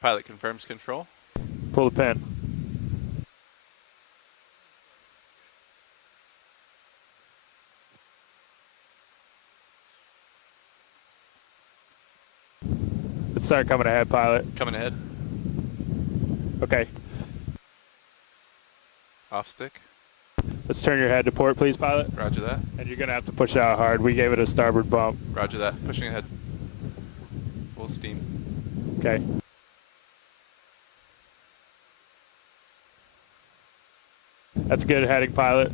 Pilot confirms control. Pull the pin. Let's start coming ahead, pilot. Coming ahead. Okay. Off stick. Let's turn your head to port, please, pilot. Roger that. And you're going to have to push out hard. We gave it a starboard bump. Roger that. Pushing ahead. Full steam. Okay. That's good heading, pilot.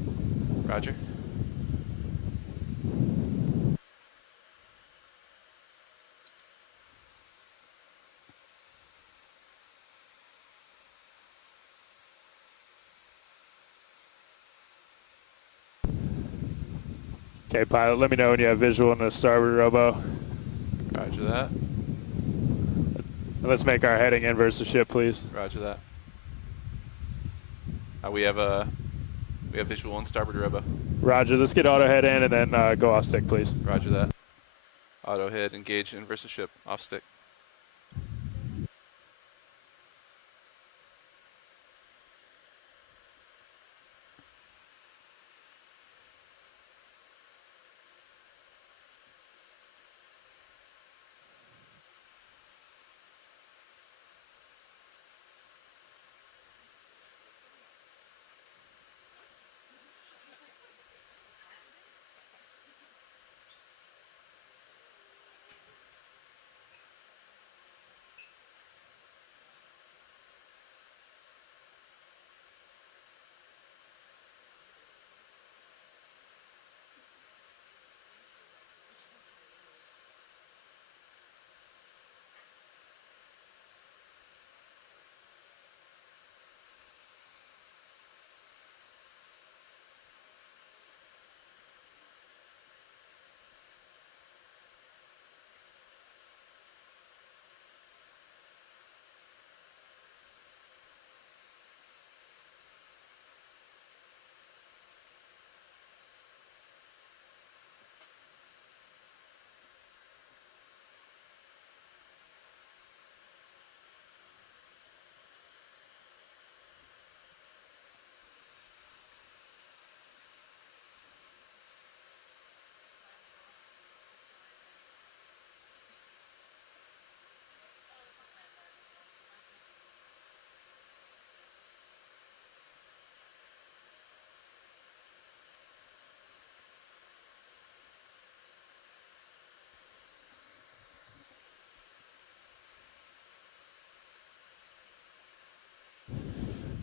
Roger. Okay, pilot, let me know when you have visual in the starboard robo. Roger that. Let's make our heading inverse the ship, please. Roger that. We have visual on starboard robo. Roger, let's get auto head in and then go off stick, please. Roger that. Auto head, engage, inverse the ship, off stick.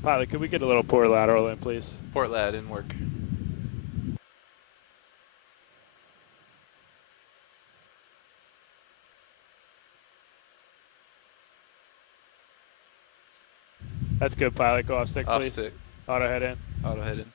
Pilot, could we get a little port lateral in, please? Port lad in work. That's good, pilot. Go off stick, Off please. stick. Auto head in. Auto head in.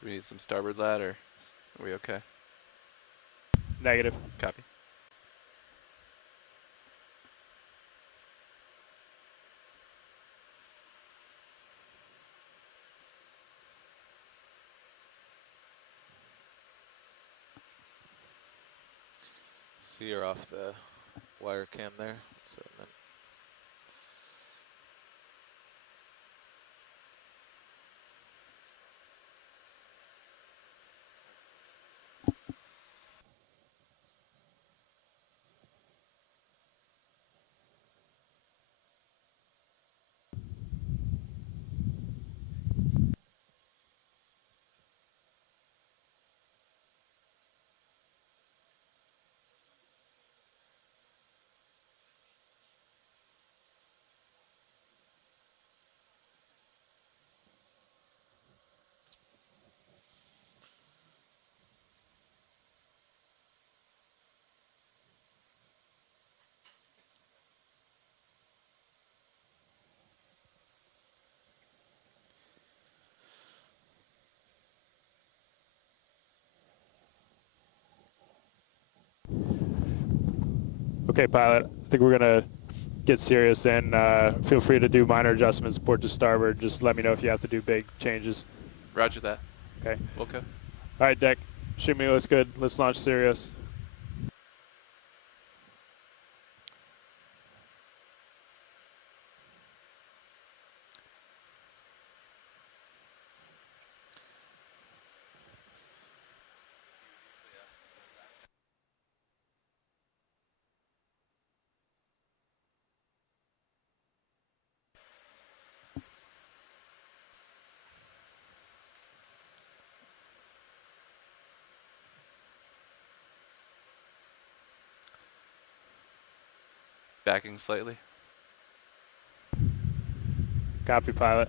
Do we need some starboard lad, or are we okay? Negative. Copy. See her off the wire cam there. So then Okay, pilot. I think we're gonna get serious and feel free to do minor adjustments port to starboard. Just let me know if you have to do big changes. Roger that. Okay. Okay. All right, deck. Shoot me looks good. Let's launch Sirius. Backing slightly. Copy, pilot.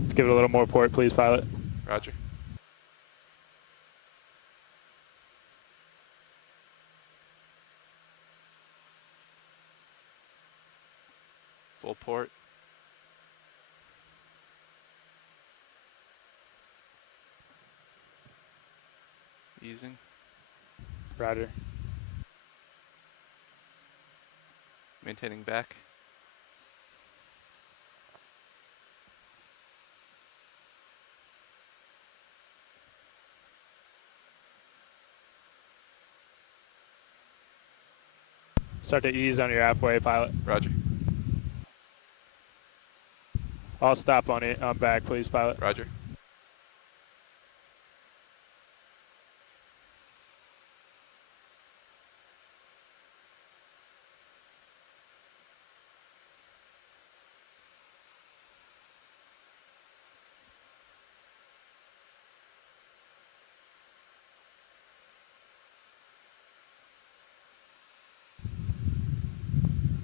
Let's give it a little more port, please, pilot. Roger. Full port. Easing. Roger. Maintaining back. Start to ease on your halfway, pilot. Roger. I'll stop on it. On back, please, pilot. Roger.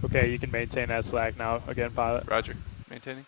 Okay, you can maintain that slack now. Again, pilot. Roger. Maintaining.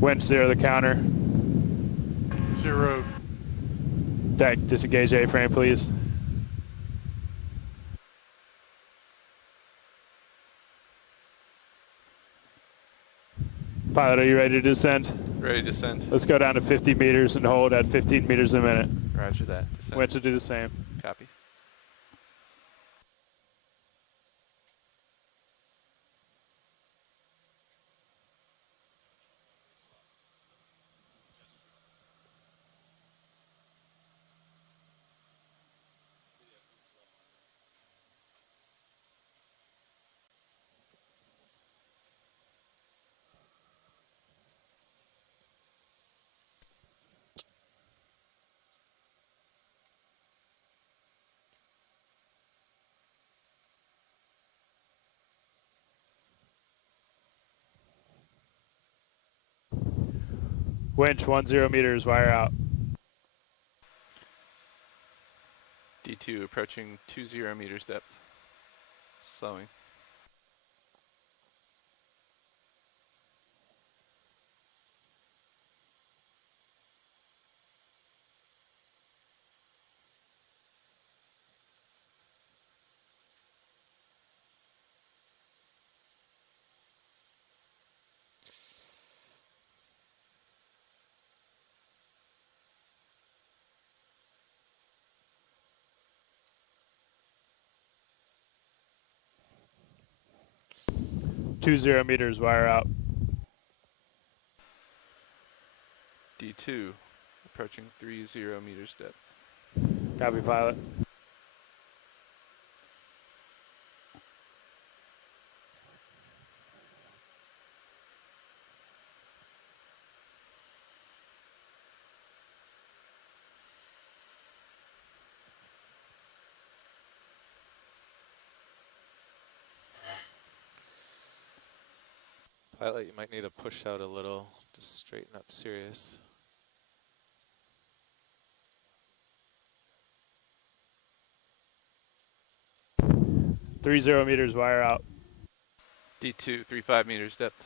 Winch 0 the counter. 0. Deck, disengage A-frame, please. Pilot, are you ready to descend? Ready to descend. Let's go down to 50 meters and hold at 15 meters a minute. Roger that. Descend. Winch will do the same. Copy. Winch 10 meters, wire out. D2 approaching 20 meters depth. Slowing. Two 0 meters, wire out. D2 approaching 30 meters depth. Copy, pilot. Pilot, you might need to push out a little, just straighten up Sirius. Three 0 meters, wire out. D2, 35 meters depth.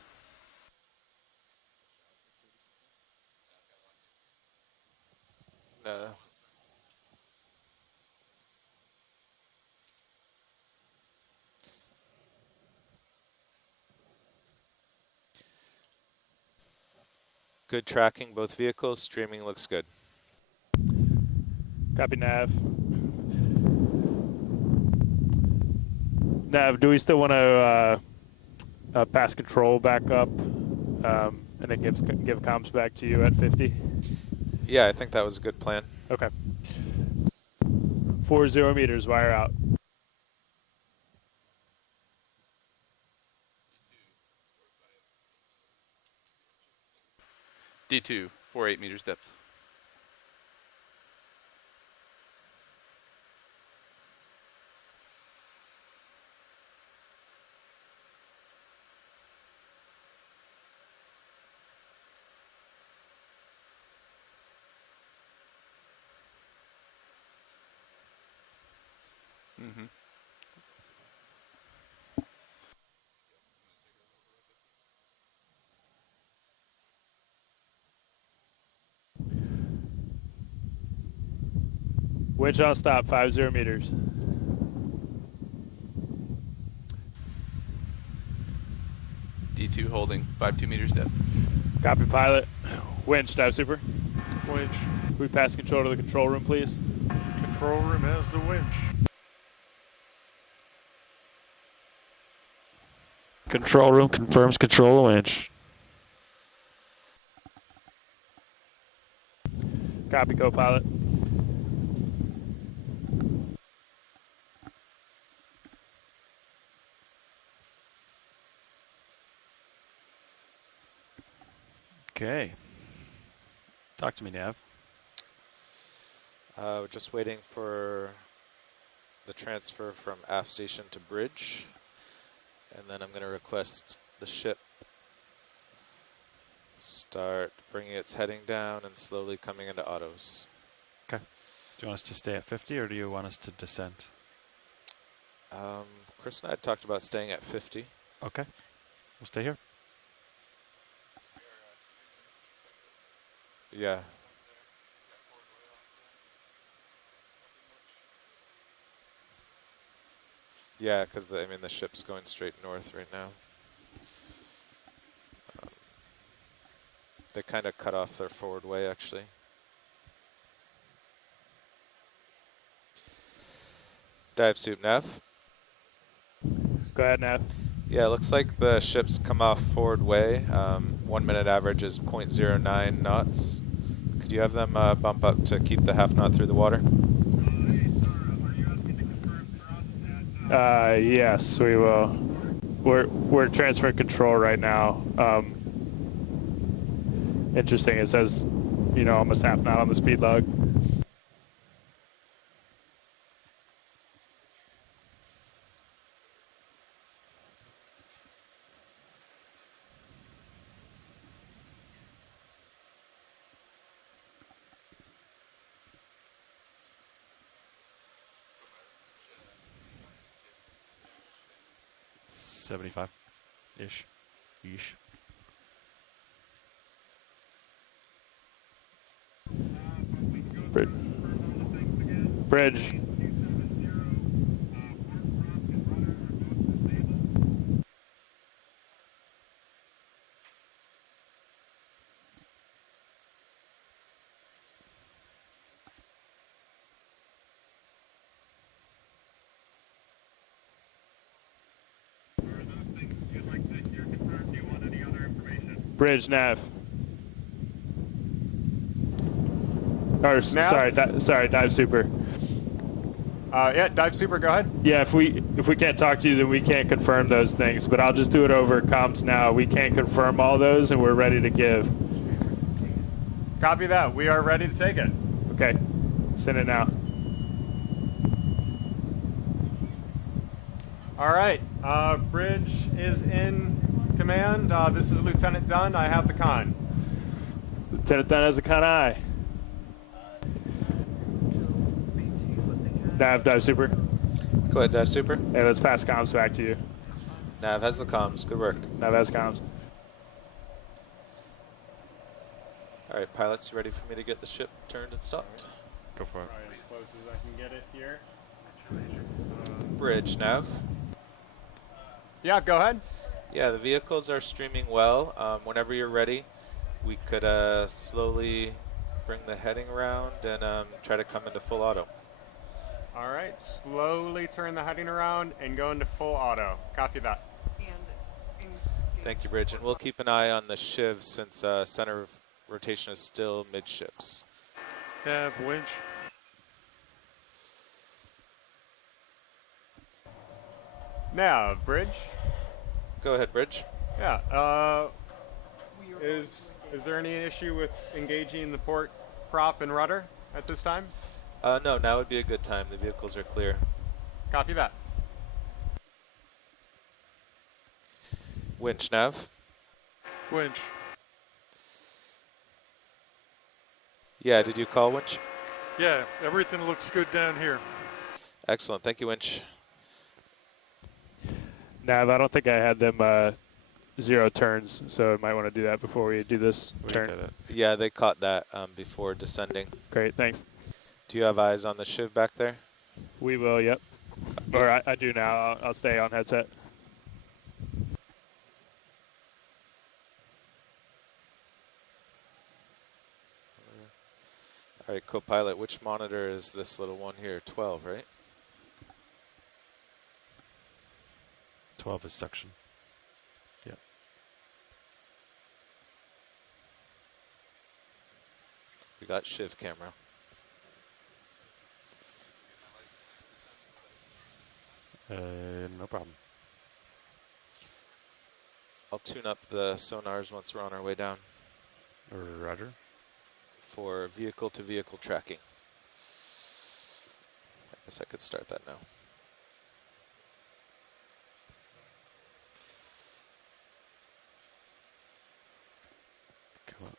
No. Good tracking, both vehicles. Streaming looks good. Copy, Nav. Nav, do we still want to pass control back up and then give comms back to you at 50? Yeah, I think that was a good plan. Okay. 40 meters, wire out. D2, 48 meters depth. Mm-hmm. Winch on stop, 50 meters. D2 holding, 52 meters depth. Copy, pilot. Winch, dive super. Winch. Can we pass control to the control room, please? Control room has the winch. Control room confirms control winch. Copy, co-pilot. Okay. Talk to me, Nav. We're just waiting for the transfer from aft station to bridge. And then I'm going to request the ship start bringing its heading down and slowly coming into autos. Okay. Do you want us to stay at 50 or do you want us to descend? Chris and I had talked about staying at 50. Okay. We'll stay here. Yeah. Yeah, because I mean the ship's going straight north right now. They kind of cut off their forward way, actually. Dive suit nav. Go ahead, Nav. Yeah, it looks like the ship's come off forward way. 1 minute average is 0.09 knots. Could you have them bump up to keep the half knot through the water? Yes, we will. We're transferring control right now. Interesting. It says, you know, almost half knot on the speed log. Ish. Ish. Bridge. Bridge, Nav. Or, Nav? sorry, dive super. Yeah, dive super, go ahead. Yeah, if we can't talk to you, then we can't confirm those things. But I'll just do it over comms now. We can't confirm all those, and we're ready to give. Copy that. We are ready to take it. Okay, send it now. All right. Bridge is in Command, this is Lieutenant Dunn. I have the con. Lieutenant Dunn has a con eye. Nav, dive super. Go ahead, Dive Super. Hey, let's pass comms back to you. Nav has the comms. Good work. Nav has comms. All right, pilots, you ready for me to get the ship turned and stopped? Go for it. Alright, as close as I can get it here. Bridge, Nav. Yeah, go ahead. Yeah, the vehicles are streaming well. Whenever you're ready, we could slowly bring the heading around and try to come into full auto. Alright, slowly turn the heading around and go into full auto. Copy that. Thank you, Bridge. And we'll keep an eye on the Shiv since center of rotation is still midships. Nav, winch. Now, bridge. Go ahead, Bridge. Yeah, is there any issue with engaging the port prop and rudder at this time? No, now would be a good time. The vehicles are clear. Copy that. Winch, Nav. Winch. Yeah, did you call Winch? Yeah, everything looks good down here. Excellent. Thank you, Winch. Nav, I don't think I had them 0 turns, so I might want to do that before we do this We turn. did it. Yeah, they caught that before descending. Great, thanks. Do you have eyes on the Shiv back there? We will, yep. Or I do now. I'll stay on headset. All right, co-pilot, which monitor is this little one here? 12, right? 12 is suction. Yep. We got Shiv camera. No problem. I'll tune up the sonars once we're on our way down Roger. for vehicle-to-vehicle tracking. I guess I could start that now. Come on.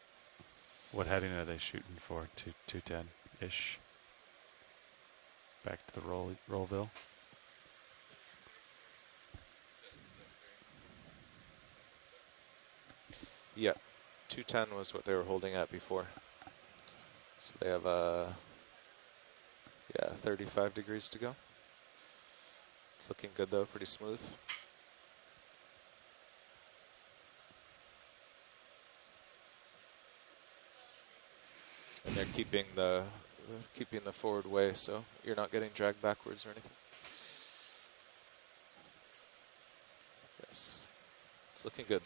What heading are they shooting for? 210-ish. Back to the Rollville. Yeah, 210 was what they were holding at before. So they have, yeah, 35 degrees to go. It's looking good though, pretty smooth. And they're keeping the forward way, so you're not getting dragged backwards or anything. Yes, it's looking good.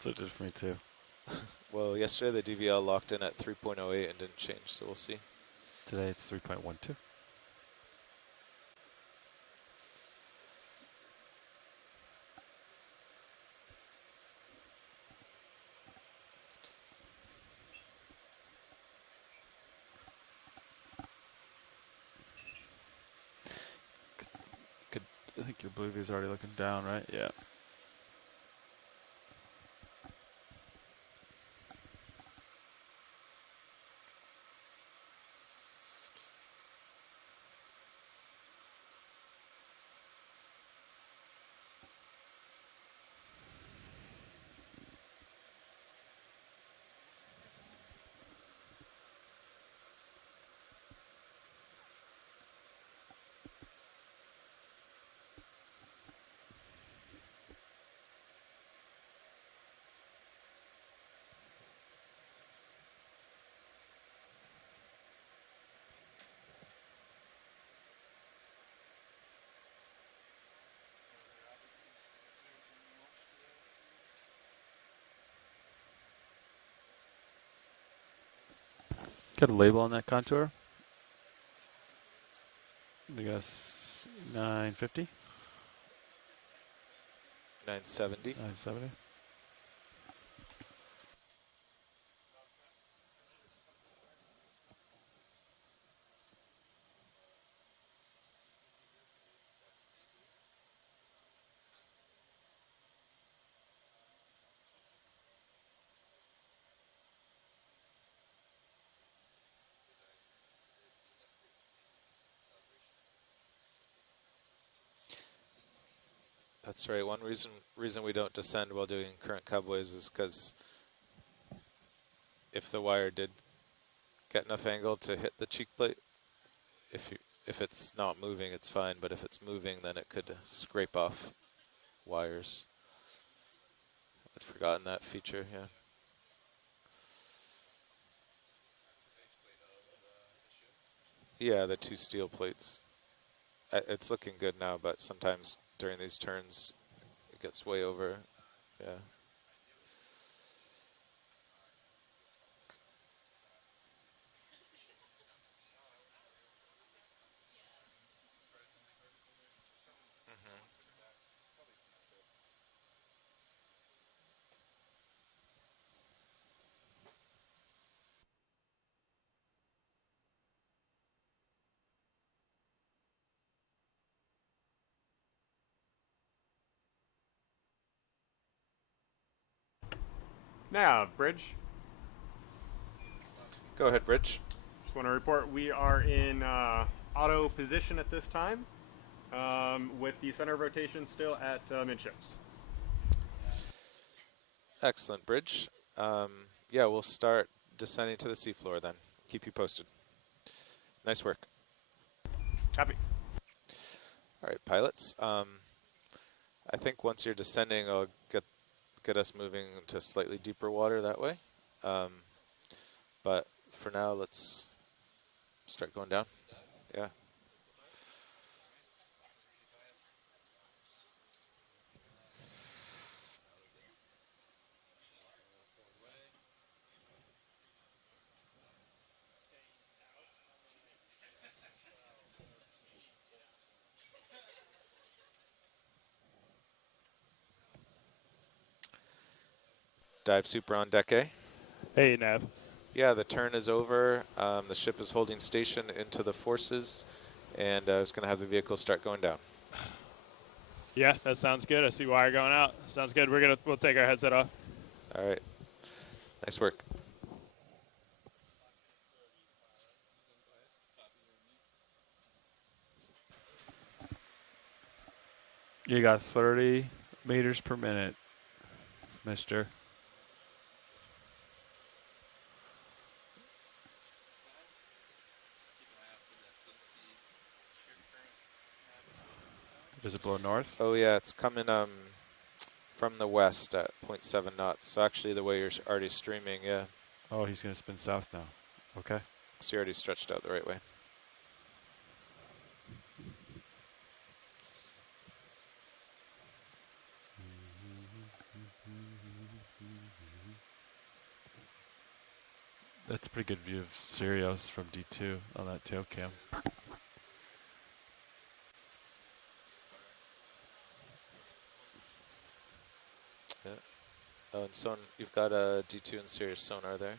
So it did for me too. Well, yesterday the DVL locked in at 3.08 and didn't change, so we'll see. Today it's 3.12. Good. I think your blue view's already looking down, right? Yeah. Got a label on that contour? I guess 950? 970. 970? That's right. One reason we don't descend while doing current cubways is because if the wire did get enough angle to hit the cheek plate, if it's not moving, it's fine. But if it's moving, then it could scrape off wires. I'd forgotten that feature. Yeah. Yeah, the two steel plates. It's looking good now, but sometimes during these turns, it gets way over. Yeah. Nav, Bridge. Go ahead, Bridge. Just want to report we are in auto position at this time, with the center of rotation still at midships. Excellent, Bridge. Yeah, we'll start descending to the seafloor then. Keep you posted. Nice work. Copy. All right, pilots. I think once you're descending, I'll get us moving to slightly deeper water that way. But for now, let's start going down. Yeah. Dive super on deck A. Hey, Nav. Yeah, the turn is over. The ship is holding station into the forces, and it's going to have the vehicle start going down. Yeah, that sounds good. I see wire going out. Sounds good. We'll take our headset off. All right. Nice work. You got 30 meters per minute, mister. Does it blow north? Oh yeah, it's coming from the west at 0.7 knots. So actually the way you're already streaming, yeah. Oh, he's going to spin south now. Okay. So you're already stretched out the right way. That's a pretty good view of Sirius from D2 on that tail cam. Yeah. Oh, and you've got a D2 and Sirius sonar there.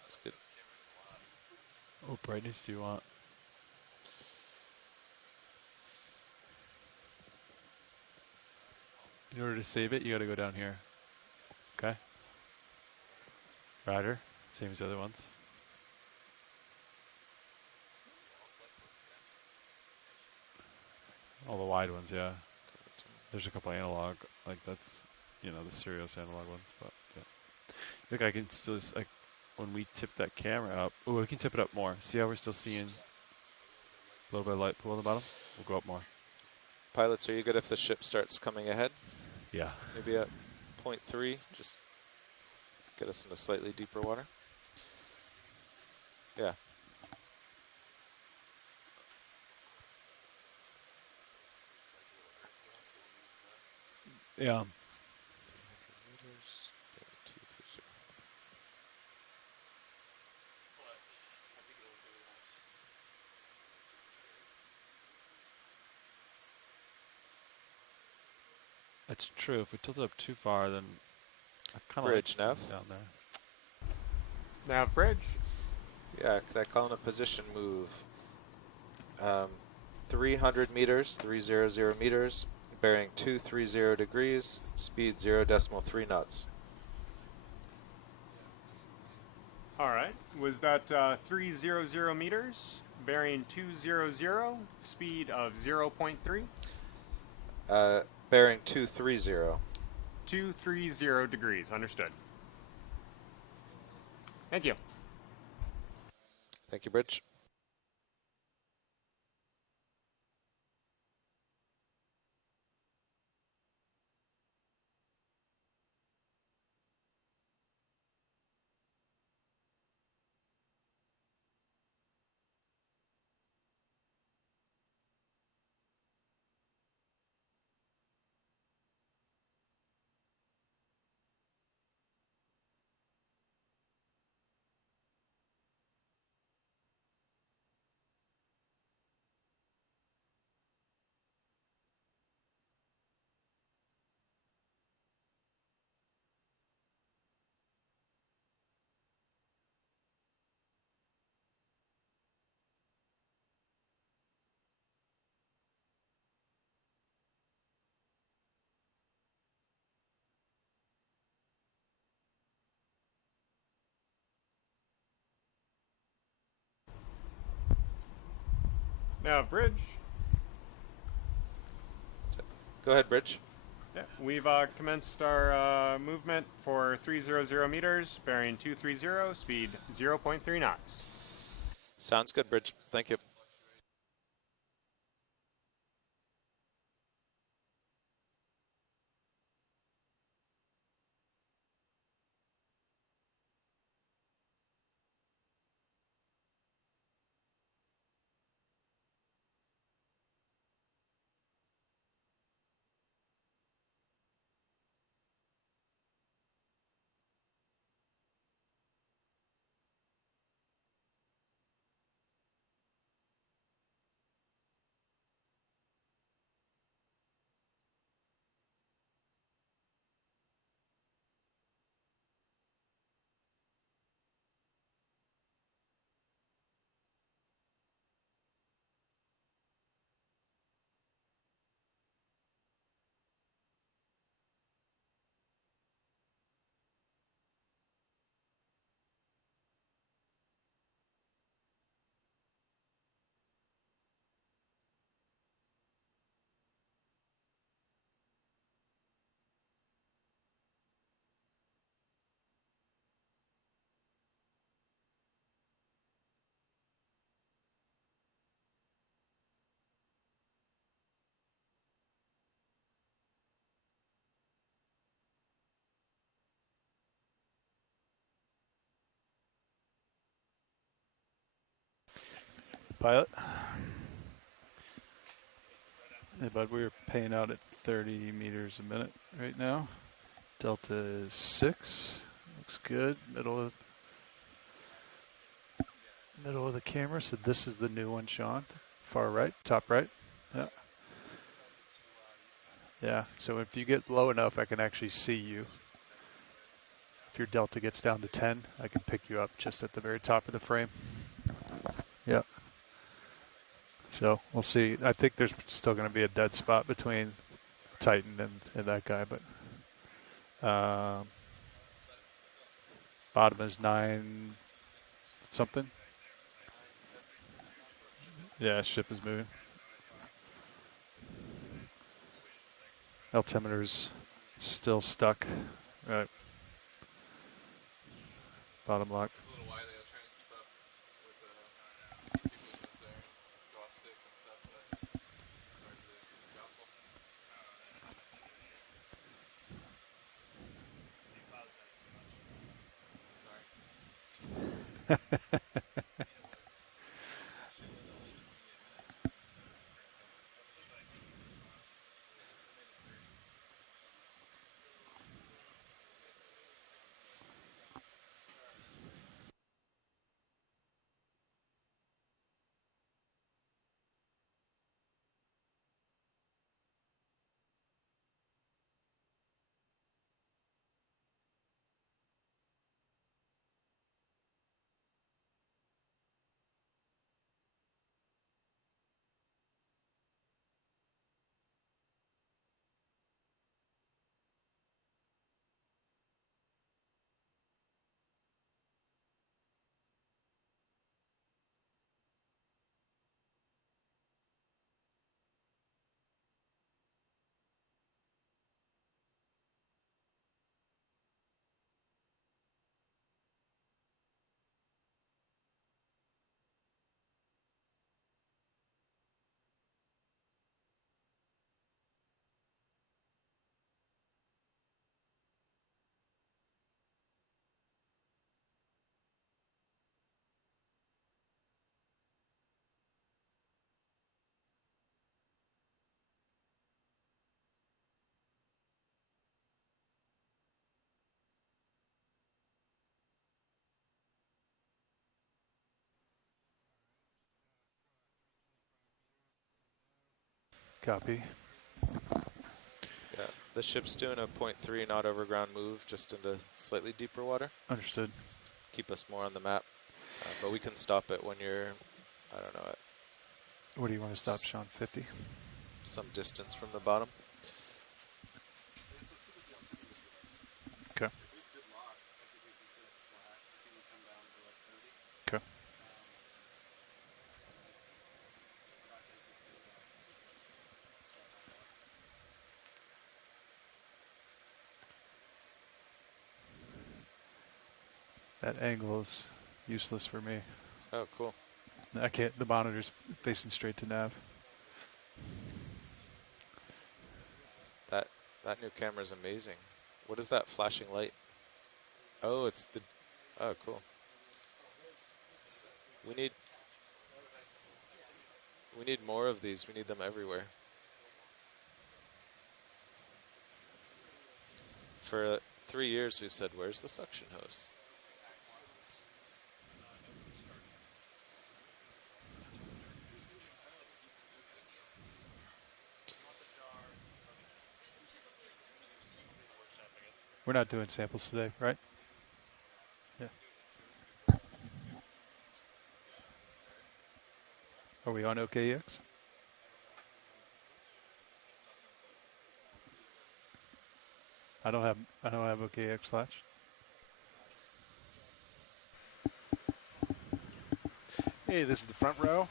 That's good. What brightness do you want? In order to save it, you got to go down here. Okay. Rider, same as the other ones. All the wide ones, yeah. There's a couple analog, like that's, you know, the Sirius analog ones, but yeah. Look, I can still, like, when we tip that camera up, oh, we can tip it up more. See how we're still seeing a little bit of light pool on the bottom? We'll go up more. Pilots, are you good if the ship starts coming ahead? Yeah. Maybe at 0.3, just get us into slightly deeper water. Yeah. Yeah. That's true. If we tilt it up too far, then I kind of Bridge, like Nav. down there. Nav, Bridge. Yeah, could I call in a position move? 300 meters, 300 meters, bearing 230 degrees, speed 0.3 knots. All right. Was that 300 meters, bearing 200, speed of 0.3? Bearing 230. 230 degrees. Understood. Thank you. Thank you, Bridge. Now, Bridge. Go ahead, Bridge. Yeah, we've commenced our movement for 300 meters, bearing 230, speed 0.3 knots. Sounds good, Bridge. Thank you. Pilot. Hey, bud, we're paying out at 30 meters a minute right now. Delta is 6. Looks good. Middle of the camera. So this is the new one, Sean. Far right, top right. Yeah. Yeah. So if you get low enough, I can actually see you. If your delta gets down to 10, I can pick you up just at the very top of the frame. Yeah. So we'll see. I think there's still going to be a dead spot between Titan and that guy, but bottom is 9 something. Yeah, ship is moving. Altimeter's still stuck. Right. Bottom lock. Copy. Yeah, the ship's doing a 0.3 knot over ground move just into slightly deeper water. Understood. Keep us more on the map. But we can stop it when you're, I don't know, at What do you want to stop, Sean? 50? some distance from the bottom. Okay. Okay. That angle is useless for me. Oh, cool. I can't, the monitor's facing straight to nav. That new camera is amazing. What is that flashing light? Oh, it's the, oh, cool. We need more of these. We need them everywhere. For 3 years, we said, where's the suction hose? We're not doing samples today, right? Yeah. Are we on OKEX? I don't have OKEX latch. Hey, this is the front row.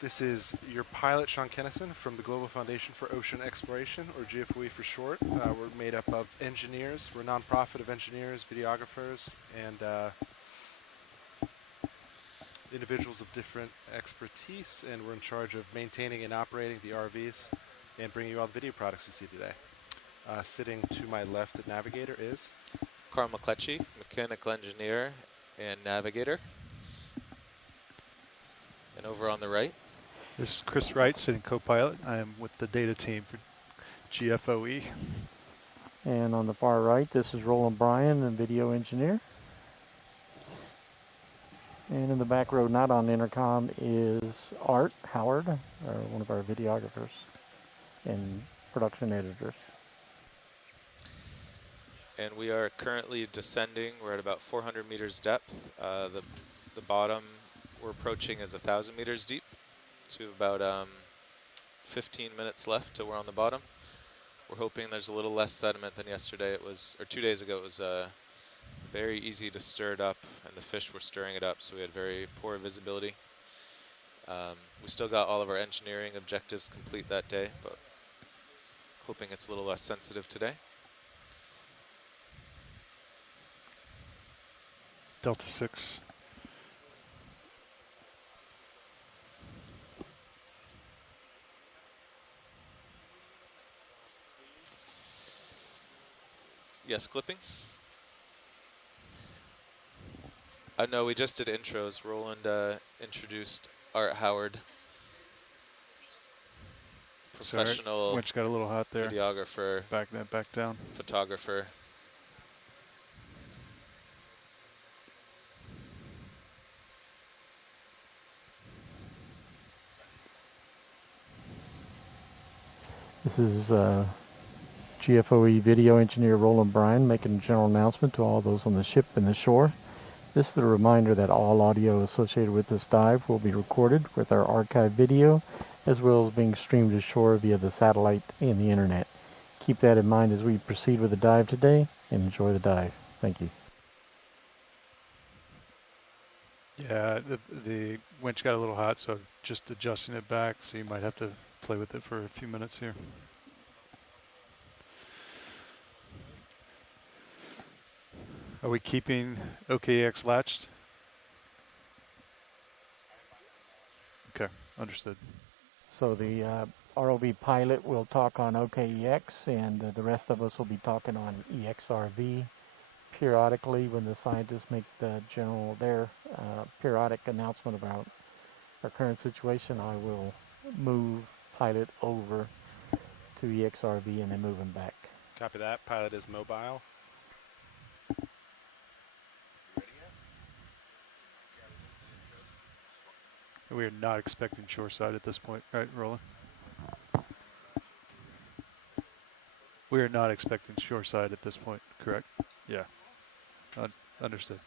This is your pilot, Sean Kennison, from the Global Foundation for Ocean Exploration, or GFOE for short. We're made up of engineers. We're a nonprofit of engineers, videographers, and individuals of different expertise, and we're in charge of maintaining and operating the RVs and bringing you all the video products you see today. Sitting to my left at Navigator is Carl McCletchy, mechanical engineer and navigator. And over on the right, This is Chris Wright, sitting co-pilot. I am with the data team for GFOE. And on the far right, this is Roland Bryan, the video engineer. And in the back row, not on intercom, is Art Howard, one of our videographers and production editors. and we are currently descending. We're at about 400 meters depth. The bottom we're approaching is 1,000 meters deep, to about 15 minutes left till we're on the bottom. We're hoping there's a little less sediment than yesterday. It was, or 2 days ago, it was very easy to stir it up, and the fish were stirring it up, so we had very poor visibility. We still got all of our engineering objectives complete that day, but hoping it's a little less sensitive today. Delta 6. Yes, clipping? No, we just did intros. Roland introduced Art Howard, professional Winch got a little hot there. videographer, Back down. photographer. This is GFOE video engineer Roland Bryan making a general announcement to all those on the ship and the shore. This is a reminder that all audio associated with this dive will be recorded with our archive video, as well as being streamed ashore via the satellite and the internet. Keep that in mind as we proceed with the dive today, and enjoy the dive. Thank you. Yeah, the winch got a little hot, so just adjusting it back, so you might have to play with it for a few minutes here. Are we keeping OKX latched? Okay, understood. So the ROV pilot will talk on OKEX, and the rest of us will be talking on EXRV. Periodically, when the scientists make their periodic announcement about our current situation, I will move pilot over to EXRV and then move him back. Copy that. Pilot is mobile. We are not expecting shoreside at this point, right, Roland? We are not expecting shoreside at this point, correct? Yeah. Understood.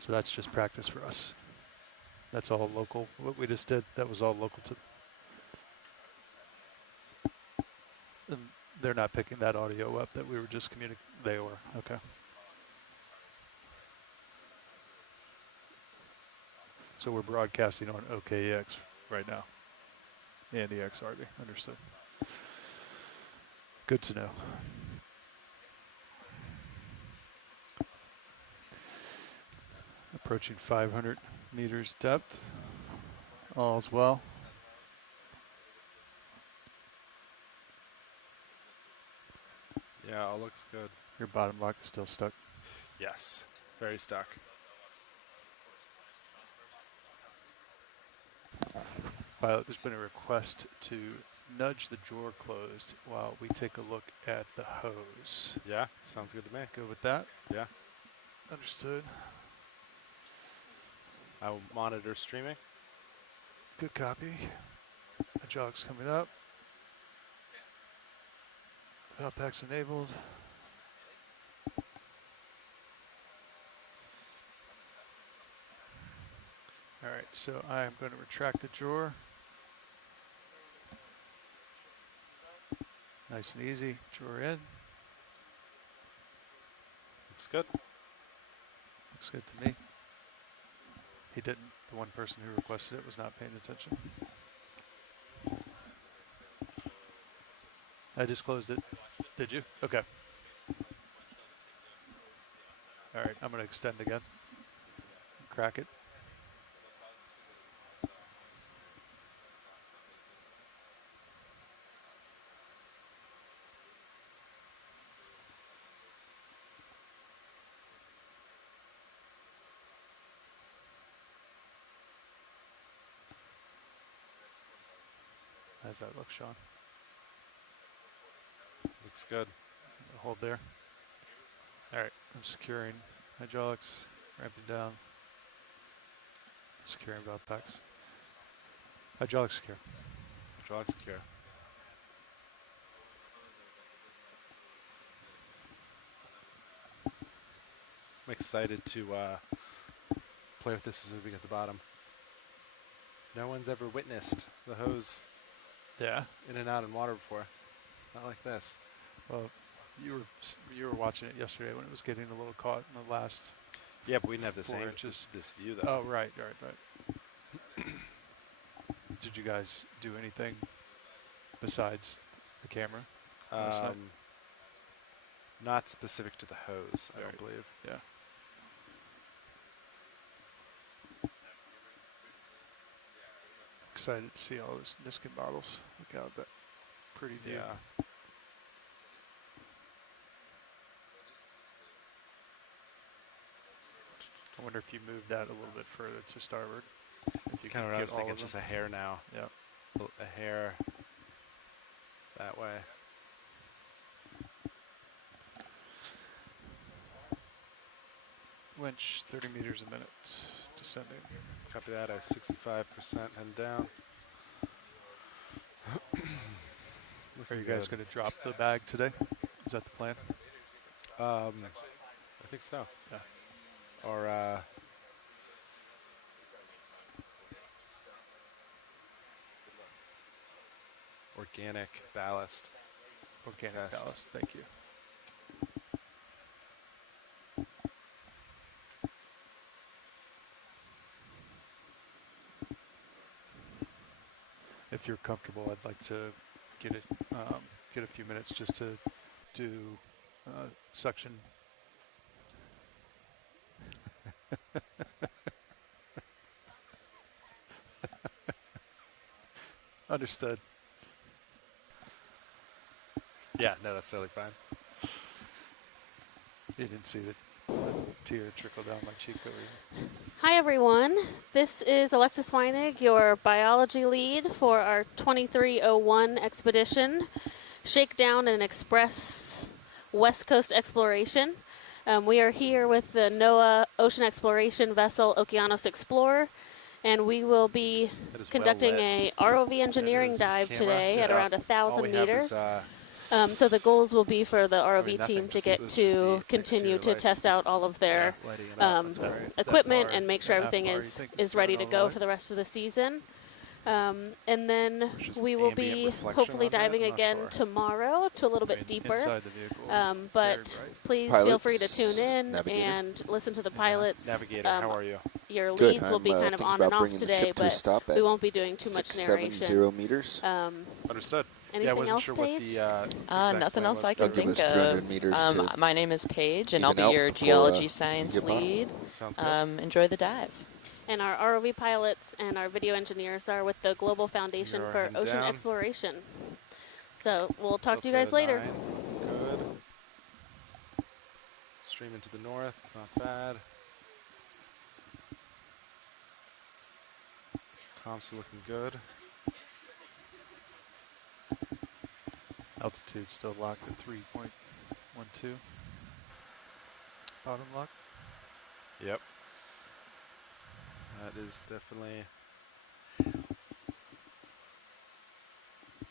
So that's just practice for us. That's all local. What we just did, that was all local to. And they're not picking that audio up that we were just communicating. They were, okay. So we're broadcasting on OKEX right now and EXRD. Understood. Good to know. Approaching 500 meters depth. All's well. Yeah, all looks good. Your bottom lock is still stuck. Yes, very stuck. Pilot, there's been a request to nudge the drawer closed while we take a look at the hose. Yeah, sounds good to me. Good with that? Yeah. Understood. I will monitor streaming. Good copy. Hydraulics coming up. Valve packs enabled. All right, so I am going to retract the drawer. Nice and easy. Drawer in. Looks good. Looks good to me. He didn't. The one person who requested it was not paying attention. I just closed it. Did you? Okay. All right, I'm going to extend again. Crack it. How's that look, Sean? Looks good. Hold there. All right, I'm securing hydraulics, ramping down. Securing valve packs. Hydraulics secure. Hydraulics secure. I'm excited to play with this as we get to the bottom. No one's ever witnessed the hose Yeah. in and out in water before. Not like this. Well, you were watching it yesterday when it was getting a little caught in the last. Yeah, but we didn't have the 4 same inches. this view though. Oh, right. Did you guys do anything besides the camera? last night? Not specific to the hose, I don't Right. believe. Yeah. Excited to see all those Niskin bottles. Look out, that pretty view. Yeah. I wonder if you move that a little bit further to starboard. If you Kind of can what I get was all thinking, of just them. a hair now. Yeah. A hair that way. Winch 30 meters a minute, descending. Copy that at 65% and down. Are you guys going to drop the bag today? Is that the plan? I think so. Yeah. Or organic ballast. Organic Test. ballast, thank you. If you're comfortable, I'd like to get a few minutes just to do suction. Understood. Yeah, no, that's totally fine. You didn't see the tear trickle down my cheek over here. Hi everyone, this is Alexis Weinig, your biology lead for our 2301 expedition, Shakedown and Express West Coast Exploration. We are here with the NOAA Ocean Exploration vessel Okeanos Explorer, And we will be That is conducting well a ROV engineering is this dive camera. today at Yeah. around All 1,000 we have is, meters. So the goals will be for the ROV nothing, team to just- get this is to the continue exterior to lights. test out all of their Lighting it up. That's great. That equipment bar- and make sure that everything bar, you is think, is ready throwing to all the go light? for the rest of the season. And then It's just we will ambient be reflection hopefully onto it, diving I'm not again sure. tomorrow to a little I bit mean, deeper. inside the vehicle is But very bright. please feel free to Pilots, tune in navigator. and listen to the Yeah. pilots. Navigator, how are you? Your Good. leads will I'm be kind of thinking on about and off bringing the today, ship to a but stop we at won't be doing too much narration. 670 meters. Understood. Anything Yeah, I wasn't else, sure Paige? what the exact Nothing plan else was I for can They'll give think us 300 of. meters to My name is Paige, and I'll even be out your before, geology science get by. lead. Sounds good. Enjoy the dive. And our ROV pilots and our video engineers are with the Global Foundation You're for heading Ocean down. Exploration. So we'll talk to you Let's guys go later. 9. Good. Streaming to the north, not bad. Comps are looking good. Altitude still locked at 3.12. Bottom lock. Yep. That is definitely...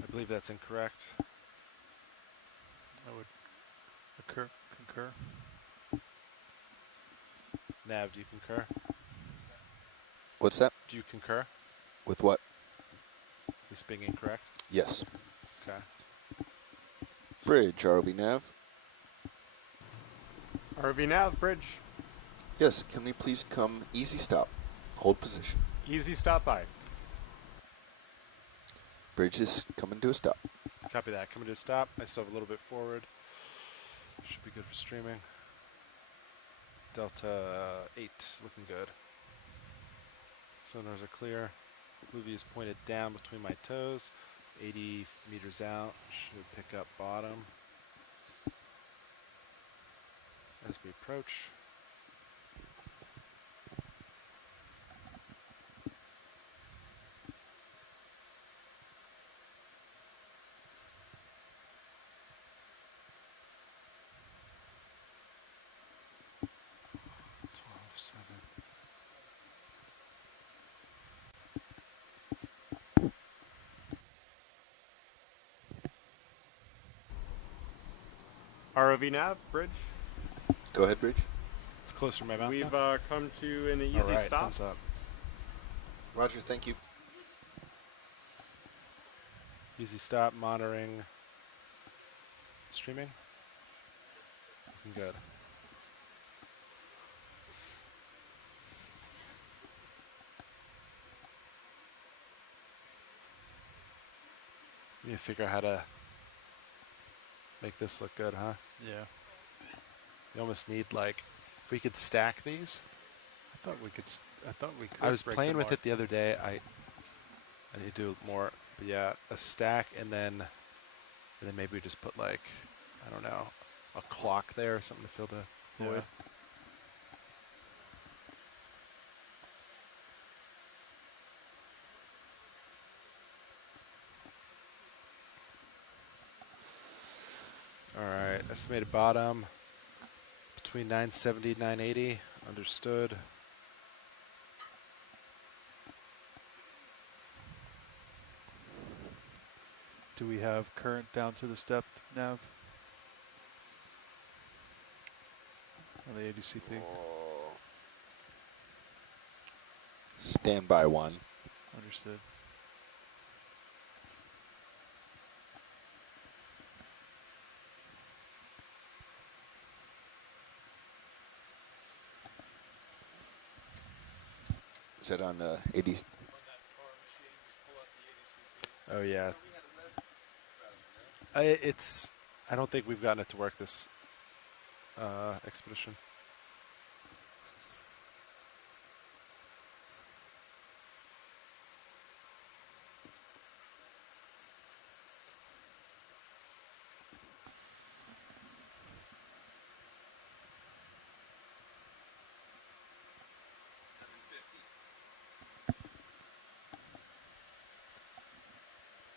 I believe that's incorrect. I would concur. Nav, do you concur? What's that? Do you concur? With what? This being incorrect? Yes. Okay. Bridge, ROV nav. RV nav, bridge. Yes, can we please come easy stop? Hold position. Easy stop by. Bridge is coming to a stop. Copy that. Coming to a stop. I still have a little bit forward. Should be good for streaming. Delta 8, looking good. Sonars are clear. Movie is pointed down between my toes. 80 meters out. Should pick up bottom. As we approach. ROV nav, bridge. Go ahead, Bridge. It's closer to my mouth. We've now? come to an easy All right, stop. thumbs up. Roger, thank you. Easy stop, monitoring. Streaming. Looking good. We need to figure out how to make this look good, huh? Yeah. You almost need, like, if we could stack these. I thought we could. I was break playing them with more. it the other day. I need to do more. But yeah, a stack and then maybe we just put, like, I don't know, a clock there or something to fill the void. All right, estimated bottom between 970 and 980. Understood. Do we have current down to this depth, Nav? On the ADCP? Stand by one. Understood. Is that on 80? Oh yeah. I don't think we've gotten it to work this expedition.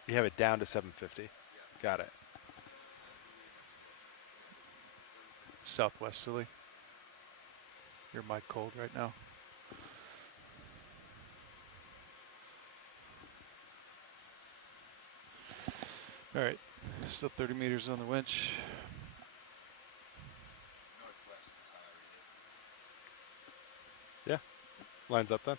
You have it down to 750. Got it. Southwesterly. Your mic cold right now. All right, still 30 meters on the winch. Yeah, lines up then.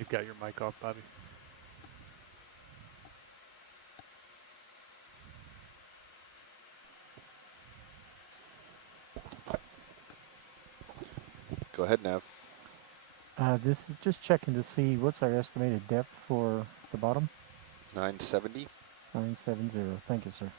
You've got your mic off, Bobby. Go ahead, Nav. This is just checking to see what's our estimated depth for the bottom. 970. 970. Thank you, sir.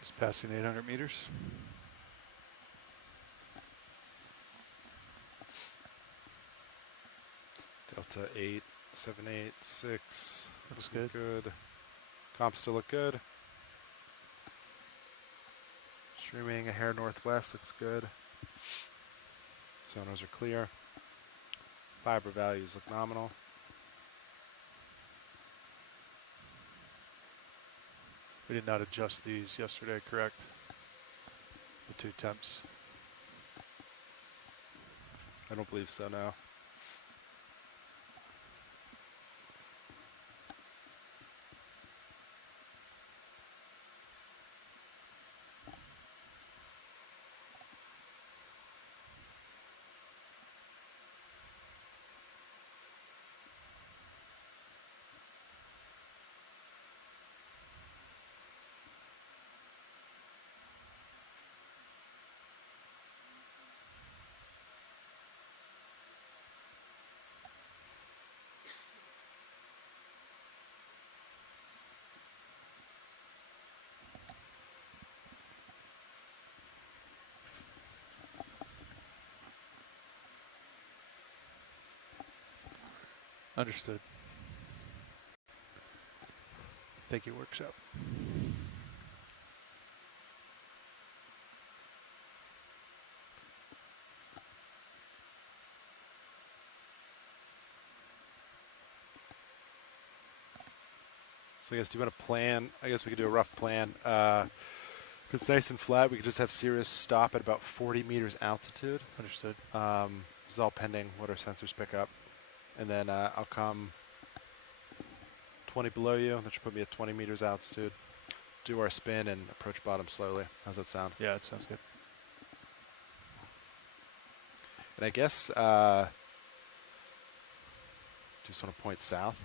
Just passing 800 meters. Delta 8786. Looks good. Good. Comps still look good. Streaming a hair northwest looks good. Sonos are clear. Fiber values look nominal. We did not adjust these yesterday, correct? The two temps. I don't believe so, no. Understood. Thank you, workshop. So I guess, do you want to plan? I guess we could do a rough plan. If it's nice and flat, we could just have Sirius stop at about 40 meters altitude. Understood. This is all pending what our sensors pick up. And then I'll come 20 below you. That should put me at 20 meters altitude. Do our spin and approach bottom slowly. How's that sound? Yeah, it sounds good. And I guess just want to point south.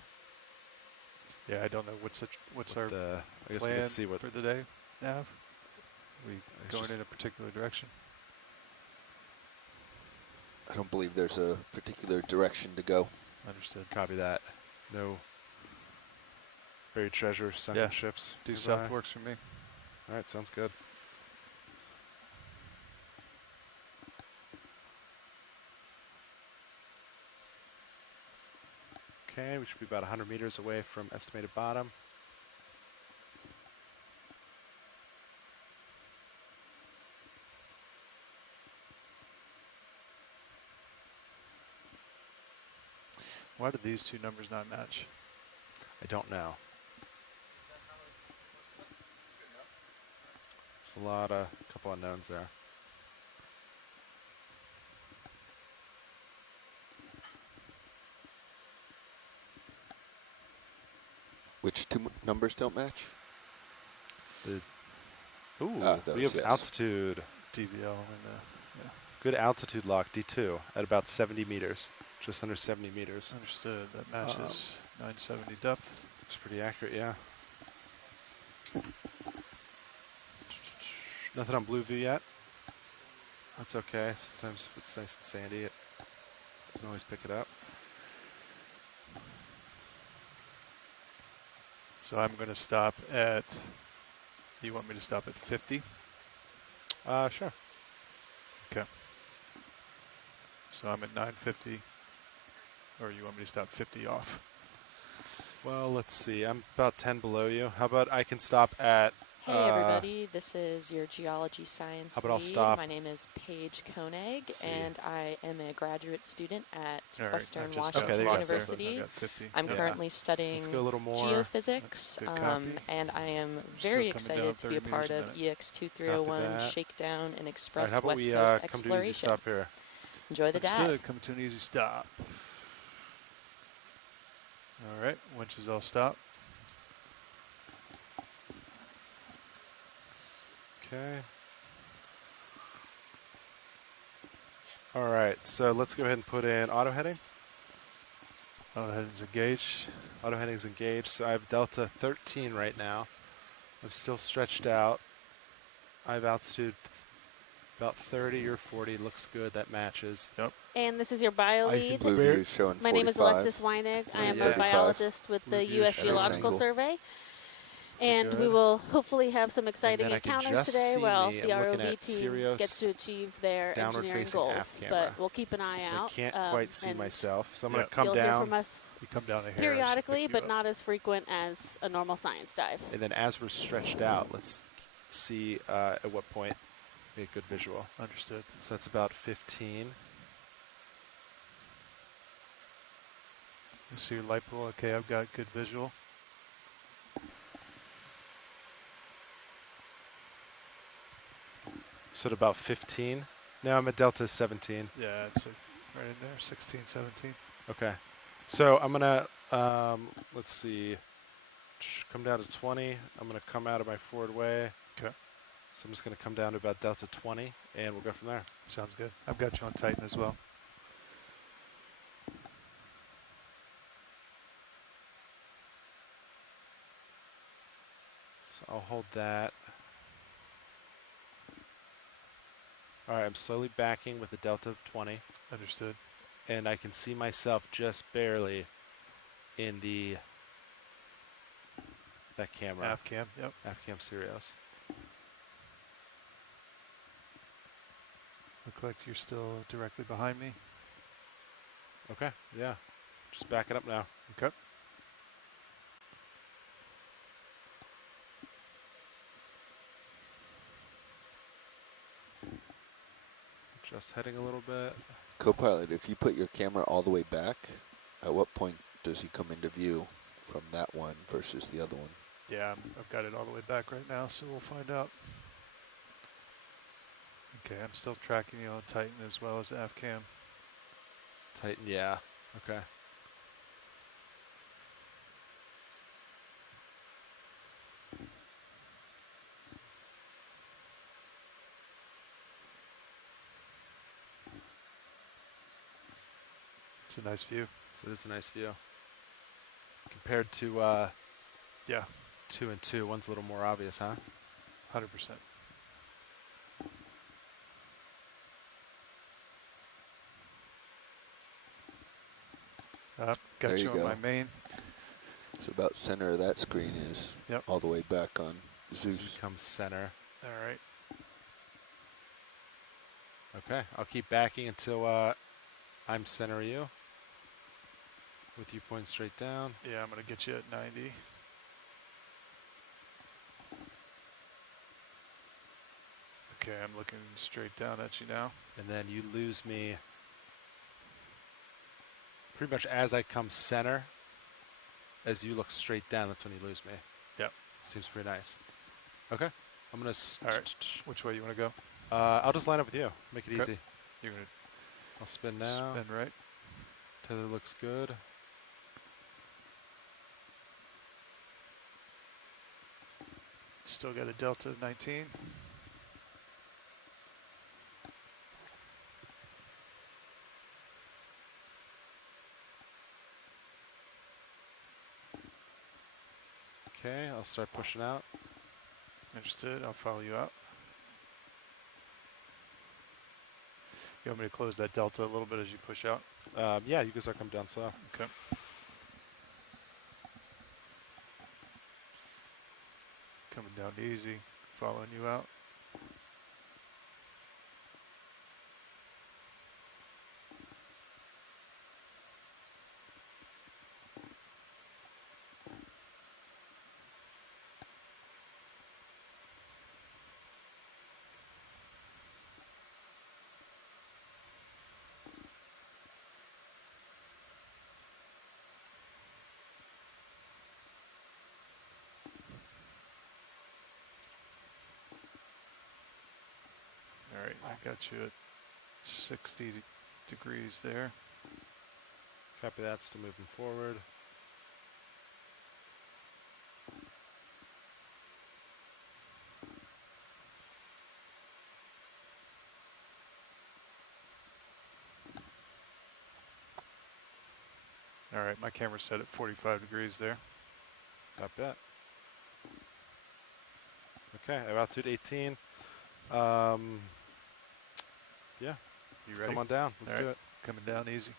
Yeah, I don't know what's our I guess we plan can see what for the day, Nav. We It's going just- in a particular direction? I don't believe there's a particular direction to go. Understood. Copy that. No buried treasure, sunken Yeah. ships. Due nearby. south works for me. All right, sounds good. Okay, we should be about 100 meters away from estimated bottom. Why did these two numbers not match? I don't know. It's a couple unknowns there. Which two numbers don't match? Ooh, Those, we have yes. altitude. DVL and Good altitude lock, D2, at about 70 meters. Just under 70 meters. understood. That matches 970 depth. It's pretty accurate, yeah. Nothing on Blue View yet. That's okay. Sometimes if it's nice and sandy, it doesn't always pick it up. So I'm going to stop at. You want me to stop at 50? Sure. Okay. So I'm at 950. Or you want me to stop 50 off? Well, let's see. I'm about 10 below you. How about I can stop at Hey everybody, this is your geology science how about I'll lead. stop? My name is Paige Koenig, Let's see. and I am a graduate student at All right, Western I've just Washington Okay, there you go. University. I got 50. I'm Yep. currently studying Let's go a little more. geophysics, Good copy. and I am Still very coming down excited to be a 30 part meters of a minute. EX2301 Copy that. Shakedown and All right, Express how about West we Coast come to easy exploration. stop here? Enjoy the dive. Understood. Coming to an easy stop. All right, winches all stop. Okay. All right, so let's go ahead and put in auto heading. Auto heading's engaged. Auto heading's engaged. So I have delta 13 right now. I'm still stretched out. I have altitude about 30 or 40. Looks good. That matches. Yep. And this is your bio lead. Blue view is showing My name is 45. Alexis Weinig. I am Yeah. a biologist with Blue the view U.S. shows Geological angle. Survey. And we Good. will hopefully have some exciting then I can encounters just today see while me. the I'm looking ROV at team Sirius gets to achieve their downward engineering facing goals. aft camera. But we'll keep an eye So out. I can't quite see and myself. So I'm Yep. going to come you'll hear down. from us You come down the hair. periodically, but not as frequent as a normal science dive. And then as we're stretched out, let's see at what point we get good visual. Understood. So that's about 15. You see your light pool. Okay, I've got good visual. So at about 15. Now I'm at delta 17. Yeah, it's right in there, 16, 17. Okay. So I'm going to, let's see, come down to 20. I'm going to come out of my forward way. Okay. So I'm just going to come down to about delta 20, and we'll go from there. Sounds good. I've got you on Titan as well. So I'll hold that. All right, I'm slowly backing with a delta of 20. Understood. And I can see myself just barely in that camera. Half cam, yep. Cam Sirius. Look like you're still directly behind me. Okay, yeah. Just back it up now. Okay. Just heading a little bit. Co-pilot, if you put your camera all the way back, at what point does he come into view from that one versus the other one? Yeah, I've got it all the way back right now, so we'll find out. Okay, I'm still tracking you on Titan as well as AFCAM. Tighten, yeah. Okay. It's a nice view. So this is a nice view. Compared to Yeah, 2 and 2, one's a little more obvious, huh? 100%. Got There you you on go. my main. So about center of that screen is Yep. all the way back on Zeus Zeus. becomes center. All right. Okay, I'll keep backing until I'm center of you. With you pointing straight down. Yeah, I'm going to get you at 90. Okay, I'm looking straight down at you now. And then you lose me pretty much as I come center. As you look straight down, that's when you lose me. Yep. Seems pretty nice. Okay. I'm going to... All right. Which way you want to go? I'll just line up with you. Make it Okay. easy. You're going I'll spin to now. spin right. Tether looks good. Still got a delta of 19. Okay, I'll start pushing out. Understood. I'll follow you out. You want me to close that delta a little bit as you push out? Yeah, you guys are coming down slow. Okay. Coming down easy, following you out. Got you at 60 degrees there. Copy that. Still moving forward. All right, my camera's set at 45 degrees there. Copy that. Okay, altitude 18. Yeah. You ready? Come on down. Let's do it. Coming down easy.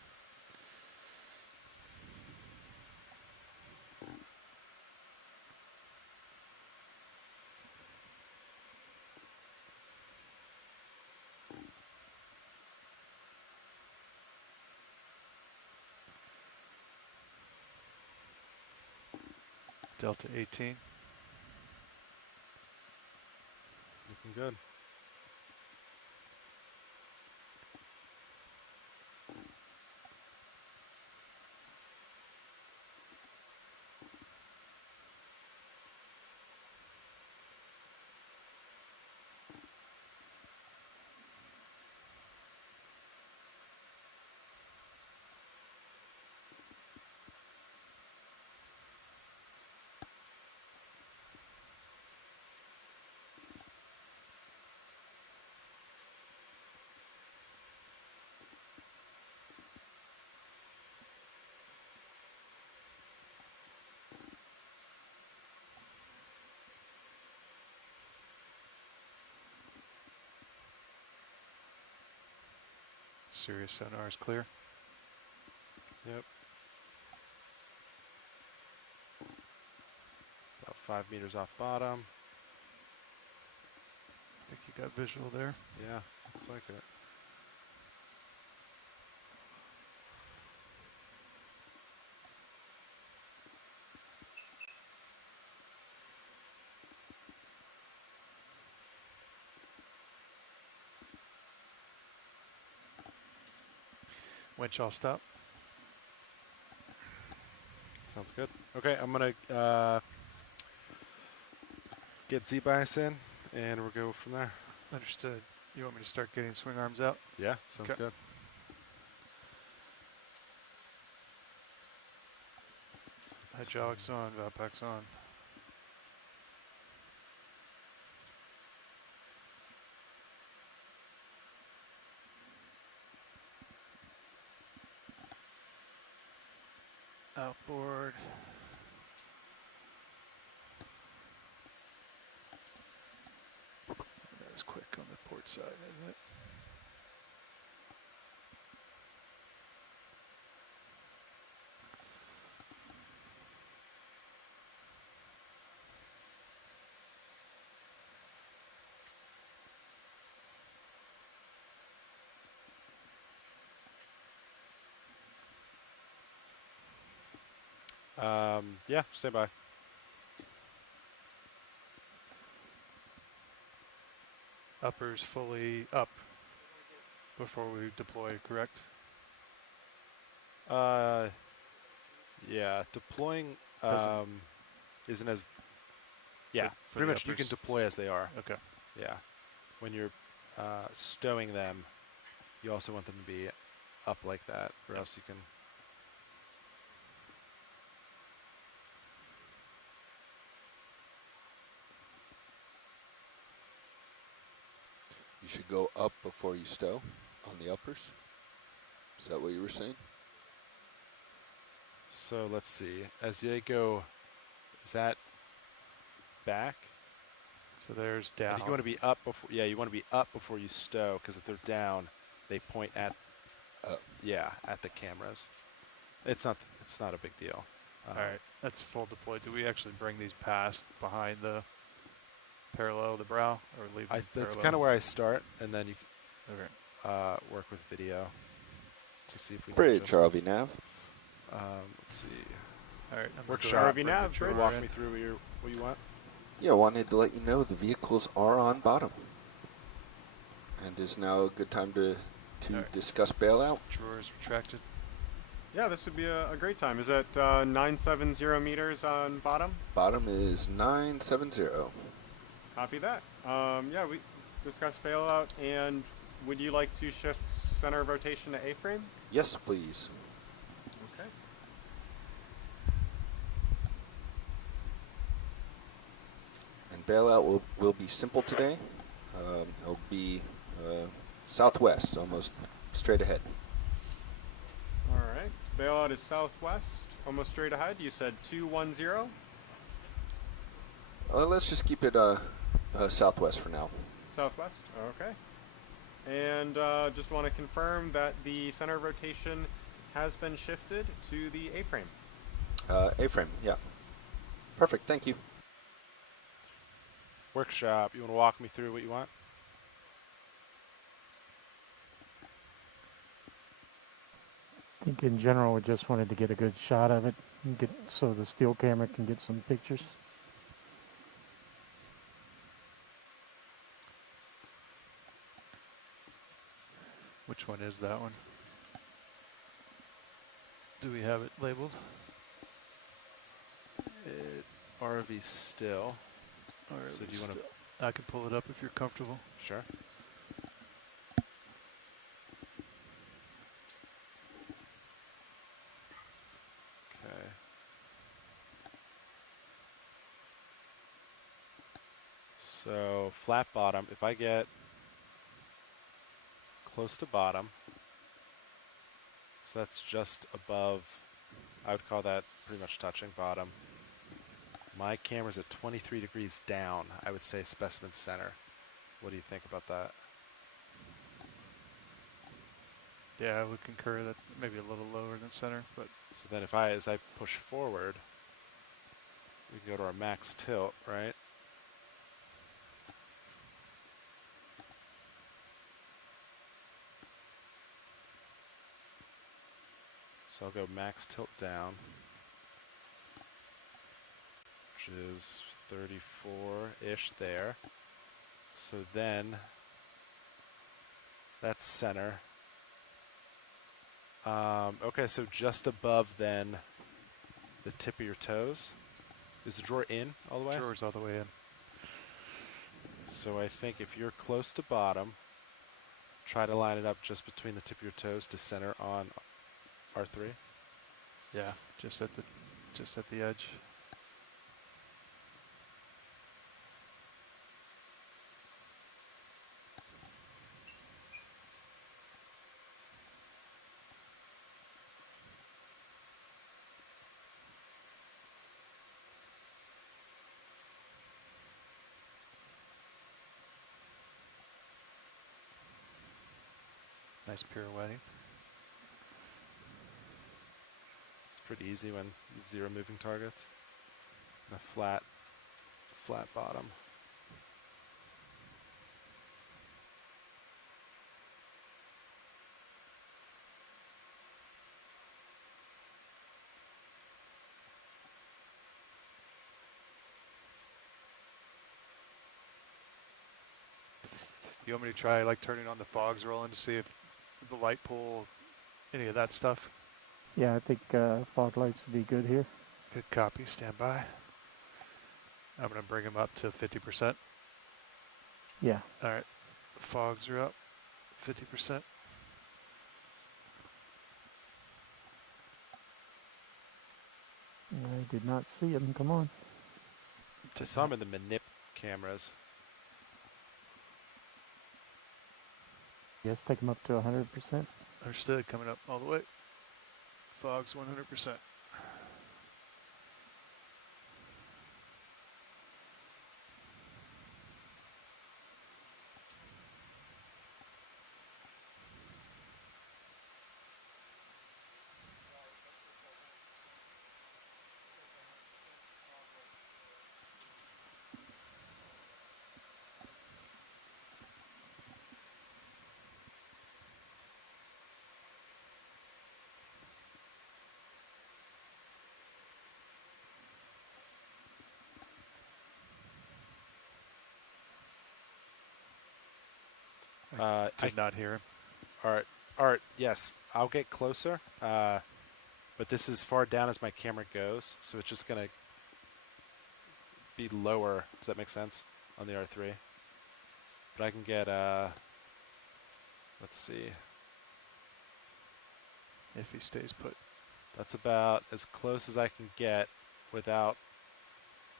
Delta 18. Looking good. Sirius sonar is clear. Yep. About 5 meters off bottom. I think you got visual there. Yeah, looks like it. Winch all stop. Sounds good. Okay, I'm going to get Z-bias in, and we'll go from there. Understood. You want me to start getting swing arms out? Yeah, sounds Okay. good. Hydraulics on, valve packs on. Outboard. That was quick on the port side, isn't it? Yeah, stand by. Uppers fully up before we deploy, correct? Yeah, deploying Doesn't- isn't as... Yeah, for pretty the much you can uppers. deploy as they are. Okay. Yeah. When you're stowing them, you also want them to be up like that, or else you can... You should go up before you stow on the uppers. Is that what you were saying? So let's see. As they go, is that back? So there's down. I think you want to be up before. Yeah, you want to be up before you stow, because if they're down, they point at. Yeah, at the cameras. It's not a big deal. All right, that's full deploy. Do we actually bring these past behind the parallel, the brow, or leave them That's parallel? kind of where I start, and then you Okay. work with video to see if we Bridge, can RV nav. Let's see. All right. Workshop. RV nav, bridge. Walk me through what you want. Yeah, wanted to let you know the vehicles are on bottom. And is now a good time to Alright. discuss bailout. Drawers retracted. Yeah, this would be a great time. Is it 970 meters on bottom? Bottom is 970. Copy that. Yeah, we discussed bailout, and would you like to shift center of rotation to A-frame? Yes, please. Okay. And bailout will be simple today. It'll be southwest, almost straight ahead. All right. Bailout is southwest, almost straight ahead. You said 210. Let's just keep it southwest for now. Southwest. Okay. And just want to confirm that the center of rotation has been shifted to the A-frame. A-frame, yeah. Perfect, thank you. Workshop, you want to walk me through what you want? I think in general we just wanted to get a good shot of it, and get so the still camera can get some pictures. Which one is that one? Do we have it labeled? RV still. Or So do you want to? I can pull it up if you're comfortable. Sure. Okay. So flat bottom. If I get close to bottom, so that's just above. I would call that pretty much touching bottom. My camera's at 23 degrees down. I would say specimen center. What do you think about that? Yeah, I would concur that maybe a little lower than center, but So then as I push forward, we can go to our max tilt, right? So I'll go max tilt down, which is 34-ish there. So then that's center. Okay, so just above then the tip of your toes. Is the drawer in all the way? drawer's all the way in. So I think if you're close to bottom, try to line it up just between the tip of your toes to center on R3. Yeah, just at the edge. Nice pirouetting. It's pretty easy when you have 0 moving targets. And a flat bottom. You want me to try like turning on the fogs rolling to see if the light pull any of that stuff? Yeah, I think fog lights would be good here. Good copy, stand by. I'm going to bring them up to 50%. Yeah. All right, fogs are up 50%. I did not see him. Come on. To some in the manip cameras. Yes, take them up to 100%. Understood, coming up all the way. Fogs 100%. I Did not hear him. Art, yes, I'll get closer. But this is far down as my camera goes, so it's just gonna be lower. Does that make sense on the R3? But I can get Let's see. If he stays put. That's about as close as I can get without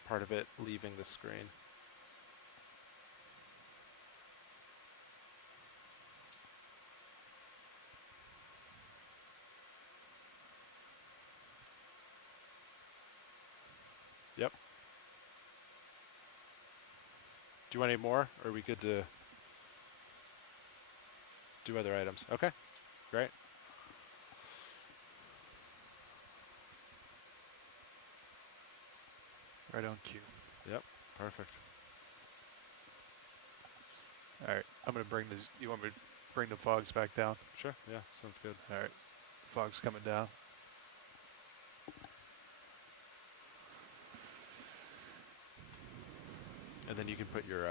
part of it leaving the screen. Yep. Do you want any more? Or are we good to do other items? Okay, great. Right on cue. Yep, perfect. All right, I'm gonna bring this. You want me to bring the fogs back down? Sure, yeah, sounds good. All right, fog's coming down. And then you can put your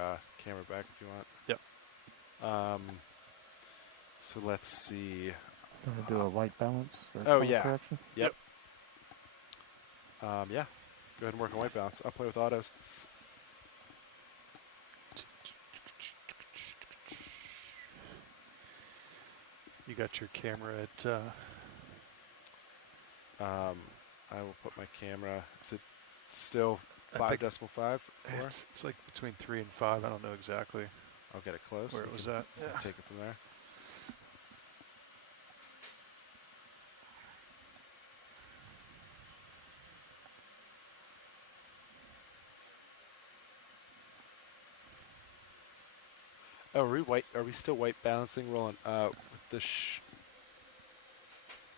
camera back if you want. Yep. So let's see. Want to do a white balance? Or Oh, color yeah. correction? Yep. Yeah. Go ahead and work on white balance. I'll play with autos. You got your camera at. I will put my camera. Is it still I 5.5? It's like between 3 and 5. I don't know exactly I'll get it close. where You it was can at. Yeah. Take it from there. Oh, are we still white balancing rolling with the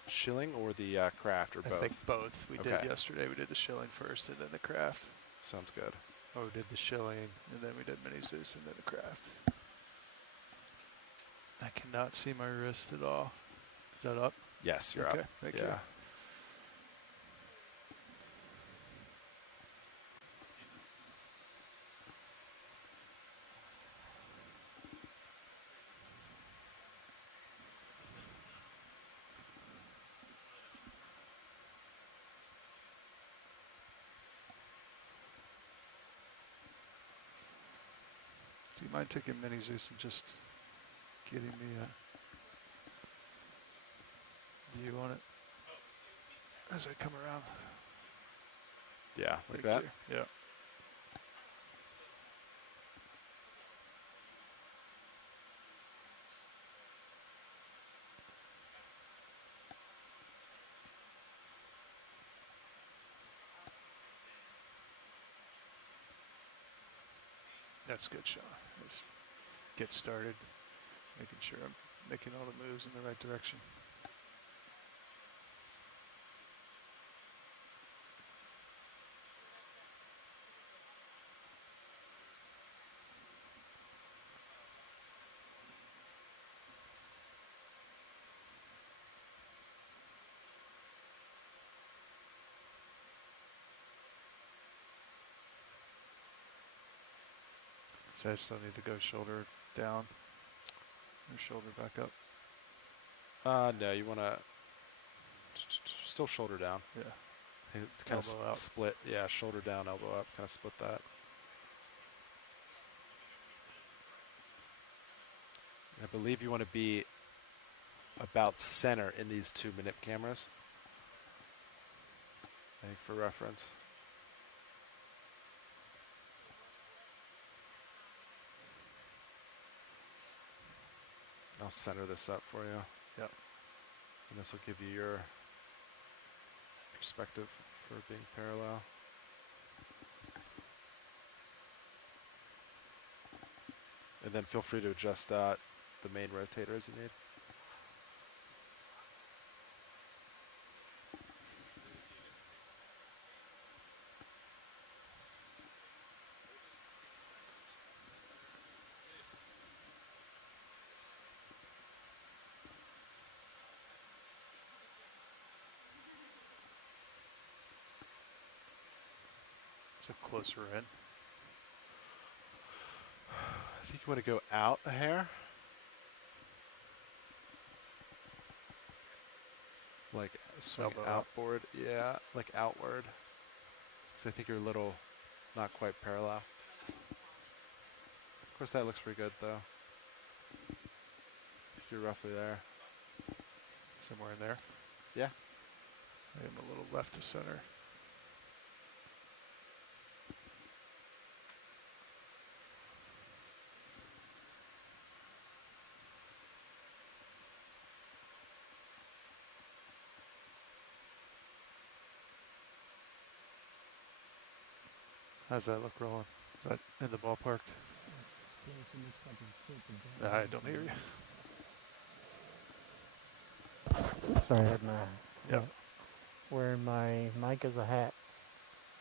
shilling or the craft or both? I think both. We did Okay. yesterday. We did the shilling first and then the craft. Sounds good. Or we did the shilling and then we did mini Zeus and then the craft. I cannot see my wrist at all. Is that up? Yes, you're okay. up. Thank yeah. you. Do you mind taking mini Zeus and just getting me a view on it as I come around? Yeah, like Thank that? you. Yeah. That's good, Sean. Let's get started, making sure I'm making all the moves in the right direction. So I still need to go shoulder down or shoulder back up. No, you want to still shoulder down. Yeah. It's kind Elbow of out. split. Yeah, shoulder down, elbow up. Kind of split that. I believe you want to be about center in these two manip cameras. I think for reference. I'll center this up for you. Yep. And this will give you your perspective for being parallel. And then feel free to adjust the main rotator as you need. So closer in. I think you want to go out a hair. Like swing Elbow out. outboard. Yeah, like outward. Because I think you're a little not quite parallel. Of course, that looks pretty good, though. You're roughly there. Somewhere in there. Yeah. I am a little left to center. How's that look, Roland? Is that in the ballpark? I don't hear you. Sorry, I had my Yep. wearing my mic as a hat.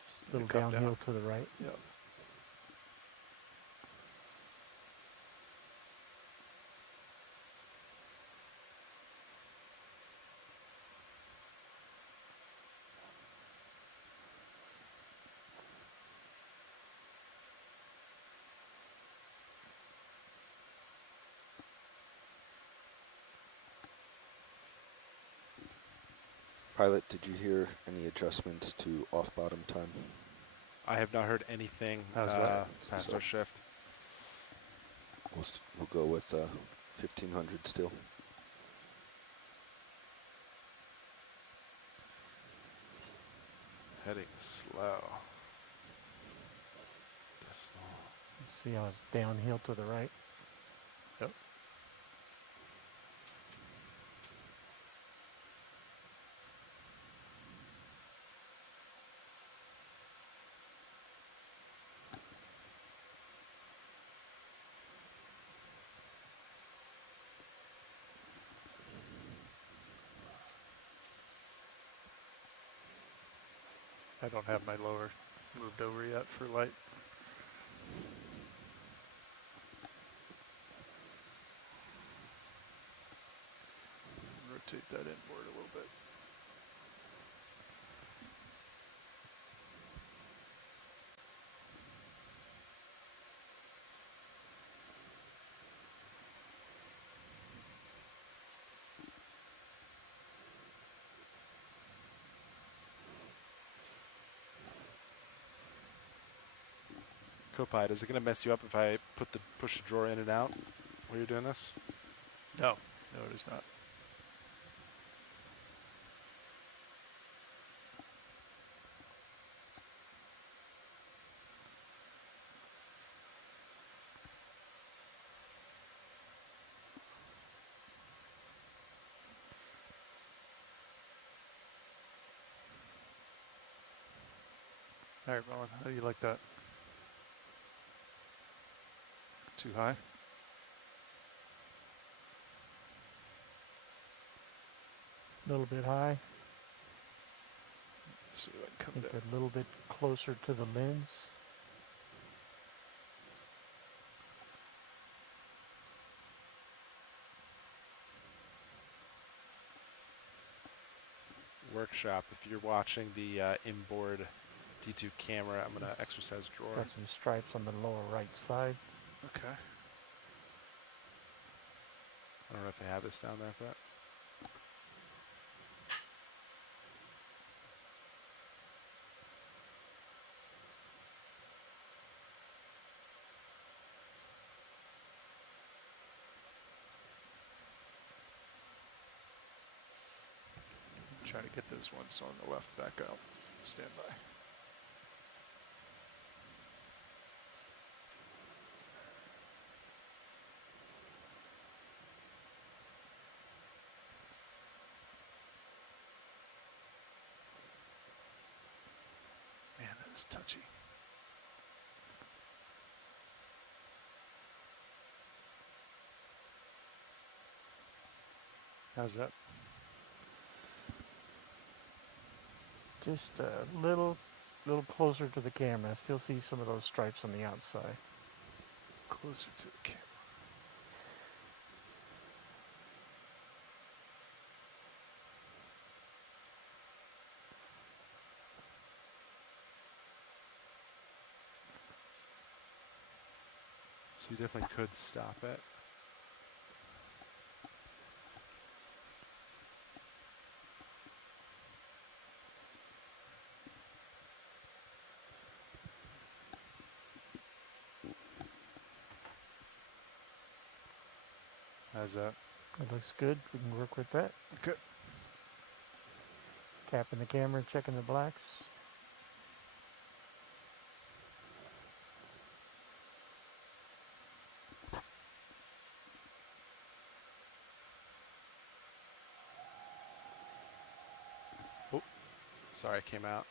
Just a little Come downhill down. to the right. Yep. Pilot, did you hear any adjustments to off-bottom time? I have not heard anything How's that? past So- our shift. We'll go with 1500 still. Heading slow. Decimal. See how it's downhill to the right? Yep. I don't have my lower moved over yet for light. Rotate that inboard a little bit. Copilot, is it going to mess you up if I push the drawer in and out while you're doing this? No, it is not. All right, Roland, how do you like that? Too high? A little bit high. Let's see if I can come Think down. a little bit closer to the lens. Workshop, if you're watching the inboard D2 camera, I'm going to exercise drawer. Got some stripes on the lower right side. Okay. I don't know if they have this down there for that. Try to get those ones on the left back out. Stand by. Man, that is touchy. How's that? Just a little closer to the camera. I still see some of those stripes on the outside. Closer to the camera. So you definitely could stop it. How's that? That looks good. We can work with that. Okay. Capping the camera, checking the blacks. Sorry, I came out.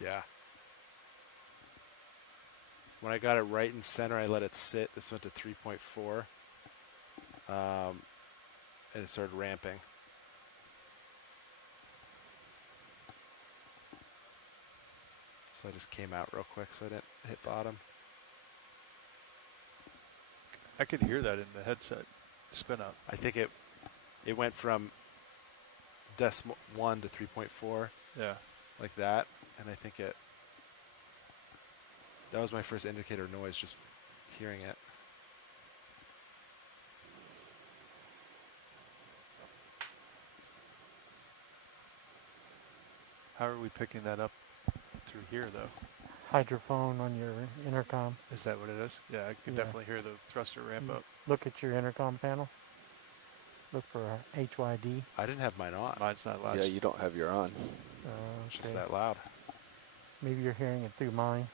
Yeah. When I got it right in center, I let it sit. This went to 3.4. And it started ramping. So I just came out real quick so I didn't hit bottom. I could hear that in the headset spin up. I think it went from decimal 1 to 3.4. Yeah. Like that. And I think that was my first indicator noise, just hearing it. How are we picking that up through here, though? Hydrophone on your intercom. Is that what it is? Yeah, I can Yeah. definitely hear the thruster ramp up. Look at your intercom panel. Look for HYD. I didn't have mine on. Mine's not loud. Yeah, you don't have your on. It's just that loud. Maybe you're hearing it through mine.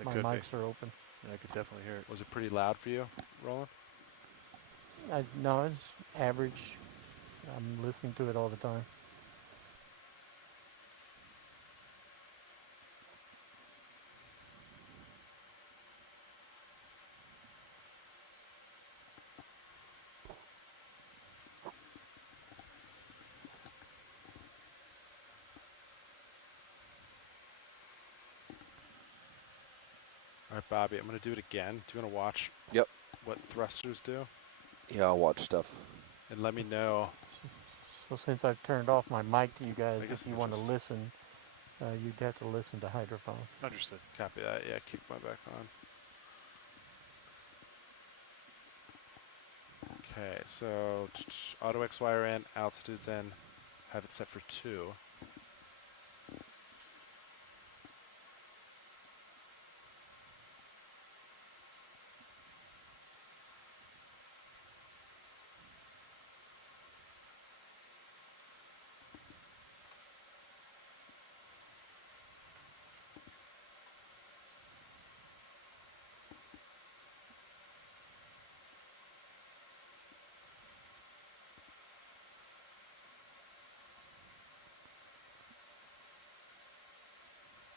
It My could mics be. are open. I could definitely hear it. Was it pretty loud for you, Roland? No, it's average. I'm listening to it all the time. All right, Bobby, I'm going to do it again. Do you want to watch Yep. what thrusters do? Yeah, I'll watch stuff. And let me know. So since I've turned off my mic to you guys, I guess if you I want to just- listen, you'd have to listen to hydrophone. Understood. Copy that. Yeah, keep my back on. Okay, so auto X wire in, altitude's in. Have it set for 2.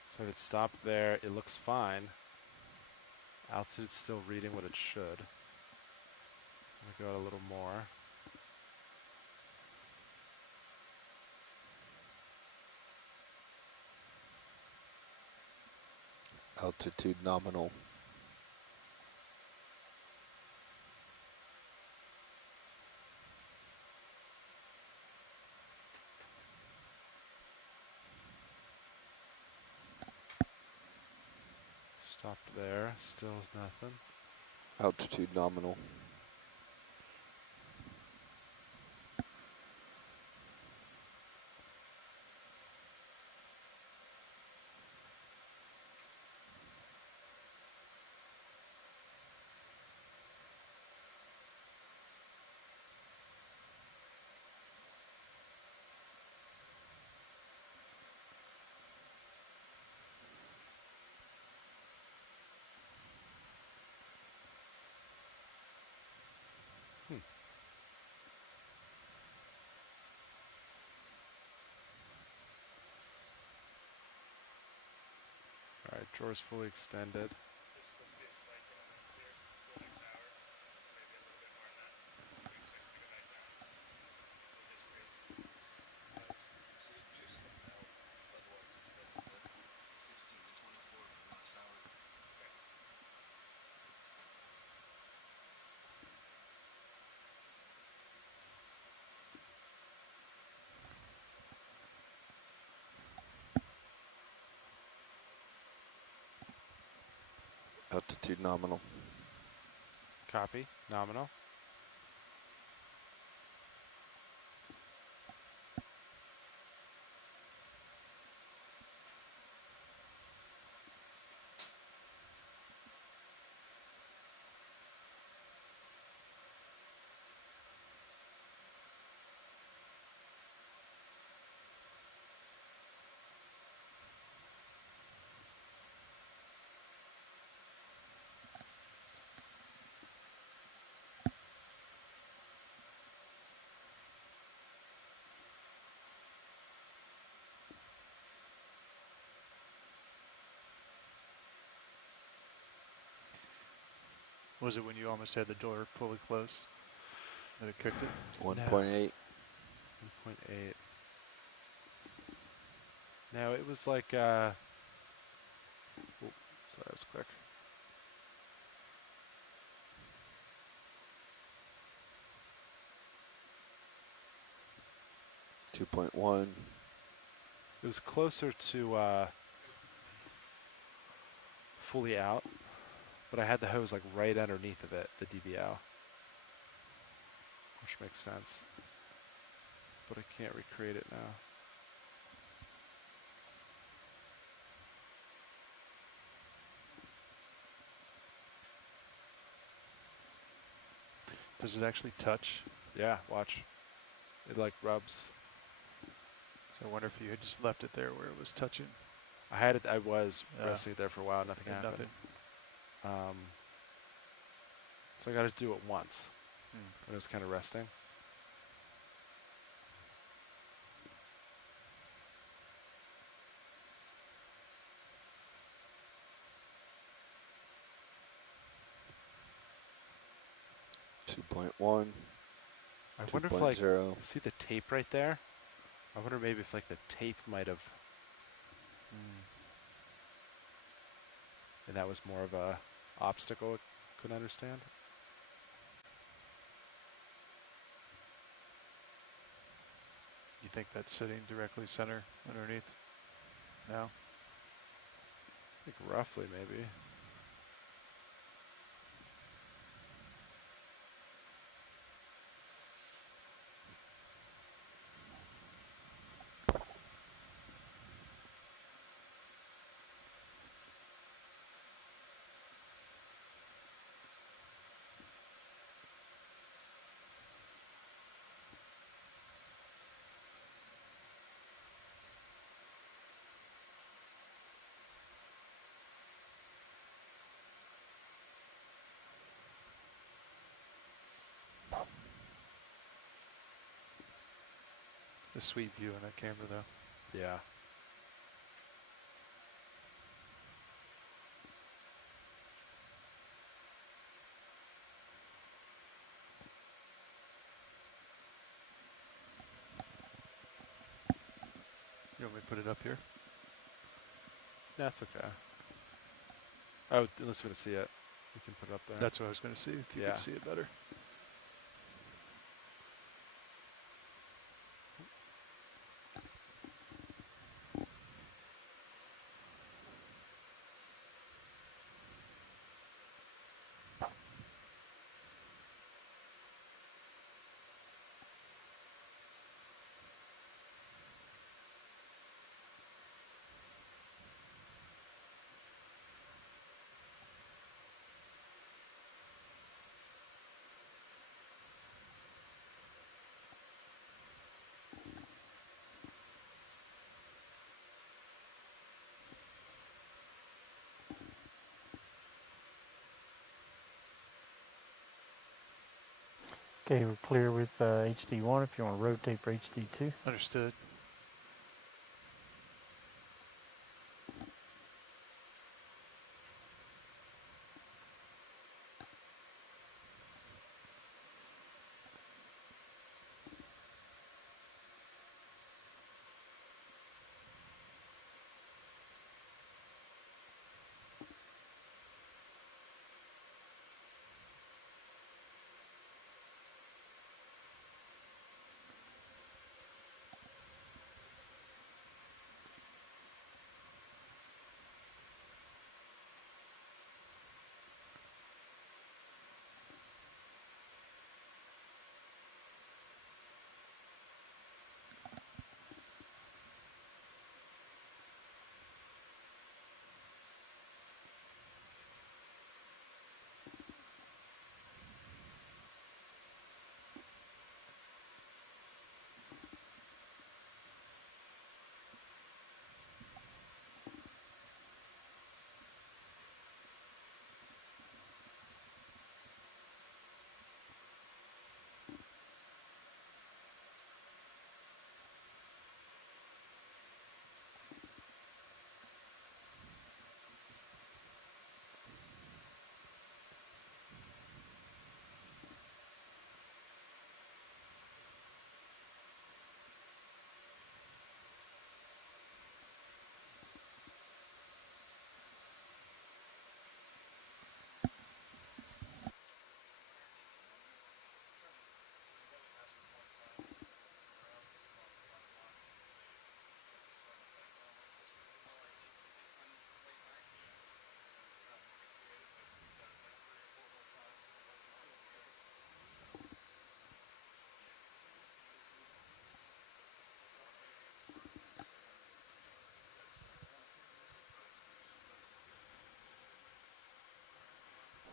So if it stopped there, it looks fine. Altitude's still reading what it should. I'm going to go a little more. Altitude nominal. Stopped there, still nothing. Altitude nominal. All right, drawer's fully extended. Altitude nominal. Copy, nominal. Was it when you almost had the door fully closed that it cooked it? 1.8. 1.8. No, it was like, sorry, that was quick. .1. It was closer to fully out, but I had the hose like right underneath of it, the DVL, which makes sense. But I can't recreate it now. Does it actually touch? Yeah, watch. It like rubs. So I wonder if you had just left it there where it was touching. I had it. I was Yeah. resting it there for a while. Nothing And happened. nothing. So I got to do it once Hmm. when it was kind of resting. .1. I wonder if like 2.0. see the tape right there. I wonder maybe if like the tape might have, and that was more of a obstacle it couldn't understand. You think that's sitting directly center underneath? No. I think roughly maybe. A sweet view on that camera though. Yeah. You want me to put it up here? That's okay. Oh, unless you want to see it, we can put it up there. That's what I was going to see, if you Yeah. could see it better. Okay, we're clear with HD1 if you want to rotate for HD2. Understood.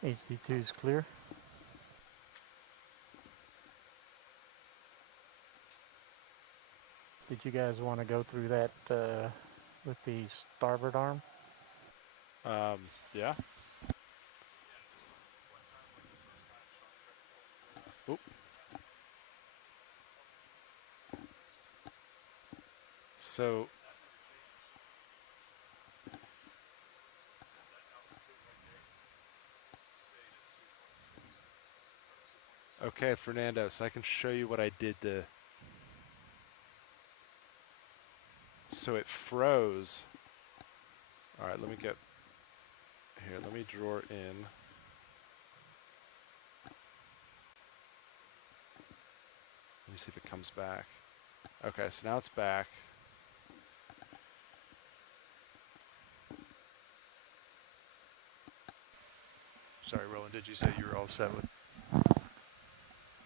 HD2 is clear. Did you guys want to go through that with the starboard arm? Yeah. Oop. So okay, Fernando, so I can show you what I did to. So it froze. All right, let me get here. Let me draw it in. Let me see if it comes back. Okay, so now it's back. Sorry, Roland, did you say you were all set with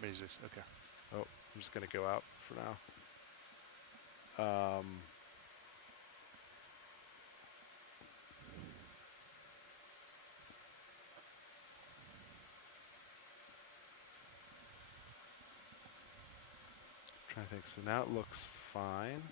music? Okay. Oh, I'm just gonna go out for now. Trying to think. So now it looks fine.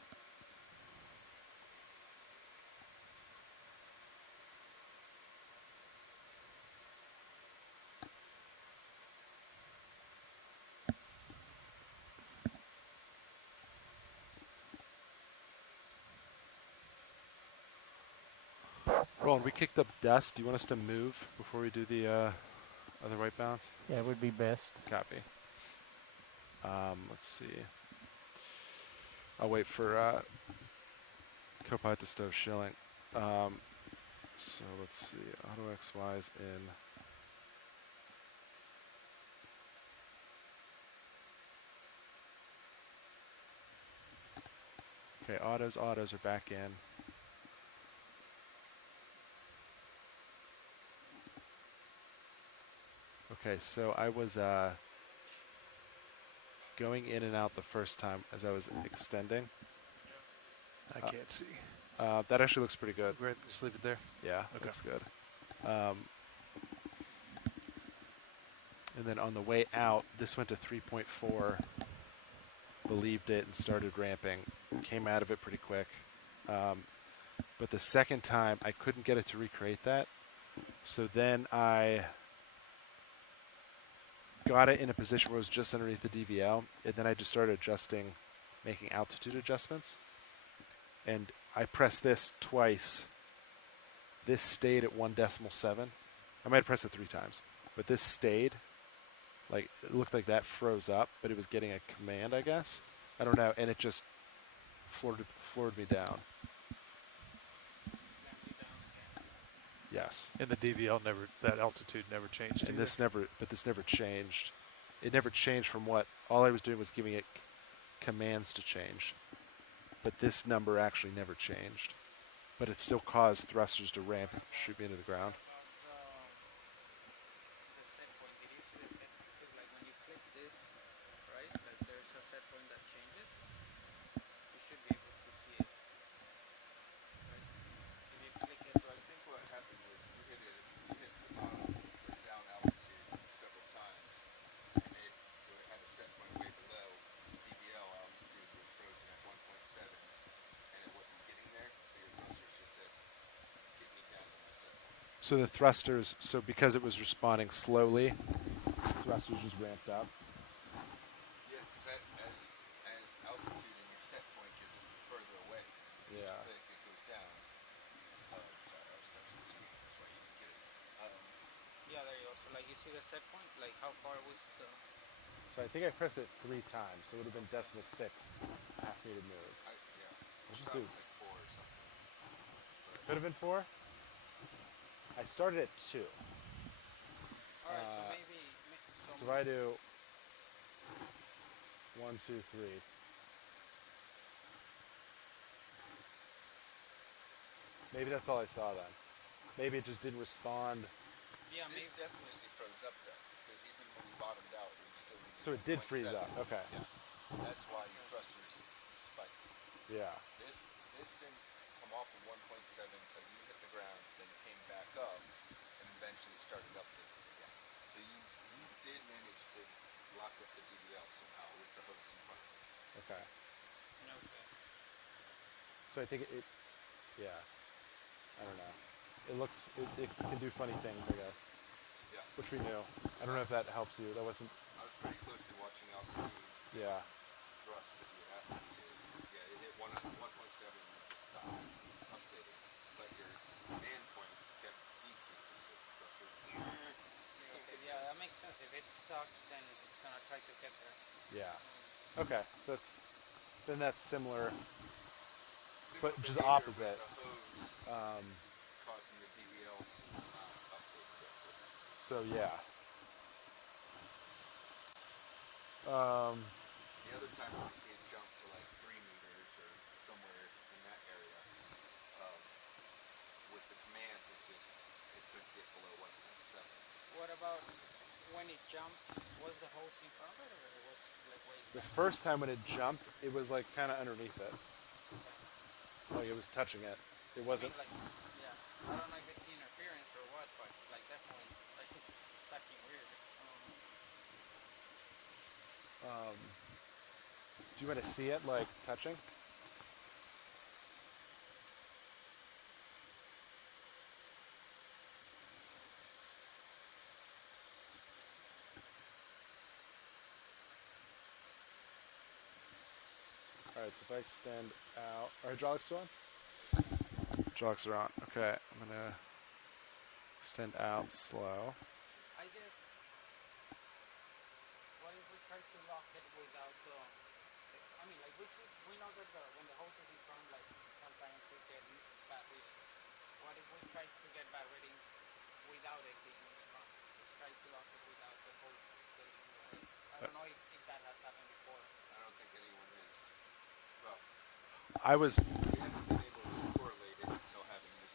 Roland, we kicked up dust. Do you want us to move before we do the other white balance? Yeah, it would be best. Copy. Let's see. I'll wait for Copilot to stove shilling. So let's see. Auto XY is in. Okay, autos are back in. Okay, so I was going in and out the first time as I was extending. I can't see. That actually looks pretty good. Great, just leave it there. Yeah, Okay. looks good. And then on the way out, this went to 3.4, believed it, and started ramping. Came out of it pretty quick. But the second time, I couldn't get it to recreate that. So then I got it in a position where it was just underneath the DVL, and then I just started adjusting, making altitude adjustments. And I pressed this twice. This stayed at 1.7. I might have pressed it 3 times, but this stayed. Like, it looked like that froze up, but it was getting a command, I guess. I don't know, and it just floored me down. Yes. And the DVL that altitude never changed. And either? this never changed. It never changed from what, all I was doing was giving it commands to change. But this number actually never changed. But it still caused thrusters to ramp and shoot me into the ground. The set point, did you see the set? Because like when you click this, right, like there's a set point that changes. You should be able to see it. Right? If you click it. So I think what happened was you hit the bottom or down altitude several times, and so it had a set point way below. DVL altitude was frozen at 1.7, and it wasn't getting there, so your thrusters just said, "Get me down to my set point." So the thrusters, because it was responding slowly, thrusters just ramped up. Yeah, because as altitude and your set point gets further away, so Yeah. click, it goes down. Sorry, I was touching the screen. That's why you didn't get it. Yeah, there you go. So like you see the set point, like how far was the... So I think I pressed it 3 times, so it would have been 0.6 half needed move. Yeah. Let's just Probably do. like 4 or something. Could have been 4. I started at 2. Alright, so maybe... So if I do 1, 2, 3. Maybe that's all I saw then. Maybe it just didn't respond. Yeah, This maybe... definitely froze up then, because even when you bottomed out, it was still. So it did freeze up. Okay. Yeah. That's why your thrusters spiked. Yeah. This didn't come off of 1.7 until you hit the ground, then came back up, and eventually started up the Okay. Okay. So I think it yeah. I don't know. It looks, it can do funny things, I guess. Yeah. Which we knew. I don't know if that helps you. That wasn't. I was pretty closely watching altitude. Yeah. Thrust because you had asked me to. Yeah, it hit 1.7 and then just stopped updating. But your command point kept decreasing, so thrusters. Okay, yeah, that makes sense. If it's stuck, then it's gonna try to get there. Yeah. Okay. So that's similar, Similar but just behavior opposite. with the hose causing the DVL to not update correctly. So yeah. The other times we see it jump to like 3 meters or somewhere in that area. With the commands, it couldn't get below 1.7. What about when it jumped? Was the hose in front of it, or it was like way The back? first time when it jumped, it was like kind of underneath it. Okay. Like it was touching it. It wasn't. I mean, like, yeah. I don't know if it's interference or what, but like definitely like sucking weird. Do you want to see it like touching? All right, so if I extend out, are hydraulics still on? Hydraulics are on. Okay, I'm gonna extend out slow. I guess. What if we try to lock it without the? I mean, like we know that when the hose is in front, like sometimes it gets bad readings. What if we try to get bad readings without it being in the front? Let's try to lock it without the hose getting in the way. I don't know if that has happened before. I don't think anyone has. Well, I was. we haven't been able to correlate it until having this.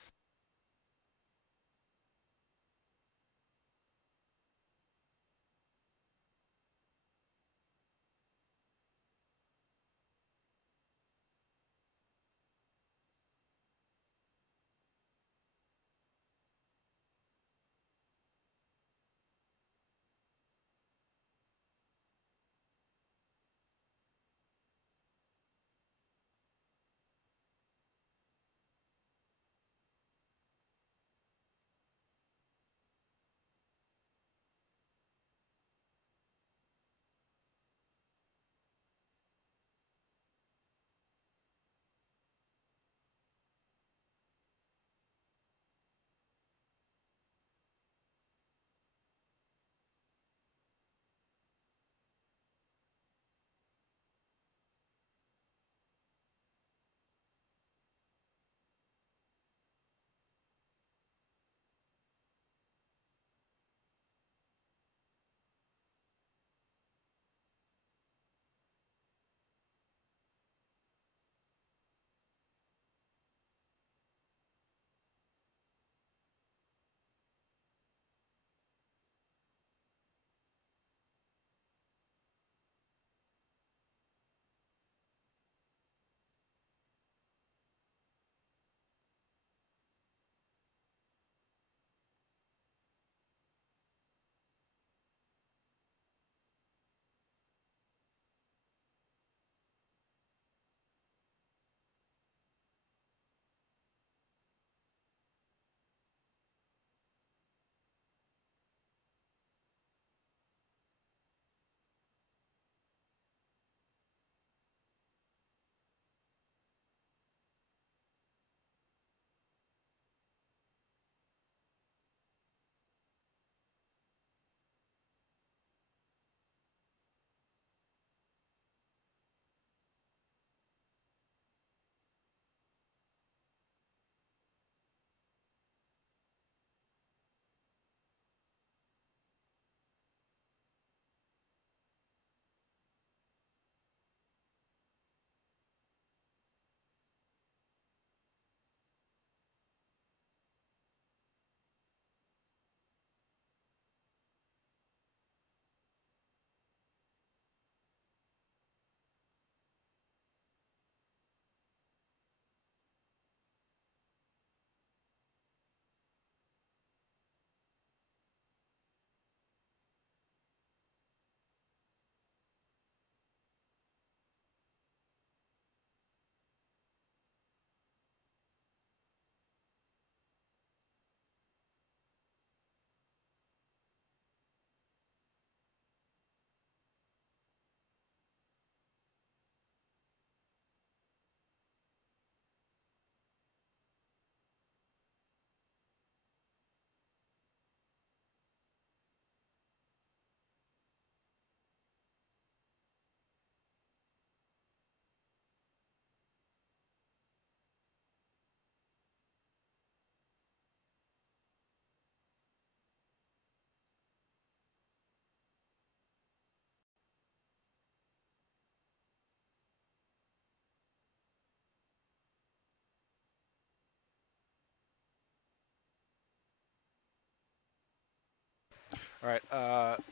All right.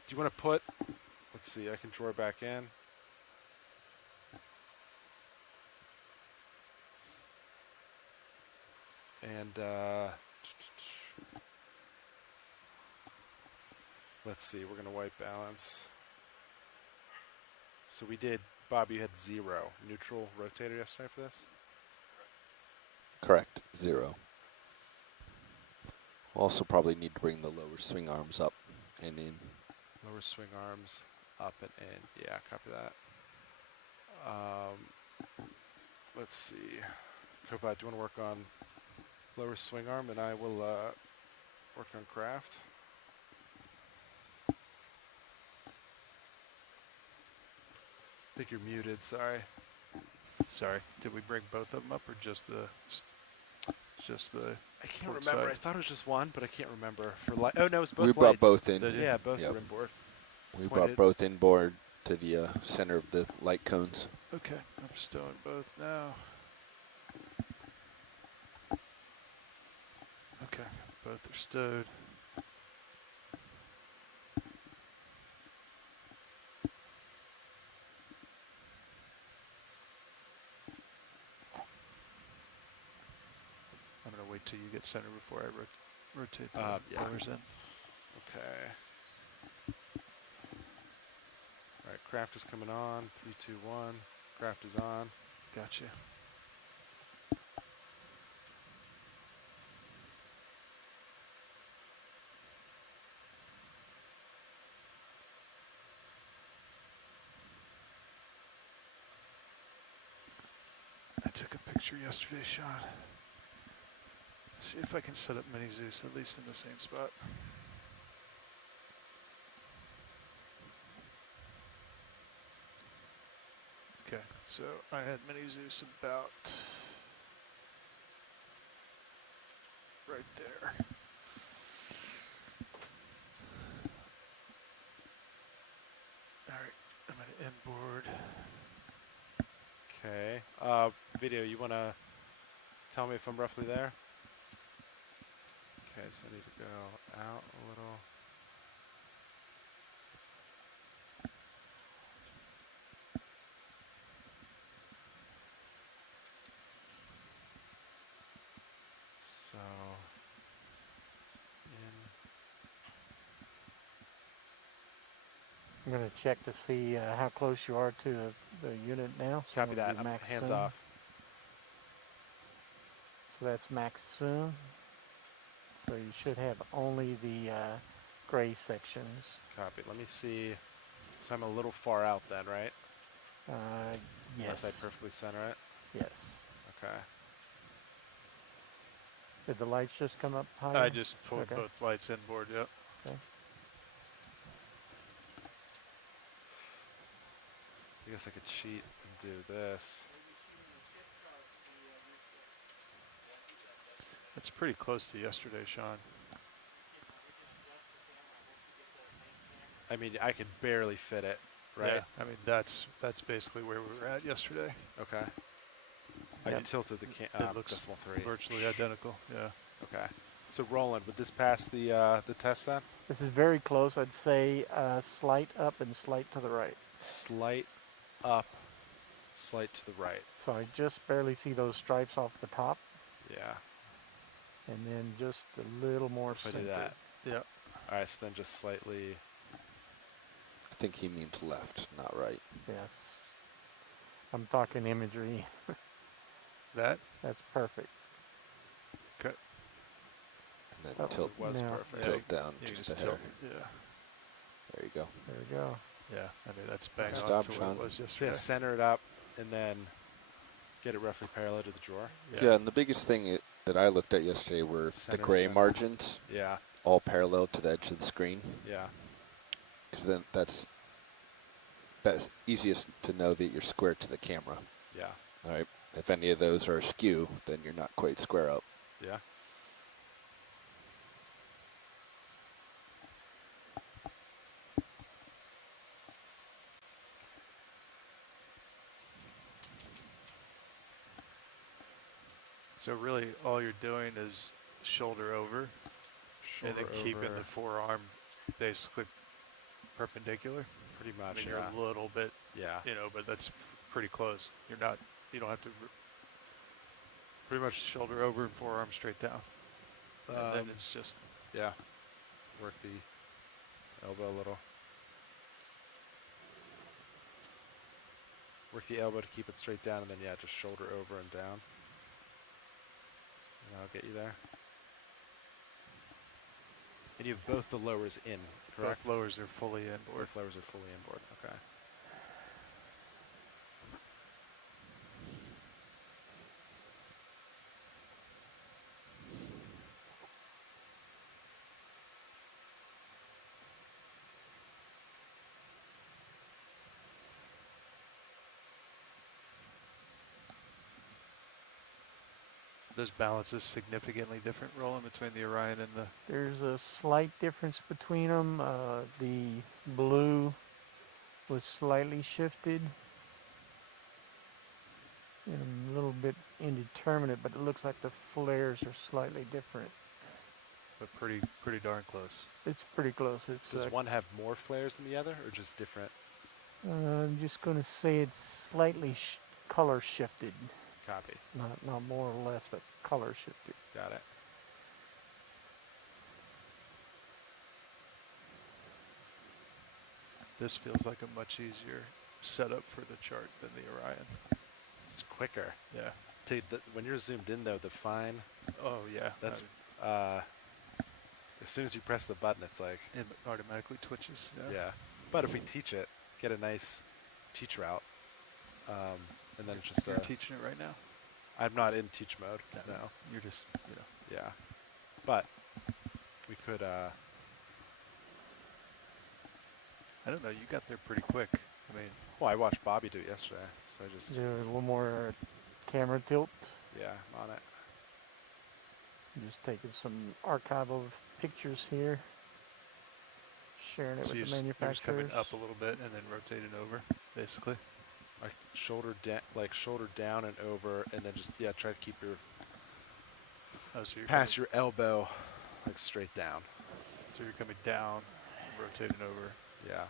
Do you want to put? Let's see. I can draw back in. And let's see. We're gonna white balance. So we did. Bob, you had 0 neutral rotator yesterday for this. Correct. 0. We'll also probably need to bring the lower swing arms up and in. Lower swing arms up and in. Yeah, copy that. Let's see. Kopat, do you want to work on lower swing arm, and I will work on craft. I think you're muted. Sorry. Sorry. Did we bring both of them up or just the? I can't port remember. side? I thought it was just one, but I can't remember. For light. Oh no, it's both. We brought lights. both in. Yeah, both Yep. were inboard. We Pointed. brought both inboard to the center of the light cones. Okay, I'm stowing both now. Okay, both are stowed. I'm gonna wait till you get centered before I rotate the Yeah. lowers in. Okay. All right, craft is coming on. 3, 2, 1. Craft is on. Gotcha. I took a picture yesterday, Sean. Let's see if I can set up Mini Zeus at least in the same spot. Okay, so I had Mini Zeus about right there. All right, I'm gonna inboard. Okay. Video, you want to tell me if I'm roughly there? Okay, so I need to go out a little. So, I'm going to check to see how close you are to the unit now. So copy I'm gonna that. do I'm max hands zoom. off. So that's max zoom. So you should have only the gray sections. Copy. Let me see. So I'm a little far out then, right? Yes. Unless I perfectly center it. Yes. Okay. Did the lights just come up higher? I just pulled Okay. both lights inboard, yep. Okay. I guess I could cheat and do this. That's pretty close to yesterday, Sean. I mean, I could barely fit it, right? Yeah, I mean, that's basically where we were at yesterday. Okay. I Yep. tilted the It looks decimal 3. virtually identical, yeah. Okay. So Roland, would this pass the test then? This is very close. I'd say slight up and slight to the right. Slight up, slight to the right. So I just barely see those stripes off the top, Yeah. and then just a little more If I do centered. that. Yep. All right, so then just slightly. I think he means left, not right. Yes. I'm talking imagery. That? That's perfect. Okay. And then Oh, tilt, was now- perfect. tilt down You just just a hair. tilt it, yeah. There you go. There we go. Yeah, I mean, that's bang Nice on job, to what Sean. it was So yeah, yesterday. center it up and then get it roughly parallel to the drawer. Yeah, and the biggest thing that I looked at yesterday were Center, the gray center. margins, Yeah. all parallel to the edge of the screen. Yeah. Because then that's easiest to know that you're square to the camera. Yeah. All right. If any of those are askew, then you're not quite square up. Yeah. So really, all you're doing is shoulder over, and then keeping the forearm basically perpendicular. Pretty I much, mean, yeah. you're a little bit, Yeah. you know, but that's pretty close. You don't have to pretty much shoulder over and forearm straight down. And then it's just, yeah, work the elbow a little. Work the elbow to keep it straight down, and then, yeah, just shoulder over and down. And that'll get you there. And you have both the lowers in, correct? both lowers are fully inboard. Both lowers are fully inboard, okay. Those balances significantly different rolling between the Orion and the... There's a slight difference between them. The blue was slightly shifted and a little bit indeterminate, but it looks like the flares are slightly different. But pretty darn close. It's pretty close. It's Does one have more flares than the other, or just different? I'm just going to say it's slightly color shifted. Copy. Not more or less, but color shifted. Got it. This feels like a much easier setup for the chart than the Orion. It's quicker. Yeah. When you're zoomed in, though, the fine. Oh, yeah. That's as soon as you press the button, it's like it automatically twitches. Yeah. But if we teach it, get a nice teach route, and then just you're teaching it right now. I'm not in teach mode. No. You're just, you know. Yeah. But we could. I don't know. You got there pretty quick. I mean. Well, I watched Bobby do it yesterday, so I just. Do a little more camera tilt. Yeah, I'm on it. Just taking some archival pictures here. Sharing it So with the you're manufacturers. just coming up a little bit and then rotating over, basically. Like shoulder down and over, and then just try to keep your pass your elbow like straight down. So you're coming down, rotating over. Yeah.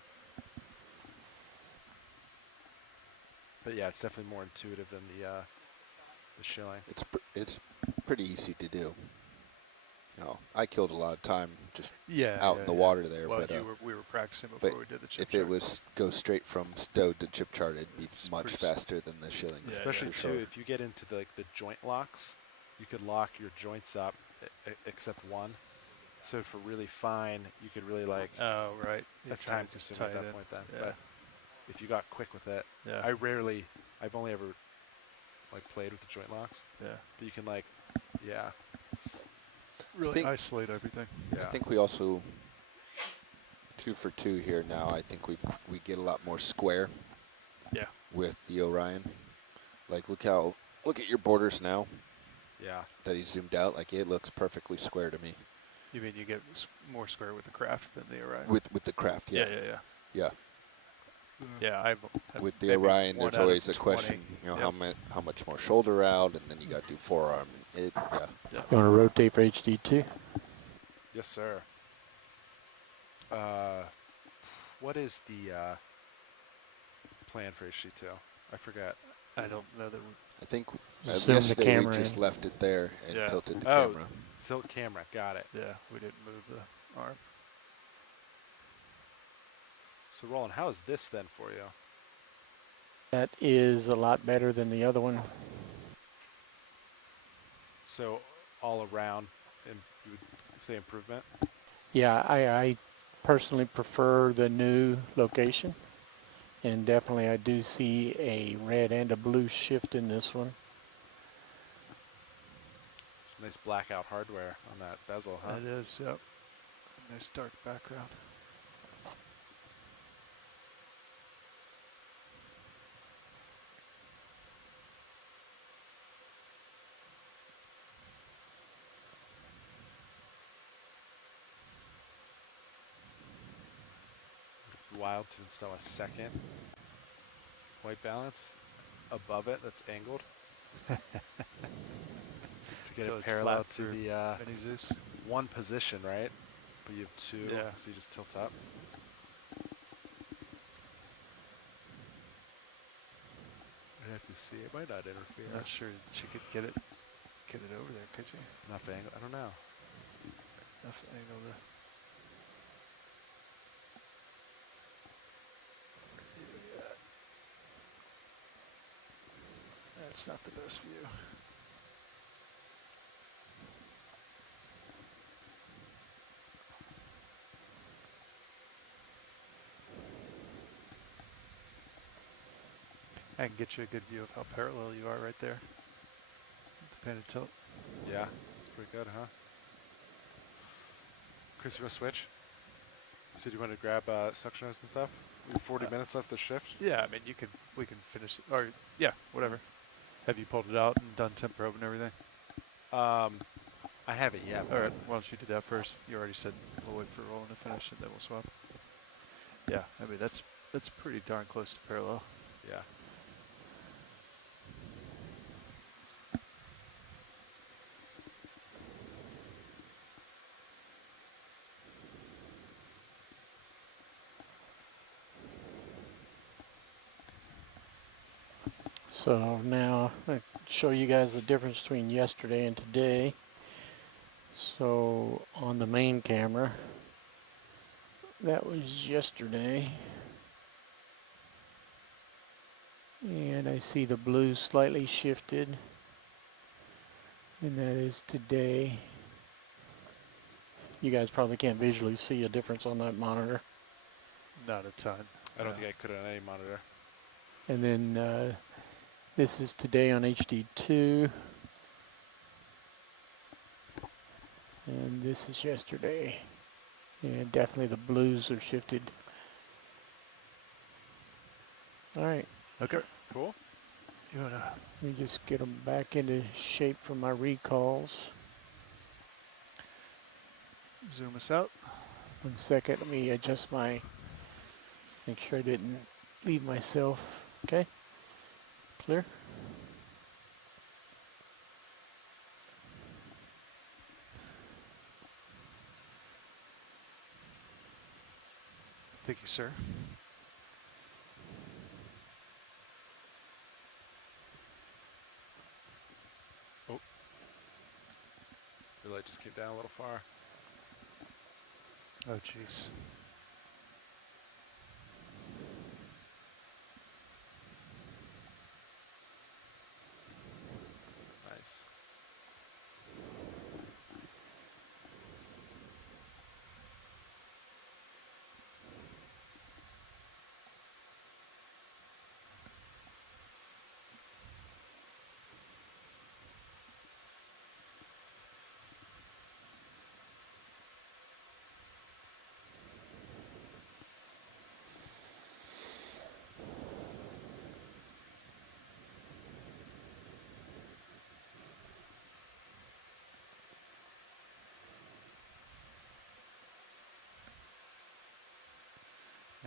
But yeah, it's definitely more intuitive than the shilling. It's pretty easy to do. You know, I killed a lot of time just out in the water there. Well, but we were practicing before we did the chip if chart. it was go straight from stowed to chip chart, it'd be much faster than the shilling. Yeah, especially too, if you get into the joint locks, you could lock your joints up except one. So for really fine, you could really like. Oh right. That's time consuming at that point then. Yeah. But if you got quick with it, yeah. I've only ever like played with the joint locks. Yeah. But you can like, yeah. Really isolate everything. Yeah. I think we also 2 for 2 here now. I think we get a lot more square. Yeah. With the Orion, like look at your borders now. Yeah. That he zoomed out, like it looks perfectly square to me. You mean you get more square with the craft than the Orion? With the craft, yeah. Yeah. Yeah, I've with the Orion, there's always a question, you know, how much more shoulder out, and then you got to do forearm. You want to rotate for HD2? Yes, sir. What is the plan for HD2? I forgot. I don't know that. I think yesterday we just left it there and tilted the camera. Tilt camera, got it. Yeah, we didn't move the arm. So Roland, how is this then for you? That is a lot better than the other one. So all around, you would say improvement? Yeah, I personally prefer the new location. And definitely I do see a red and a blue shift in this one. Some nice blackout hardware on that bezel, huh? It is, yep. Nice dark background. Wild to install a second white balance above it that's angled to get So it it's parallel flat to through the Mini Zeus. one position, right? But you have 2, Yeah. so you just tilt up. I have to see. It might not interfere. I'm not sure that you could get it over there, could you? Enough angle. I don't know. Enough angle to. That's not the best view. I can get you a good view of how parallel you are right there. The painted tilt. Yeah, it's pretty good, huh? Chris, you want to switch? So do you want to grab suction hose and stuff? We have 40 minutes left to shift. Yeah, I mean, we can finish it. Or, yeah, whatever. Have you pulled it out and done temp probe and everything? I haven't yet. All right, why don't you do that first? You already said we'll wait for Roland to finish and then we'll swap. Yeah, I mean, that's pretty darn close to parallel. Yeah. So now I show you guys the difference between yesterday and today. So on the main camera, that was yesterday. And I see the blue slightly shifted. And that is today. You guys probably can't visually see a difference on that monitor. Not a ton. I don't think I could on any monitor. And then this is today on HD2. And this is yesterday. And definitely the blues are shifted. All right. Okay. Cool. You wanna? Let me just get them back into shape for my recalls. Zoom us out. 1 second. Let me adjust my. Make sure I didn't leave myself. Okay. Clear. Thank you, sir. Oh. Your light just came down a little far. Oh, jeez. Nice.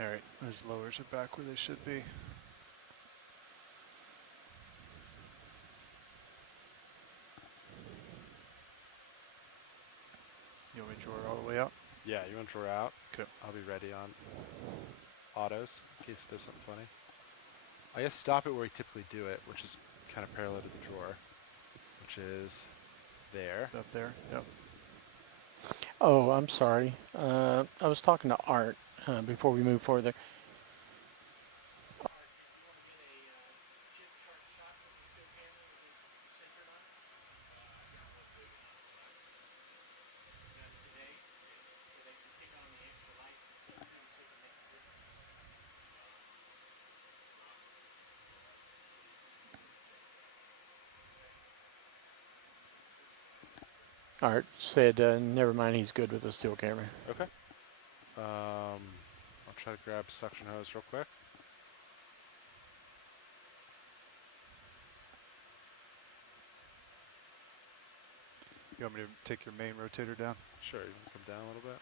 All right, those lowers are back where they should be. You want me to draw all the way out? Yeah, you want to draw out? Okay. I'll be ready on autos in case it does something funny. I guess stop it where we typically do it, which is kind of parallel to the drawer, which is there. Up there? Yep. Oh, I'm sorry. I was talking to Art before we move further. Art said, never mind, he's good with the still camera. Okay. I'll try to grab suction hose real quick. You want me to take your main rotator down? Sure, you can come down a little bit.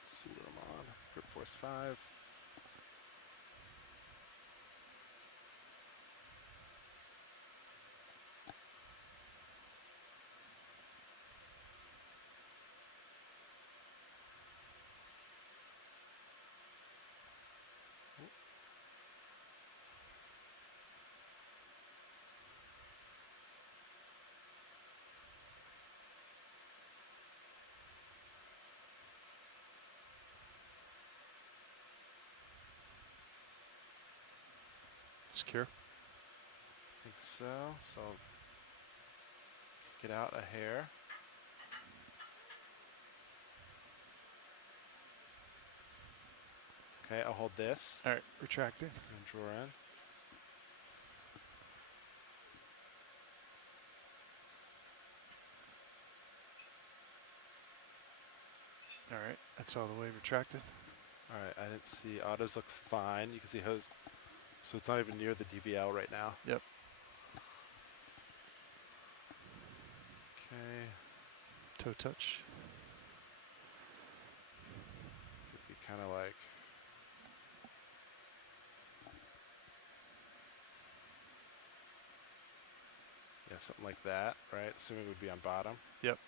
Let's see what I'm on. Grip force 5. Secure. I think so. So get out a hair. Okay, I'll hold this. All right, retracting. And draw in. All right, that's all the way retracted. All right, I didn't see autos look fine. You can see hose, so it's not even near the DVL right now. Yep. Okay. Toe touch. Would be kind of like. Yeah, something like that, right? Assuming it would be on bottom. Yep.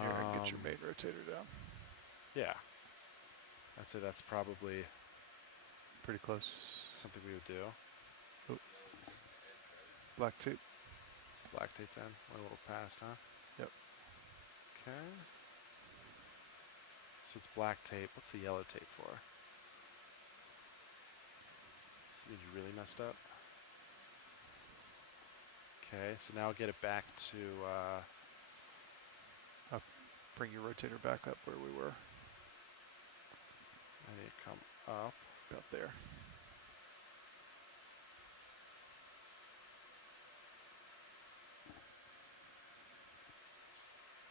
Here, I can get your main rotator down. Yeah. I'd say that's probably pretty close. Something we would do. Oh. Black tape. It's black tape then. Went a little past, huh? Yep. Okay. So it's black tape. What's the yellow tape for? Does it mean you really messed up? Okay, so now I'll get it back to... I'll bring your rotator back up where we were. I need to come up. About there.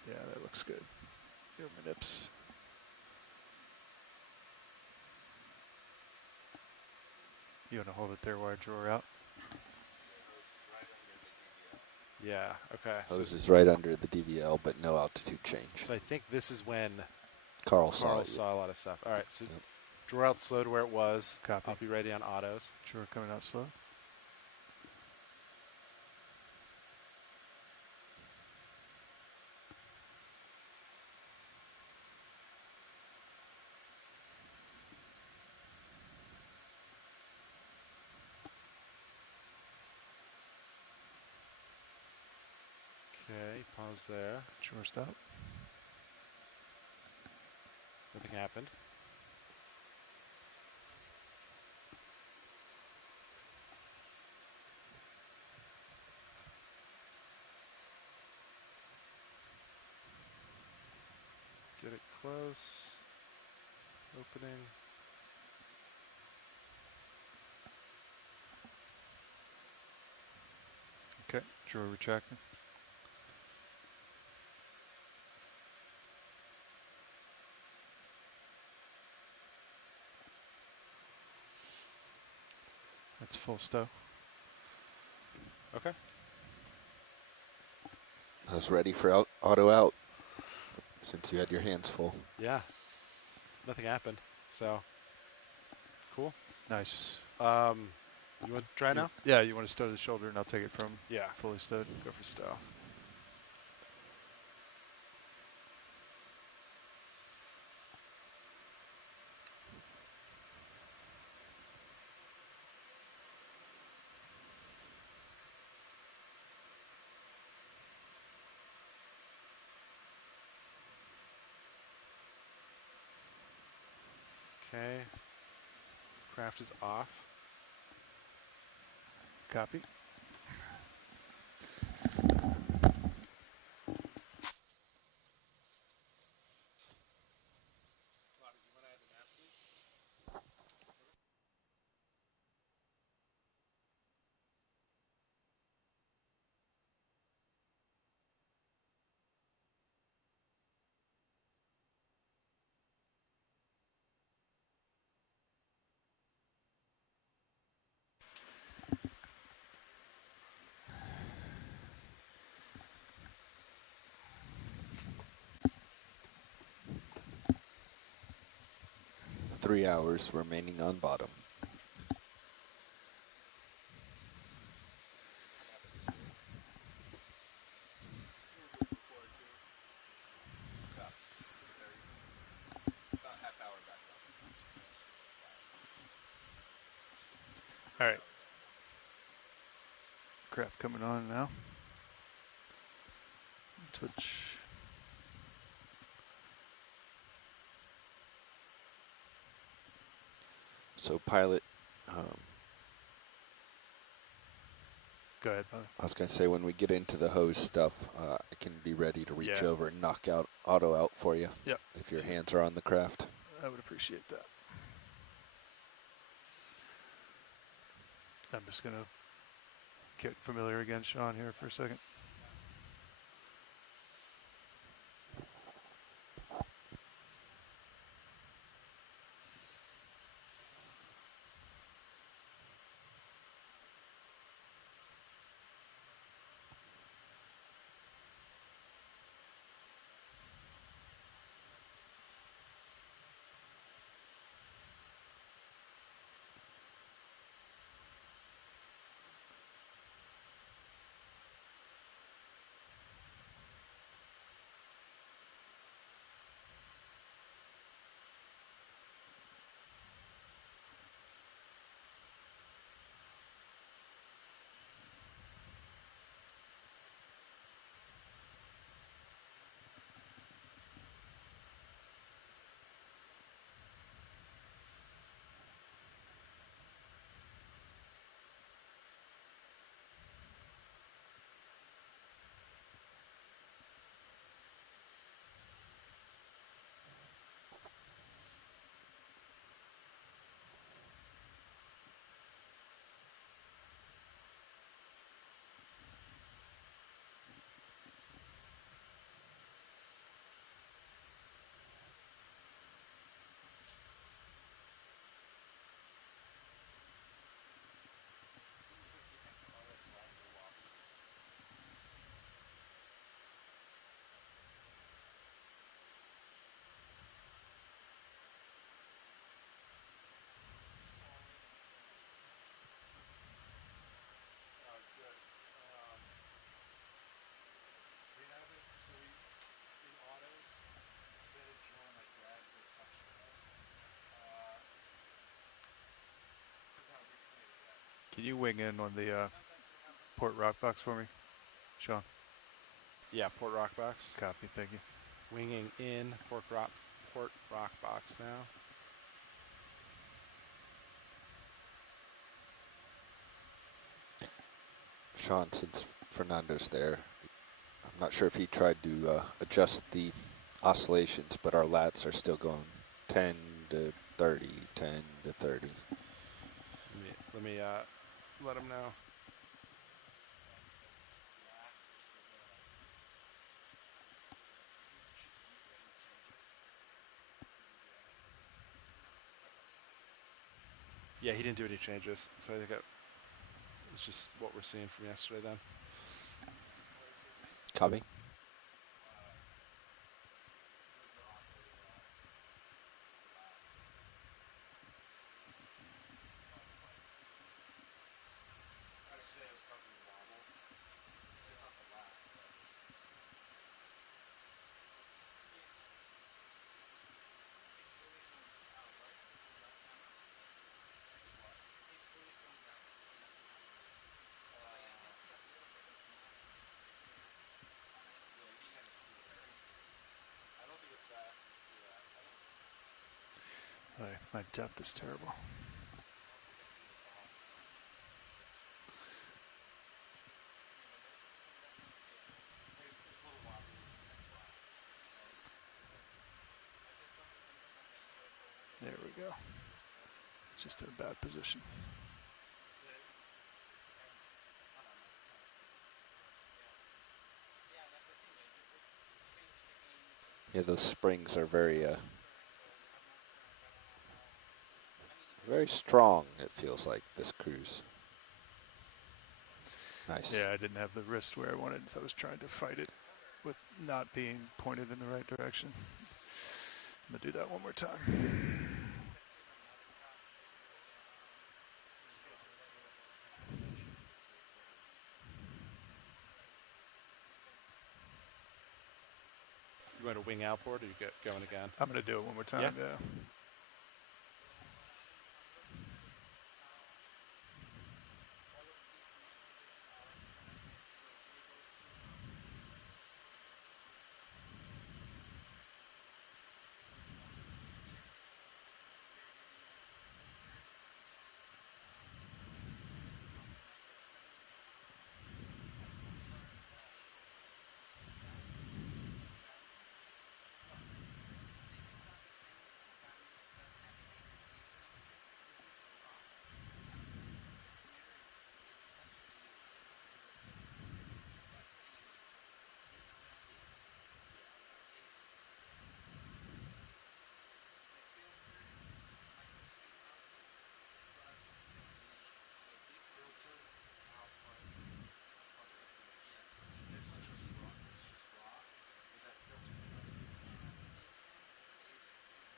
Yeah, that looks good. Here are my nips. You want to hold it there while I draw out? Yeah, okay. Hose is right under the DVL, but no altitude change. So I think this is when Carl saw a lot of stuff. All right, so draw out slow to where it was. Copy. I'll be ready on autos. Draw coming out slow. Okay, pause there. Draw stop. Nothing happened. Get it close. Opening. Okay, draw retracting. That's full stow. Okay. I was ready for auto out since you had your hands full. Yeah. Nothing happened. So, cool. Nice. You want to try now? Yeah, you want to stow the shoulder and I'll take it from fully stowed. Go for stow. Okay. Craft is off. Copy. Three hours remaining on bottom. All right. Craft coming on now. Twitch. So pilot, Go ahead, Father. I was going to say, when we get into the hose stuff, I can be ready to reach Yeah. over and knock out auto out for you. Yep. If your hands are on the craft. I would appreciate that. I'm just going to get familiar again, Sean, here for a second. Can you wing in on the port rock box for me, Sean? Yeah, port rock box. Copy, thank you. Winging in port rock box now. Sean, since Fernando's there, I'm not sure if he tried to adjust the oscillations, but our lats are still going 10 to 30, 10 to 30. Let me let him know. Yeah, he didn't do any changes, so I think it's just what we're seeing from yesterday then. Copy. My depth is terrible. There we go. Just in a bad position. Yeah, those springs are very very strong, it feels like, this cruise. Nice. Yeah, I didn't have the wrist where I wanted, so I was trying to fight it with not being pointed in the right direction. I'm going to do that one more time. You want to wing out port, or you going again? I'm going to do it one more time, yeah.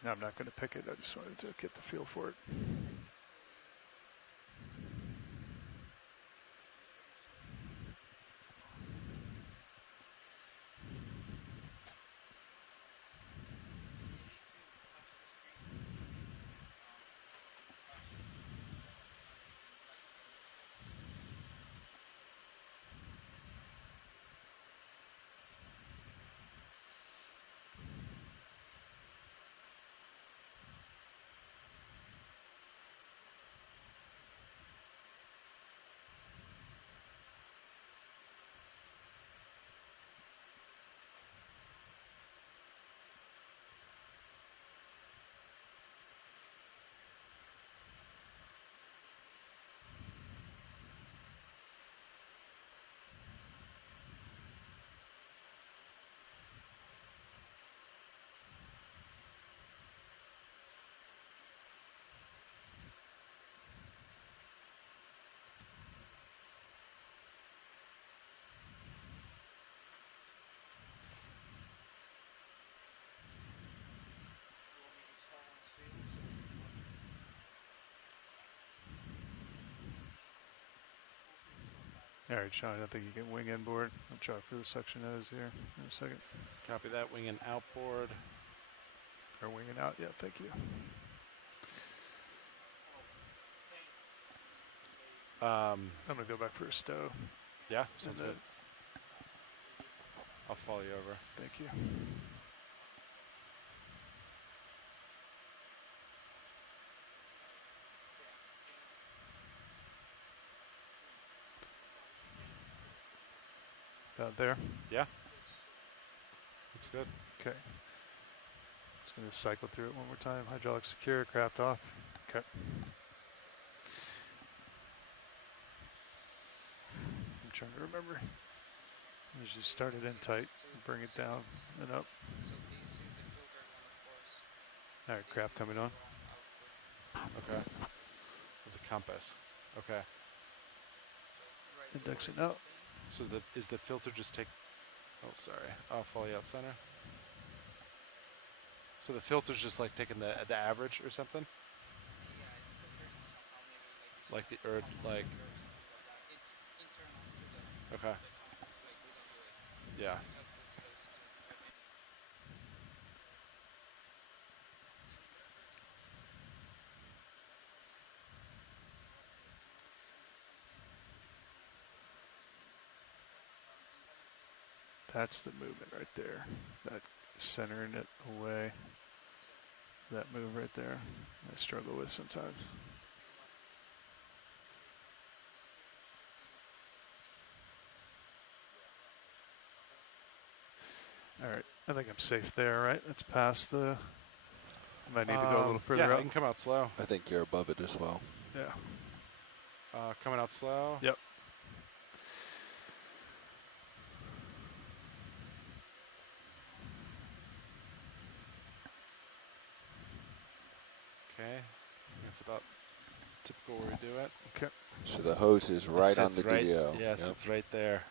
No, I'm not going to pick it. I just wanted to get the feel for it. All right, Sean, I think you can wing inboard. I'll try for the suction nose here in a second. Copy that. Wing and outboard. Or winging out. Yeah, thank you. I'm going to go back for a stow. Yeah, sounds good. I'll follow you over. Thank you. About there? Yeah. Looks good. Okay. Just going to cycle through it one more time. Hydraulic secure, craft off. Okay. I'm trying to remember. As you start it in tight, bring it down and up. All right, craft coming on. Okay. With the compass. Okay. Indexing out. So is the filter just take... Oh, sorry. I'll follow you out center. So the filter's just like taking the average or something? Like the earth, like... Okay. Yeah. That's the movement right there. That centering it away. That move right there. I struggle with sometimes. All right, I think I'm safe there, right? It's past the... I might need to go a little further yeah, up. you can come out slow. I think you're above it as well. Yeah. Coming out slow. Yep. Okay. That's about typical where we do it. Okay. So the hose is right on the right, DVO. Yes, Yep. it's right there.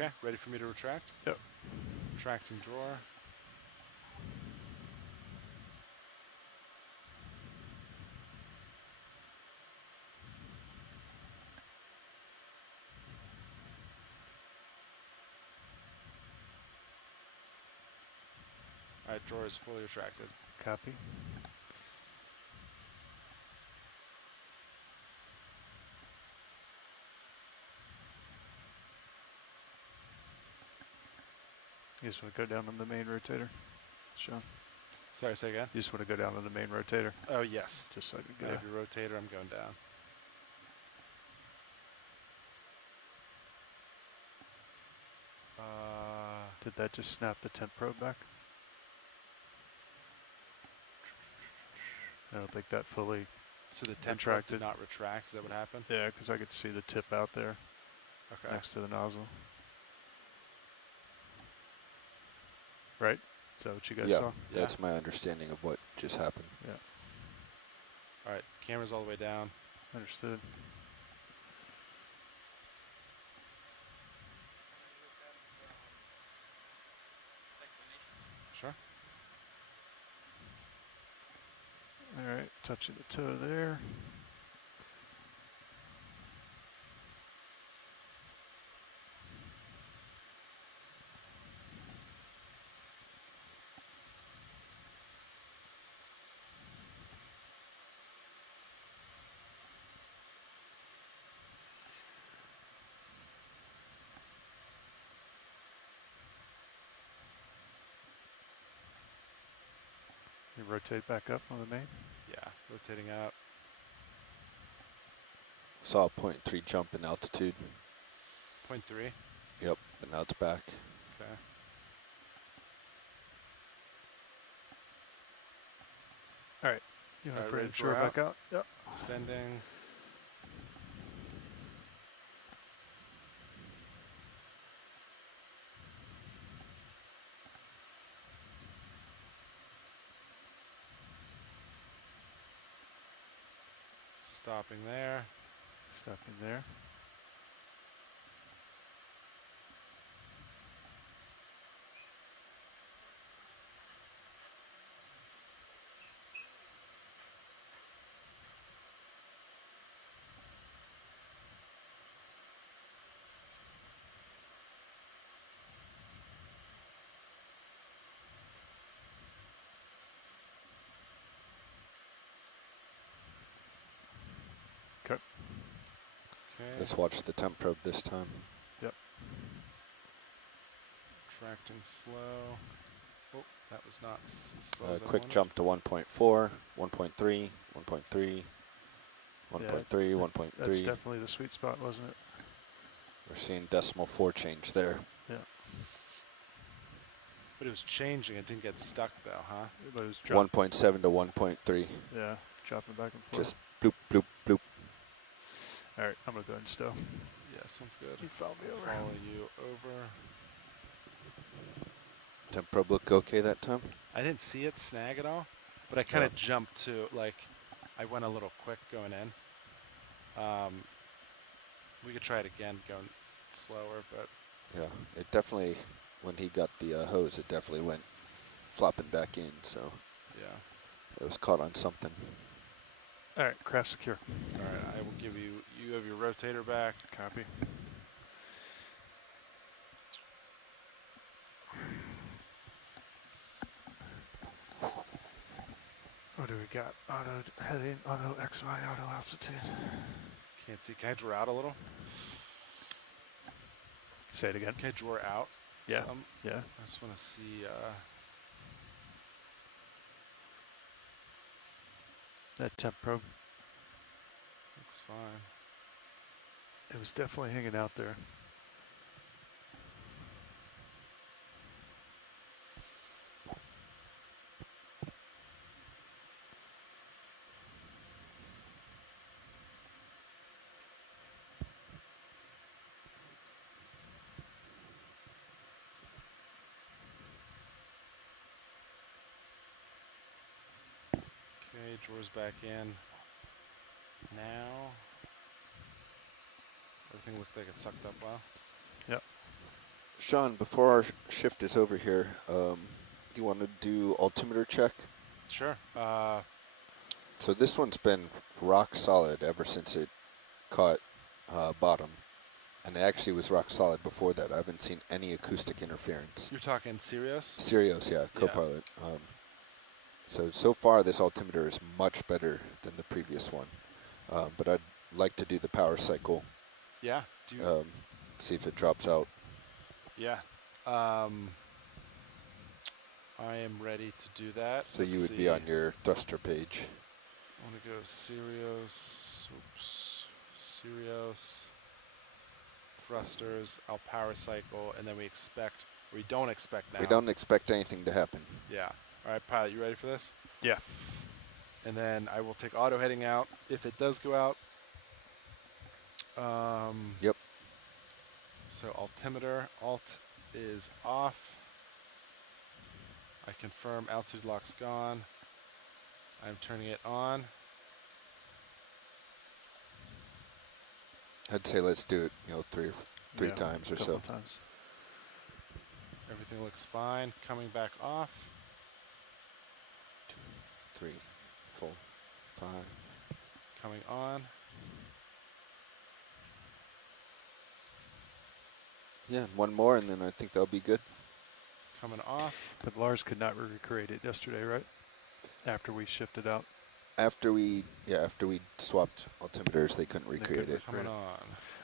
Okay, ready for me to retract? Yep. Retracting drawer. All right, drawer is fully retracted. Copy. You just want to go down on the main rotator, Sean? Sorry, say again? You just want to go down on the main rotator? Oh, yes. Just so I can I get have your rotator, I'm going down. Did that just snap the temp probe back? I don't think that fully So the temp probe retracted. did not retract. Is that what happened? Yeah, because I could see the tip out there Okay. next to the nozzle. Right? Is that what you guys Yeah, saw? that's my understanding of what just happened. Yeah. All right. Camera's all the way down. Understood. Sure. All right, touching the toe there. You rotate back up on the main. Yeah. Rotating out. Saw a 0.3 jump in altitude. 0.3. Yep, but now it's back. Okay. All right. You want All to right, bring ready the to shore draw back out? Yep. Extending. Stopping there. Stopping there. Okay. Okay. Let's watch the temp probe this time. Yep. Tracting slow. Oh, that was not as slow as I Quick wanted. jump to 1.4, 1.3, 1.3, 1.3, 1.3. That's definitely the sweet spot, wasn't it? We're seeing decimal 4 change there. Yeah. But it was changing. It didn't get stuck though, huh? But it was dropping. 1.7 to 1.3. Yeah, dropping back and forth. Just bloop, bloop, bloop. All right, I'm going to go ahead and stow. Yeah, sounds good. You follow me over. Follow you over. Temp probe look okay that time? I didn't see it snag at all, but I kind of jumped to, like, I went a little quick going in. We could try it again going slower, but... Yeah, it definitely, when he got the hose, it definitely went flopping back in, so... Yeah. It was caught on something. All right, craft secure. All right, I will give you, you have your rotator back. Copy. What do we got? Auto heading, auto XY, auto altitude. Can't see. Can I draw out a little? Say it again. Can I draw out? Yeah. Some? Yeah. I just want to see. That temp probe. Looks fine. It was definitely hanging out there. Okay, drawers back in. Now, everything looked like it sucked up well. Yep. Sean, before our shift is over here, you want to do altimeter check? Sure. So this one's been rock solid ever since it caught bottom. And it actually was rock solid before that. I haven't seen any acoustic interference. You're talking Sirius? Sirius, yeah, Copilot. So far this altimeter is much better than the previous one. But I'd like to do the power cycle. Yeah. Do you see if it drops out. Yeah. I am ready to do that. So you would be on your thruster page. I want to go Sirius. Oops. Sirius. Thrusters. I'll power cycle, and then we expect We don't expect now. We don't expect anything to happen. Yeah. All right, pilot, you ready for this? Yeah. And then I will take auto heading out. If it does go out, Yep. So altimeter, alt is off. I confirm altitude lock's gone. I'm turning it on. I'd say let's do it, three Yeah, times or couple so. times. Everything looks fine. Coming back off. 2, 3, 4, 5. Coming on. Yeah, and one more, and then I think that'll be good. Coming off. But Lars could not recreate it yesterday, right? After we shifted out. After we swapped altimeters, they couldn't recreate it. Coming on.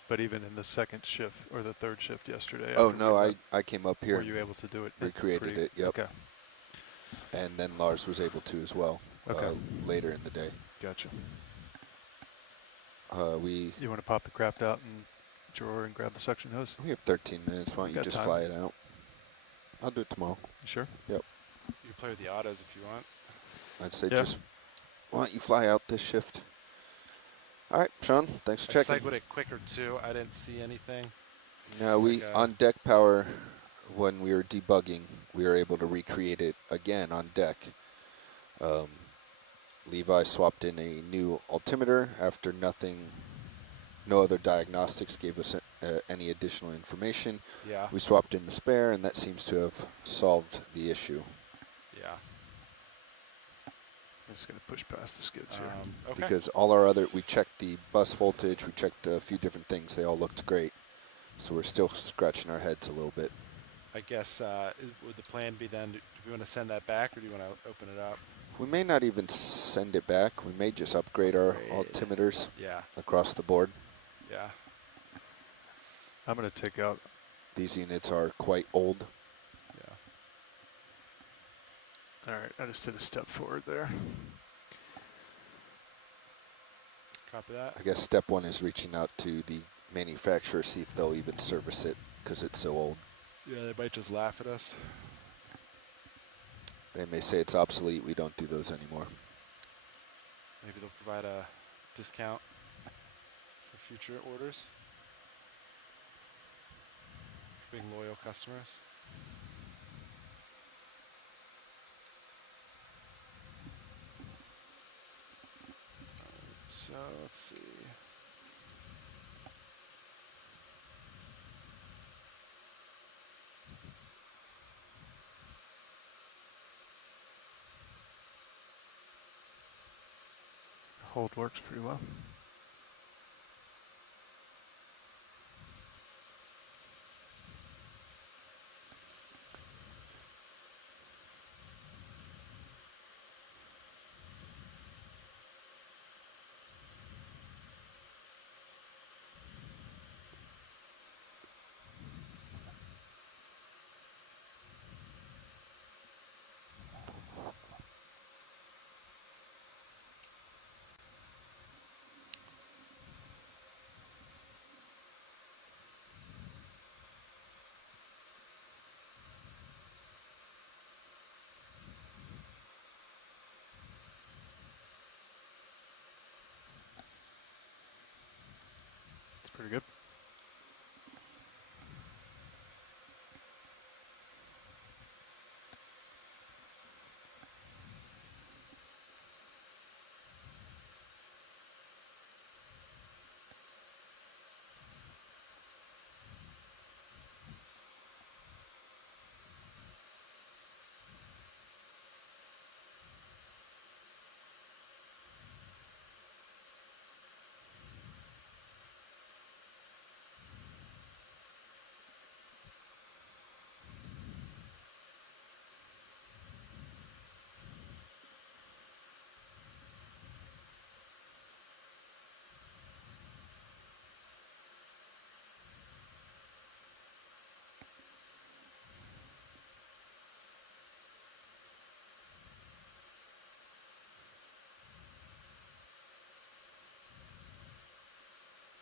But even in the second shift or the third shift yesterday. Oh after no, we left, I came up here. Were you able to do it? Recreated it. Yep. Okay. And then Lars was able to as well. Okay. Later in the day. Gotcha. You want to pop the craft out and drawer and grab the suction hose? We have 13 minutes. Why don't you just fly it out? I'll do it tomorrow. You sure? Yep. You can play with the autos if you want. I'd say just, why don't you fly out this shift? All right, Sean, thanks for checking. I cycled it quicker too. I didn't see anything. No, on deck power, when we were debugging, we were able to recreate it again on deck. Levi swapped in a new altimeter after no other diagnostics gave us any additional information. Yeah. We swapped in the spare, and that seems to have solved the issue. Yeah. I'm just going to push past the skids here. Okay. Because we checked the bus voltage, we checked a few different things. They all looked great. So we're still scratching our heads a little bit. I guess, would the plan be then, do we want to send that back or do you want to open it up? We may not even send it back. We may just upgrade our altimeters across the board. Yeah. I'm going to take out. These units are quite old. Yeah. All right, I just did a step forward there. Copy that. I guess step one is reaching out to the manufacturer, see if they'll even service it because it's so old. Yeah, they might just laugh at us. They may say it's obsolete. We don't do those anymore. Maybe they'll provide a discount for future orders. For being loyal customers. So let's see. Hold works pretty well. Pretty good.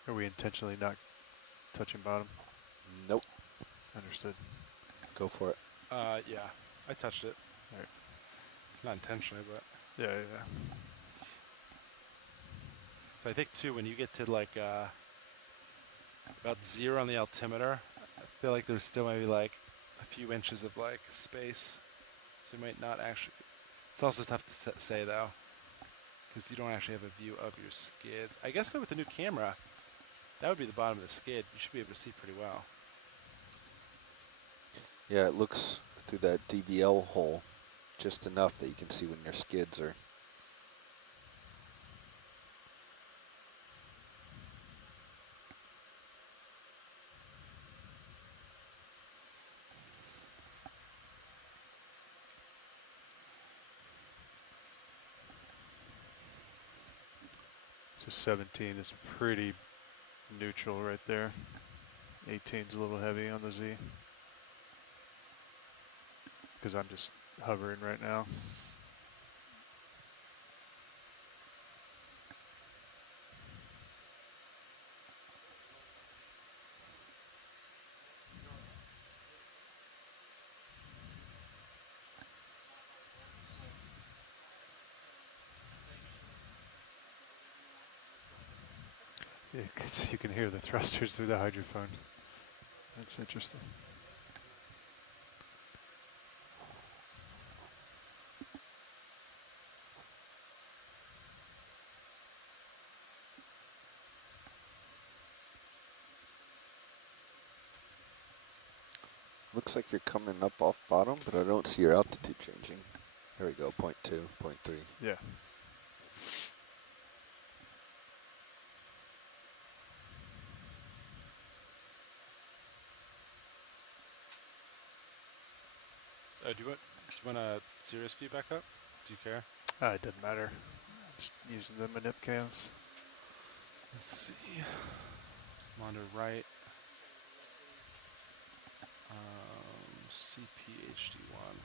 Are we intentionally not touching bottom? Nope. Understood. Go for it. Yeah, I touched it. Alright. Not intentionally, but. Yeah, yeah. So I think too, when you get to like about 0 on the altimeter, I feel like there's still maybe like a few inches of like space. So you might not actually. It's also tough to say though, because you don't actually have a view of your skids. I guess though with the new camera, that would be the bottom of the skid. You should be able to see pretty well. Yeah, it looks through that DVL hole just enough that you can see when your skids are. So 17 is pretty neutral right there. 18's a little heavy on the Z. Because I'm just hovering right now. Yeah, 'cause you can hear the thrusters through the hydrophone. That's interesting. Looks like you're coming up off bottom, but I don't see your altitude changing. Here we go, 0.2, 0.3. Yeah. Do you want a serious view back up? Do you care? It doesn't matter. Just using the manip cams. Let's see. Monitor right. CPHD1.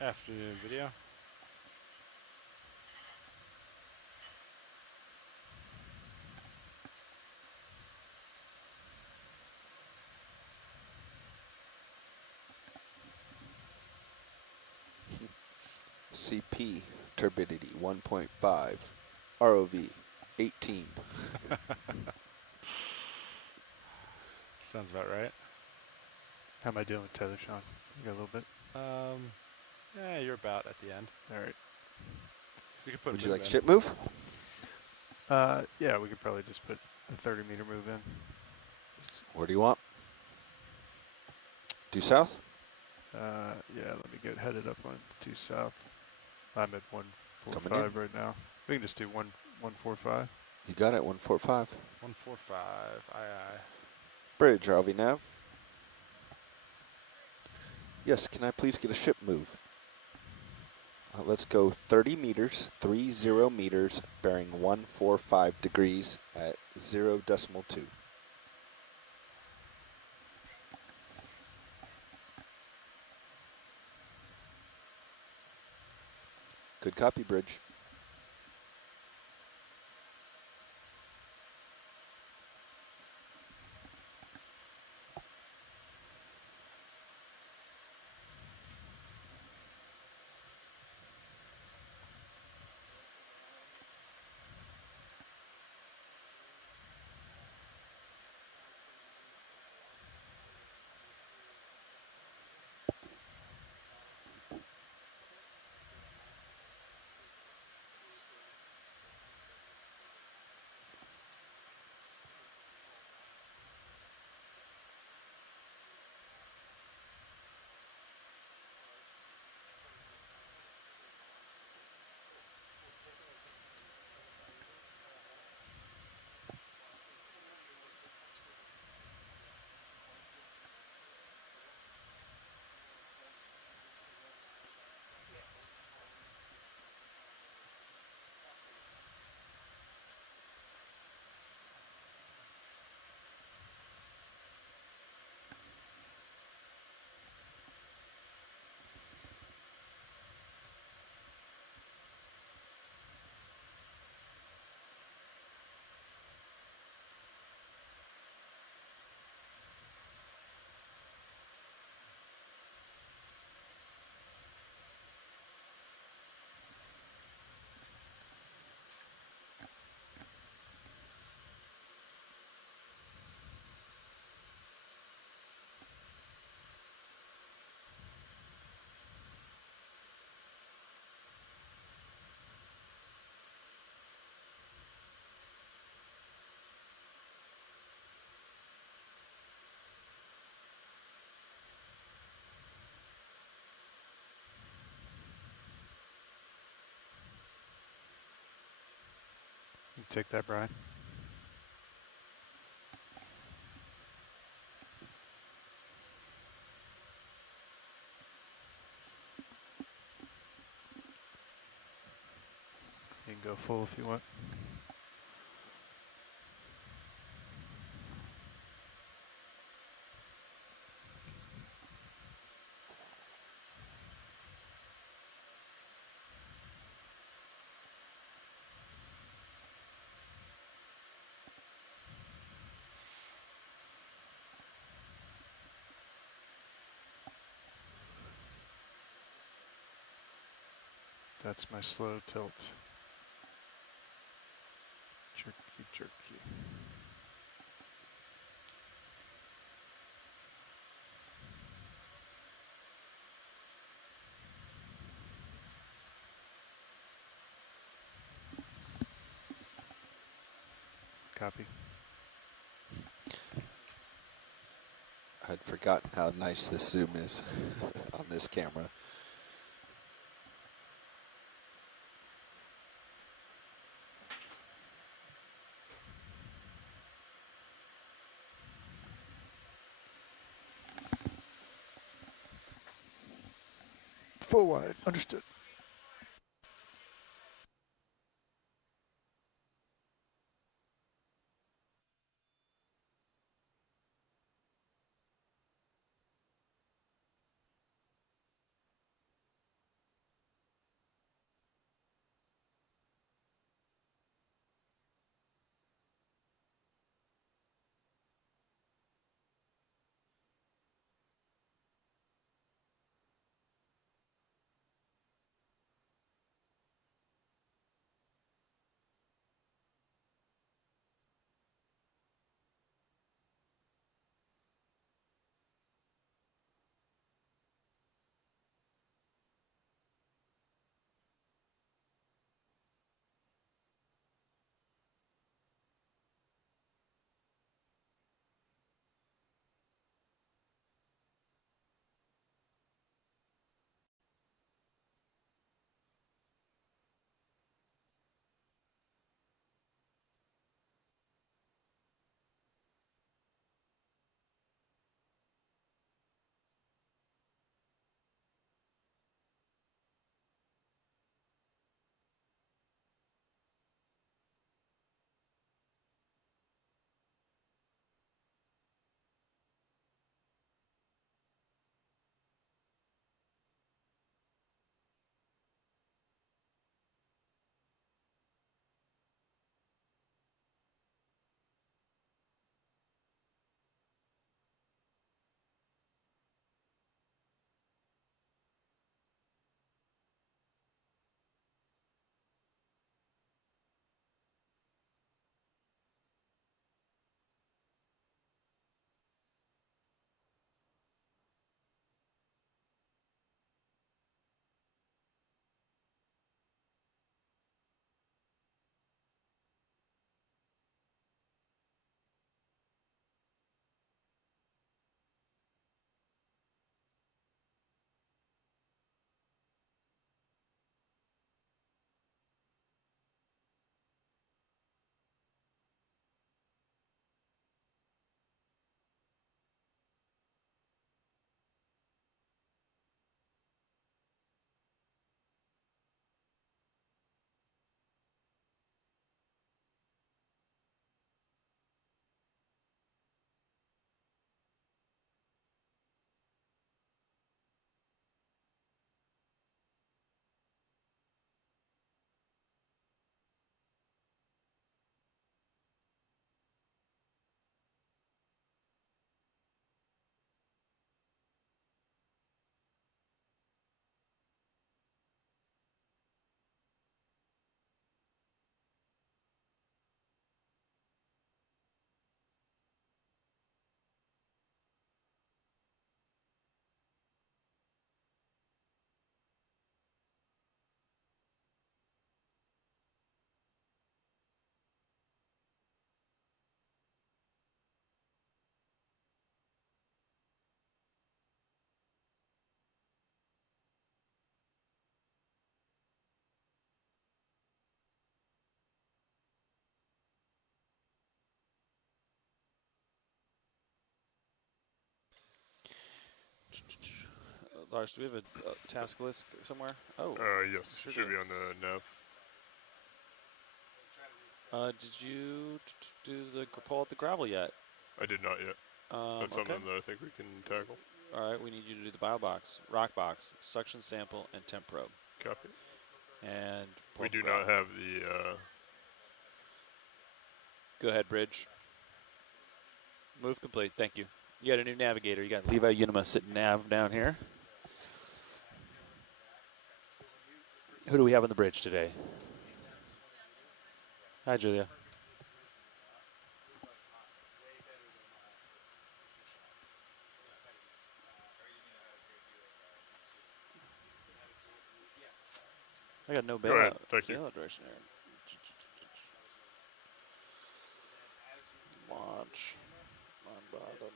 Afternoon video. CP, turbidity 1.5, ROV 18. Sounds about right. How am I doing with tether, Sean? You got a little bit? Yeah, you're about at the end. All right. We could put. Would you like ship move? Yeah, we could probably just put a 30-meter move in. Where do you want? Due south? Yeah, let me get headed up on due south. I'm at Coming 145 in. right now. We can just do 145. You got it, 145. 145. Aye, aye. Bridge, RV nav. Yes, can I please get a ship move? Let's go 30 meters, 30 meters, bearing 145 degrees at 0.2. Good copy, Bridge. take that, Brian? You can go full if you want. That's my slow tilt. Jerky, jerky. Copy. I'd forgotten how nice this zoom is on this camera. Full wide, understood. Lars, do we have a task list somewhere? Oh. Yes, should be on the nav. Did you pull out the gravel yet? I did not yet. That's Okay. something that I think we can tackle. All right, we need you to do the bio box, rock box, suction sample, and temp probe. Copy. And we do not have the. Go ahead, Bridge. Move complete. Thank you. You got a new navigator. You got Levi Unima sitting nav down here. Who do we have on the bridge today? Hi, Julia. I got no Go ahead. bailout. Thank you. Bailout direction here. Launch. On bottom.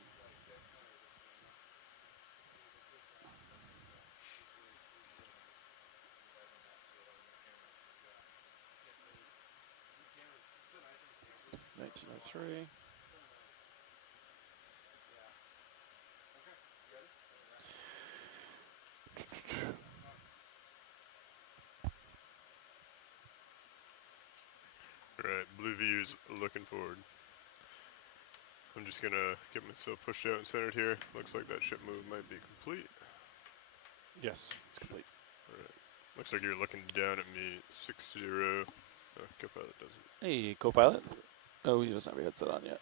$19.03. Right, blue views looking forward. I'm just gonna get myself pushed out and centered here. Looks like that ship move might be complete. Yes, it's complete. Alright. Looks like you're looking down at me 60. Oh, Copilot doesn't. Hey, Copilot. Oh, he doesn't have your headset on yet.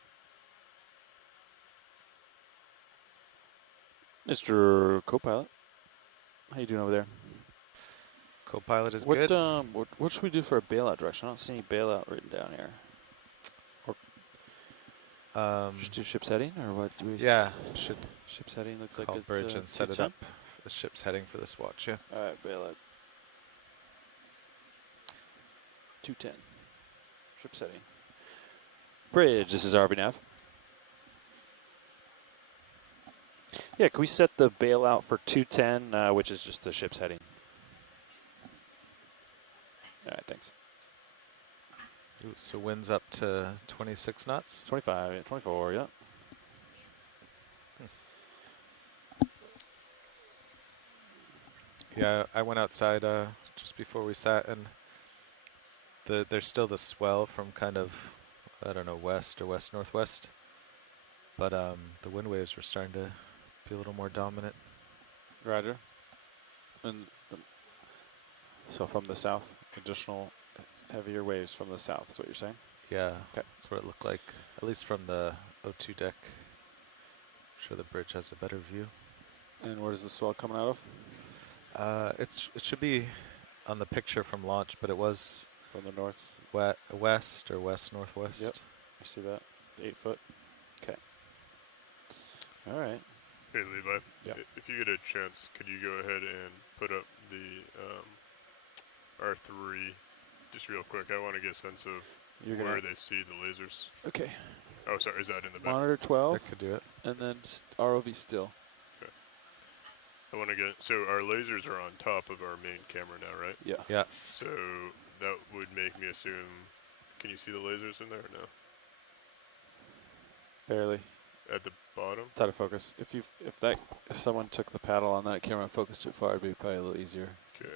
Mr. Copilot. How you doing over there? Copilot is what, good. What should we do for a bailout direction? I don't see any bailout written down here. Just do ship's heading, or what? Do we should ship's heading looks like call it's bridge and set it 210? up. The ship's heading for this watch, yeah. All right, bailout. 210. Ship's heading. Bridge, this is RV Nav. Yeah, can we set the bailout for 210, which is just the ship's heading? All right, thanks. Ooh, so wind's up to 26 knots? 25, yeah, 24, yeah. Yeah, I went outside just before we sat, and there's still the swell from kind of, I don't know, west or west-northwest. But the wind waves were starting to be a little more dominant. Roger. And so from the south, additional heavier waves from the south is what you're saying? Yeah, okay. That's what it looked like, at least from the O2 deck. I'm sure the bridge has a better view. And where is the swell coming out of? It should be on the picture from launch, but it was from the north, west or west-northwest. Yep, you see that? 8 foot. Okay. All right. Hey, Levi. Yeah. If you get a chance, could you go ahead and put up the R3 just real quick? I want to get a sense of where they see the lasers. Okay. Oh, sorry. Is that in the back? Monitor 12. That could do it. And then ROV still. Okay. I want to get, so our lasers are on top of our main camera now, right? Yeah. Yeah. So that would make me assume, can you see the lasers in there or no? Barely. At the bottom? It's out of focus. If someone took the paddle on that camera and focused it far, it'd be probably a little easier. Okay.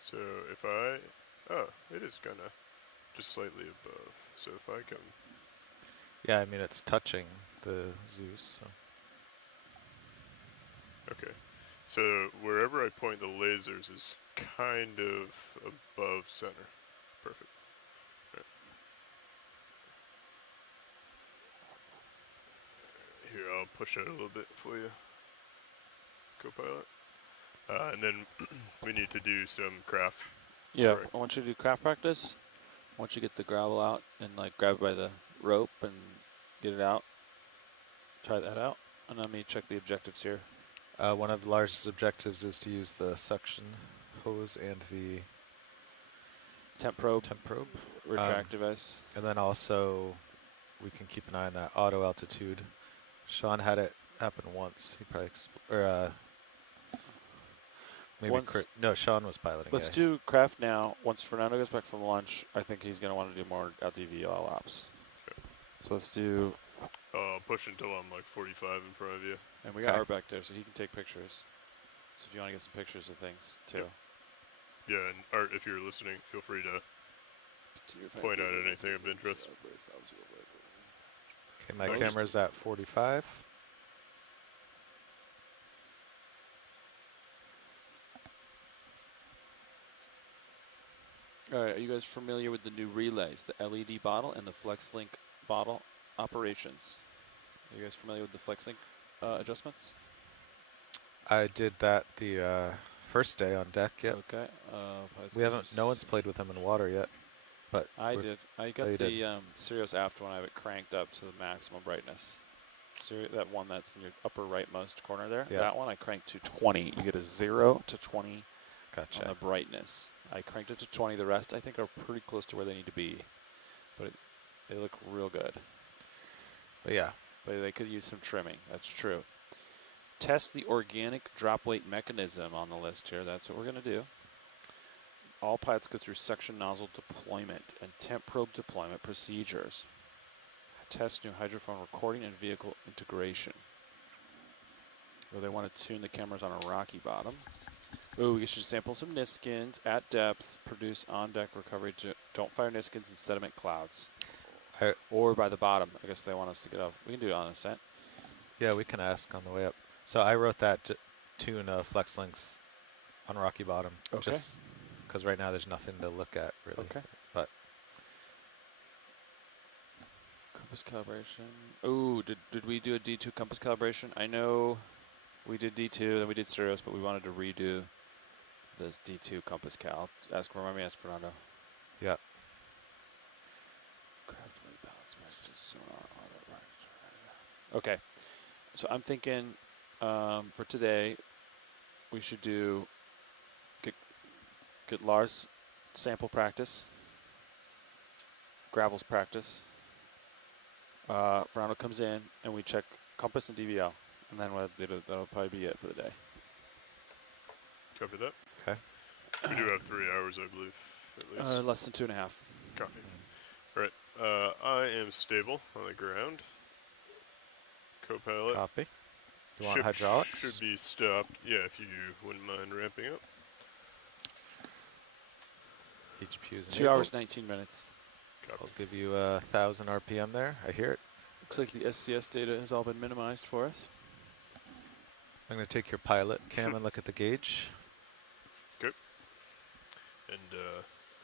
So if I, oh, it is kind of just slightly above. So if I can. Yeah, I mean, it's touching the Zeus. So. Okay. So wherever I point the lasers is kind of above center. Perfect. Right. Here, I'll push it a little bit for you, Copilot. And then we need to do some craft. Yeah, Right. I want you to do craft practice. I want you to get the gravel out and like grab it by the rope and get it out. Try that out. And let me check the objectives here. One of Lars' objectives is to use the suction hose and the temp probe. Retract device. And then also we can keep an eye on that auto altitude. Sean had it happen once. He probably maybe no, Sean was piloting. Let's do craft now. Once Fernando goes back from lunch, I think he's going to want to do more LTV all ops. Okay. So let's do. I'll push until I'm like 45 in front of you. And we got Art back there, so he can take pictures. So if you want to get some pictures of things too. Yep. Yeah, and Art, if you're listening, feel free to point out anything of interest. Okay, my camera's at 45. All right, are you guys familiar with the new relays, the LED bottle and the FlexLink bottle operations? Are you guys familiar with the FlexLink adjustments? I did that the first day on deck. Yep. Okay. We haven't. No one's played with them in water yet, but I did. I got you the did. Sirius aft one. I have it cranked up to the maximum brightness. That one that's in your upper rightmost corner there. Yeah. That one I cranked to 20. You get a 0 to 20 Gotcha. on the brightness. I cranked it to 20. The rest I think are pretty close to where they need to be, but they look real good. But yeah. But they could use some trimming. That's true. Test the organic drop weight mechanism on the list here. That's what we're going to do. All pilots go through suction nozzle deployment and temp probe deployment procedures. Test new hydrophone recording and vehicle integration. Well, they want to tune the cameras on a rocky bottom. Ooh, we should sample some Niskins at depth, produce on-deck recovery. Don't fire Niskins in sediment clouds. Or by the bottom. I guess they want us to get off. We can do it on ascent. Yeah, we can ask on the way up. So I wrote that tune Flex Links on rocky bottom. Okay. Just because right now there's nothing to look at, really. Okay. But compass calibration. Ooh, did we do a D2 compass calibration? I know we did D2, then we did Sirius, but we wanted to redo this D2 compass cal. Remind me, ask Fernando. Yeah. Okay, so I'm thinking for today we should get Lars sample practice, gravels practice. Fernando comes in and we check compass and DVL, and then that'll probably be it for the day. Copy that. Okay. We do have 3 hours, I believe, at least. Less than 2.5. Copy. All right. I am stable on the ground. Co-pilot. Copy. You want Ship hydraulics? Should be stopped. Yeah, if you wouldn't mind ramping up. HPU is 2 hours, 19 minutes. Copy. I'll give you 1,000 RPM there. I hear it. Looks like the SCS data has all been minimized for us. I'm going to take your pilot cam and look at the gauge. Okay. And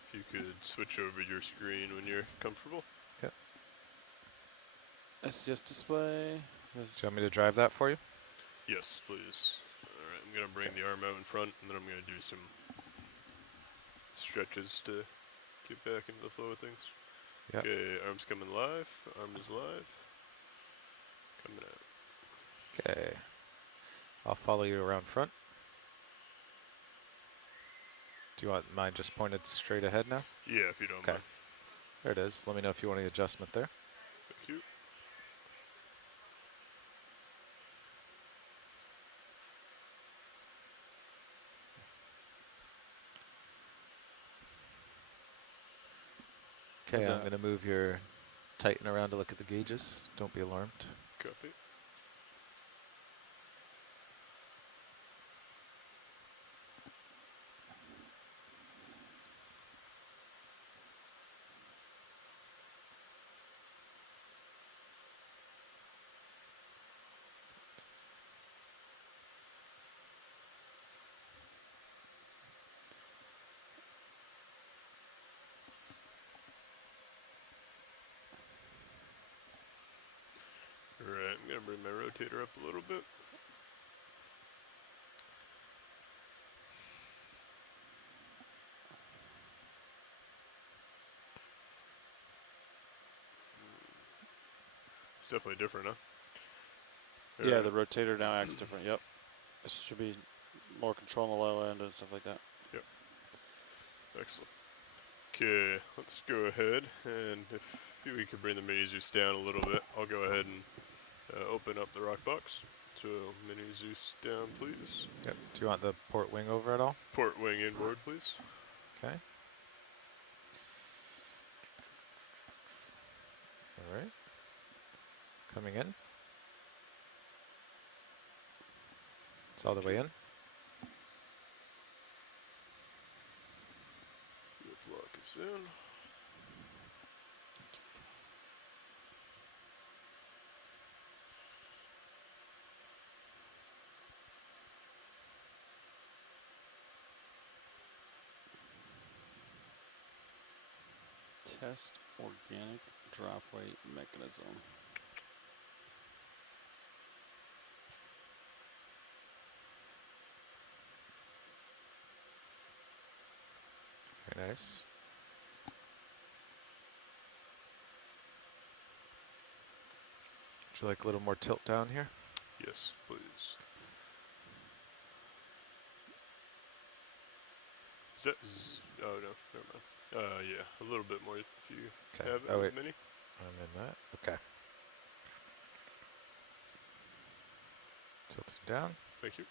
if you could switch over your screen when you're comfortable. Yep. SCS display. Do you want me to drive that for you? Yes, please. All right, I'm going to bring the arm out in front, and then I'm going to do some stretches to get back into the flow of things. Yep. Okay, arm's coming live. Arm is live. Coming out. Okay. I'll follow you around front. Do you want mine just pointed straight ahead now? Yeah, if you don't Okay. mind. There it is. Let me know if you want any adjustment there. Thank you. Okay, I'm going to move your Titan around to look at the gauges. Don't be alarmed. Copy. Alright, I'm going to bring my rotator up a little bit. It's definitely different, huh? Yeah, the rotator now acts different. Yep. This should be more control on the low end and stuff like that. Yep. Excellent. Okay, let's go ahead, and if we could bring the mini Zeus down a little bit, I'll go ahead and open up the rock box. So mini Zeus down, please. Yep. Do you want the port wing over at all? Port wing inboard, please. Okay. All right. Coming in. It's all the way in. Test organic drop weight mechanism. Very nice. Would you like a little more tilt down here? Yes, please. Is that oh no, never mind. Yeah, a little bit more if you have it. Oh wait, mini. I'm in that. Okay. Tilting down. Thank you.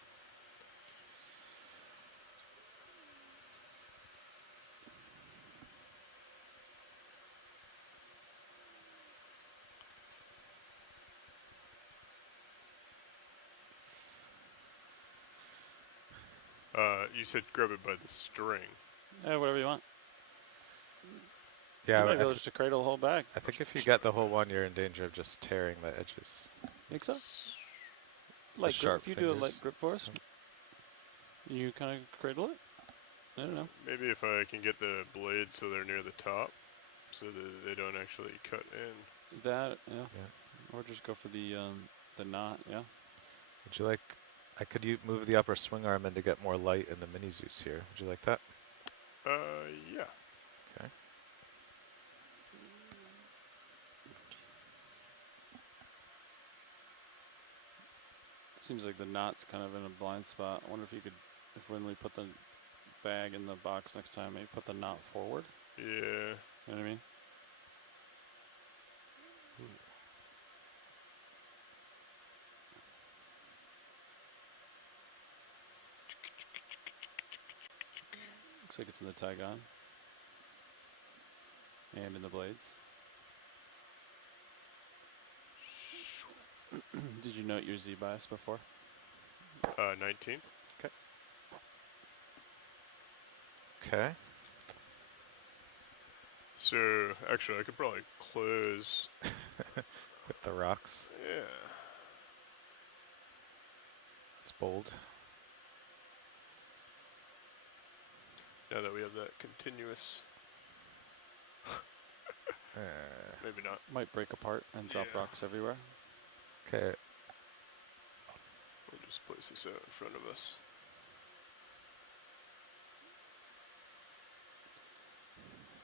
You said grab it by the string. Yeah, whatever you want. Yeah, you might be able just to cradle the whole bag. I think if you get the whole one, you're in danger of just tearing the edges. Think so? The Like sharp if you do a fingers. light grip for us, you kind of cradle it. I don't know. Maybe if I can get the blades so they're near the top, so that they don't actually cut in. That or just go for the knot. Yeah. Would you like? I could move the upper swing arm in to get more light in the mini Zeus here. Would you like that? Yeah. Okay. Seems like the knot's kind of in a blind spot. I wonder if you could, when we put the bag in the box next time, maybe put the knot forward. Yeah. You know what I mean? Looks like it's in the Tygon. And in the blades. Did you note your Z bias before? 19. Okay. Okay. So, actually, I could probably close. With the rocks. Yeah. It's bold. Now that we have that continuous. Maybe not. Might break apart and drop rocks everywhere. Okay. We'll just place this out in front of us.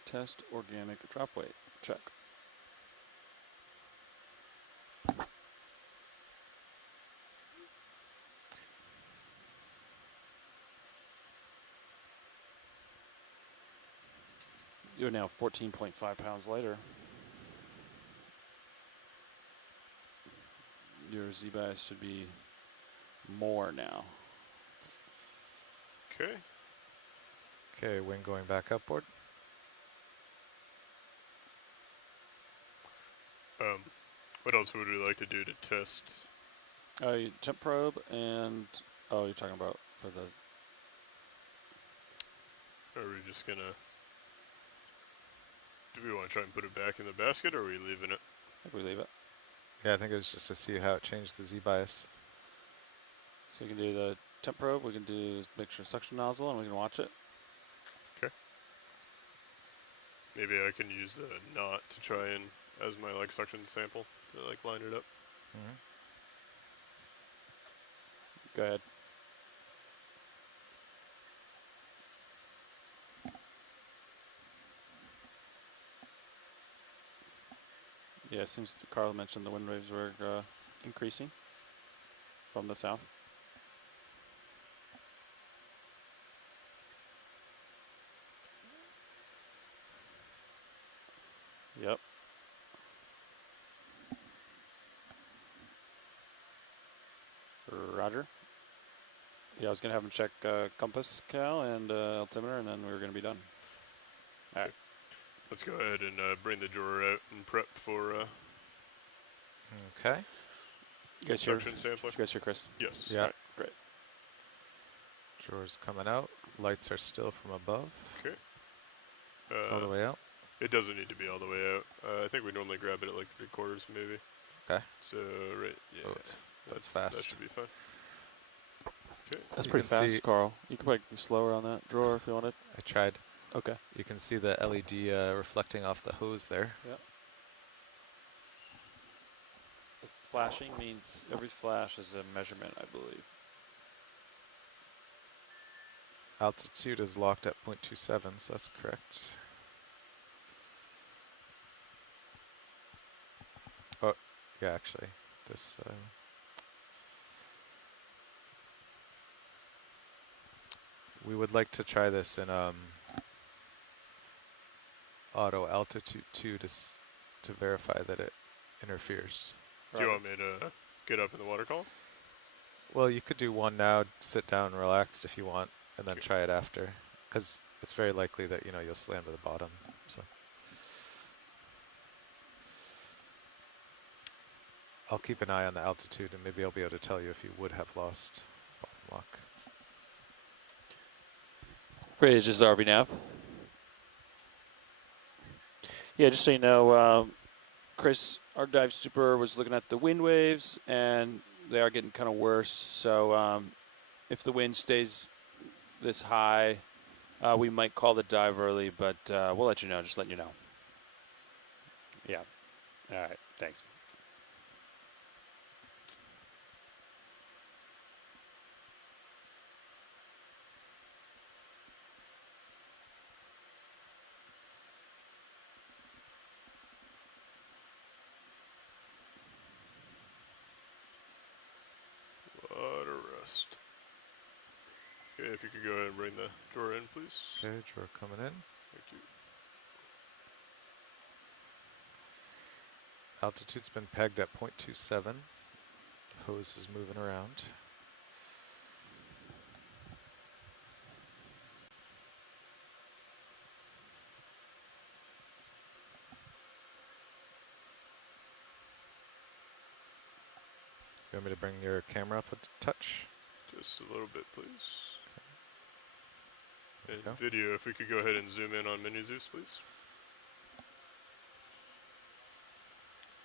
Test organic drop weight. Check. You're now 14.5 pounds lighter. Your Z bias should be more now. Okay. Okay, wing going back upward. What else would we like to do to test? Temp probe and you're talking about for the. Are we just gonna? Do we want to try and put it back in the basket, or are we leaving it? I think we leave it. Yeah, I think it was just to see how it changed the Z bias. So we can do the temp probe. We can do mixture suction nozzle, and we can watch it. Okay. Maybe I can use the knot to try and as my suction sample to line it up. Mm-hmm. Go ahead. Yeah, it seems Carl mentioned the wind waves were increasing from the south. Yep. Roger. Yeah, I was going to have him check compass, Cal, and altimeter, and then we were going to be done. All right. Let's go ahead and bring the drawer out and prep for okay. You guys hear? suction sampler. You guys hear, Chris? Yes. Yeah. All right, great. Drawer's coming out. Lights are still from above. Okay. It's all the way out. It doesn't need to be all the way out. I think we normally grab it at 3/4 maybe. Okay. So right, yeah. Oh, that's fast. That should be fine. Okay. That's You pretty can fast, see- Carl. You could probably be slower on that drawer if you wanted. I tried. Okay. You can see the LED reflecting off the hose there. Yep. Flashing means every flash is a measurement, I believe. Altitude is locked at 0.27, so that's correct. Oh, yeah, actually, this. We would like to try this in auto altitude 2 to verify that it interferes. Do you want me to get up in the water column? Well, you could do one now, sit down, relaxed if you want, and then try it after, because it's very likely that you'll slam to the bottom. So I'll keep an eye on the altitude, and maybe I'll be able to tell you if you would have lost bottom lock. Great, this is RV Nav. Yeah, just so you know, Chris, our dive super, was looking at the wind waves, and they are getting kind of worse. So if the wind stays this high, we might call the dive early, but we'll let you know, just letting you know. Yeah. All right, thanks. Water rest. Okay, if you could go ahead and bring the drawer in, please. Okay, drawer coming in. Thank you. Altitude's been pegged at 0.27. The hose is moving around. You want me to bring your camera up a touch? Just a little bit, please. There And you go. video, if we could go ahead and zoom in on Mini Zeus, please.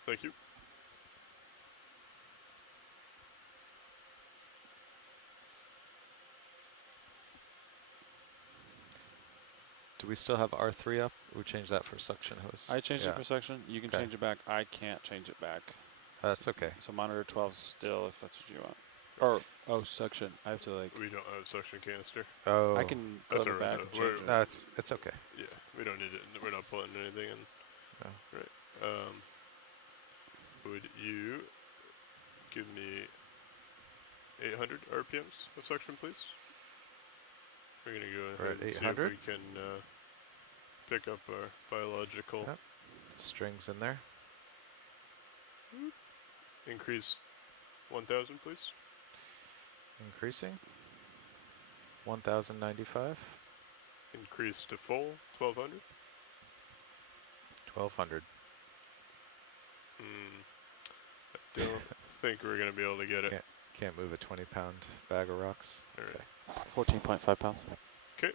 Thank you. Do we still have R3 up? We changed that for suction hose. I changed it for suction. You can change it back. I can't change it back. That's okay. So monitor 12 still, if that's what you want. Or suction. I have to We don't have suction canister. Oh. I can go to the back and change it. No, it's okay. Yeah, we don't need it. We're not pulling anything in. No. Right. Would you give me 800 RPMs of suction, please? We're going to go ahead and see if we can pick up our biological. Yep. Strings in there. Increase 1,000, please. Increasing. 1,095. Increase to full 1,200. 1,200. I don't think we're going to be able to get it. Can't move a 20-pound bag of rocks. All right. 14.5 pounds. Okay.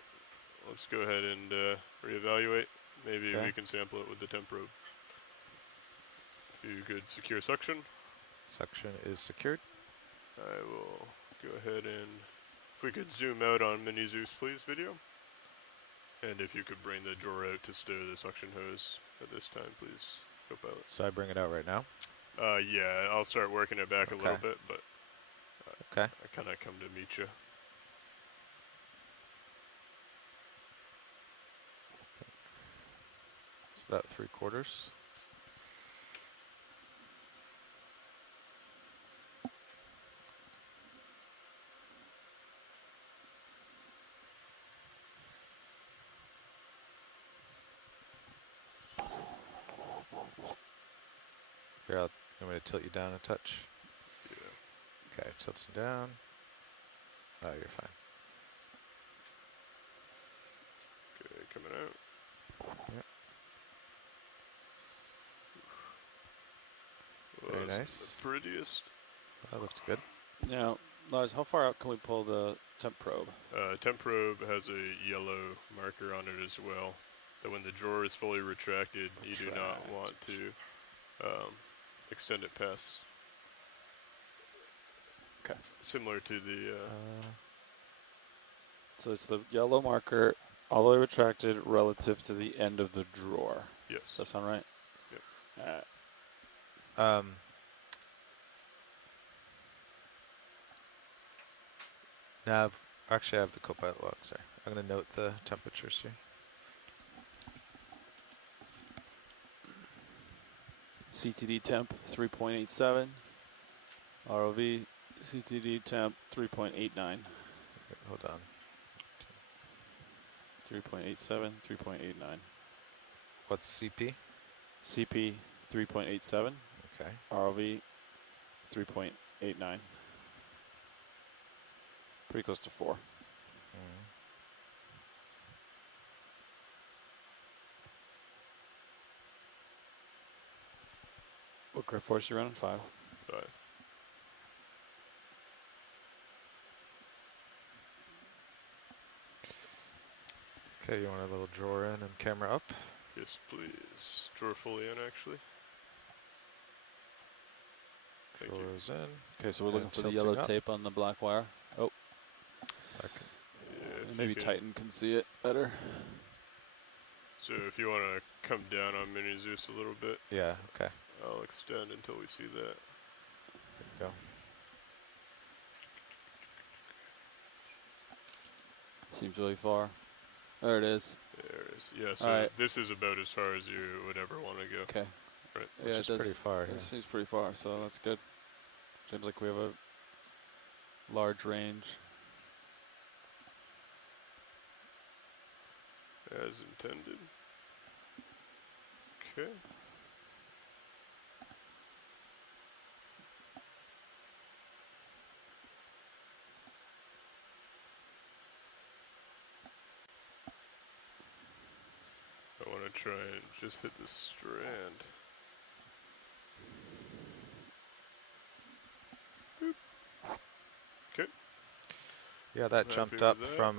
Let's go ahead and reevaluate. Maybe we can sample it with the temp probe. If you could secure suction. Suction is secured. I will go ahead and, if we could zoom out on Mini Zeus, please, video. And if you could bring the drawer out to stow the suction hose at this time, please, co-pilot. So I bring it out right now? Yeah, I'll start working it back a little bit, but I kind of come to meet you. It's about 3/4. Here, you want me to tilt you down a touch? Yeah. Okay, tilting down. Oh, you're fine. Okay, coming out. Yep. Well, Very nice. The prettiest. That looks good. Now, Lars, how far out can we pull the temp probe? Temp probe has a yellow marker on it as well. That when the drawer is fully retracted, you do not want to extend it past. Okay. Similar to the. So it's the yellow marker All the way retracted relative to the end of the drawer. Yes. Does that sound right? Yep. Now, actually, I have the copilot log. Sorry, I'm going to note the temperatures here. CTD temp 3.87. ROV CTD temp 3.89. Wait, hold on. 3.87, 3.89. What's CP? CP 3.87. Okay. ROV 3.89. Pretty close to 4. What grip force you running? 5. 5. Okay, you want a little drawer in and camera up? Yes, please. Drawer fully in, actually. Thank you. Drawers in. Okay, so we're looking and for the tilting yellow up. tape on the black wire. Oh. Yeah, Maybe Titan can see it better. So if you want to come down on Mini Zeus a little bit. Yeah, okay. I'll extend until we see that. There you go. Seems really far. There it is. There it is. Yeah, so right. this is about as far as you would ever want to go. Okay. Right. Yeah, Which is pretty far. It Yeah. seems pretty far, so that's good. Seems like we have a large range. As intended. Okay. I want to try and just hit this strand. Boop. Okay. Yeah, that Happy jumped with up that. from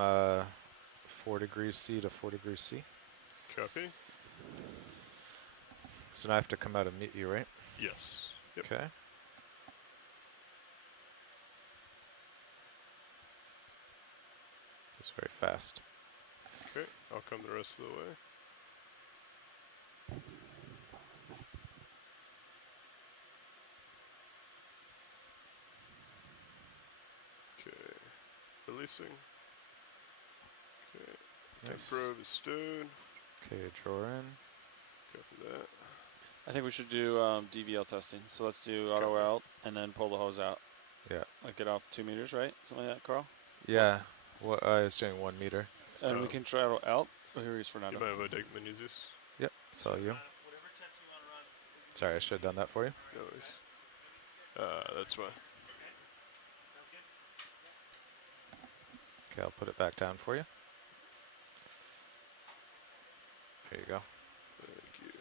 4 degrees C to 4 degrees C. Copy. So now I have to come out and meet you, right? Yes. Yep. Okay. It's very fast. Okay, I'll come the rest of the way. Okay, releasing. Okay, Nice. temp probe is stowed. Okay, drawer in. Copy that. I think we should do DVL testing. So let's do auto out and then pull the hose out. Yeah. Like get off 2 meters, right? Something like that, Carl? Yeah. Well, I was doing 1 meter. And we can try auto out. Oh, here he is, You Fernando. might want to take Mini Zeus. Yep, it's all you. Sorry, I should have done that for you. No worries. That's why. Okay, I'll put it back down for you. There you go. Thank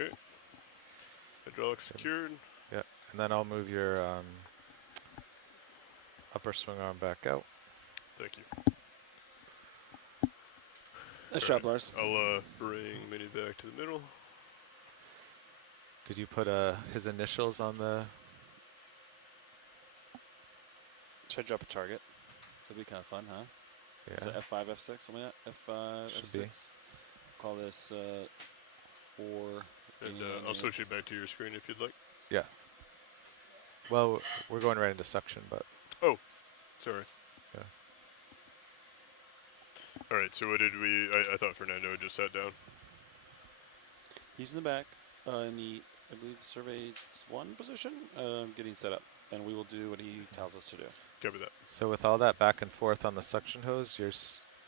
you. Okay. Hydraulic secured. Yeah, and then I'll move your upper swing arm back out. Thank you. Nice job, Lars. I'll bring Mini back to the middle. Did you put his initials on the... Should I drop a target? That'd be kind of fun, huh? Yeah. Is it F5, F6, something like that? F5, Should F6. be. Call this 4. And I'll switch it back to your screen if you'd like. Yeah. Well, we're going right into suction, but... Oh, sorry. Yeah. All right, so what did we... I thought Fernando had just sat down. He's in the back in the, I believe, survey 1 position, getting set up. And we will do what he tells us to do. Cover that. So with all that back and forth on the suction hose, your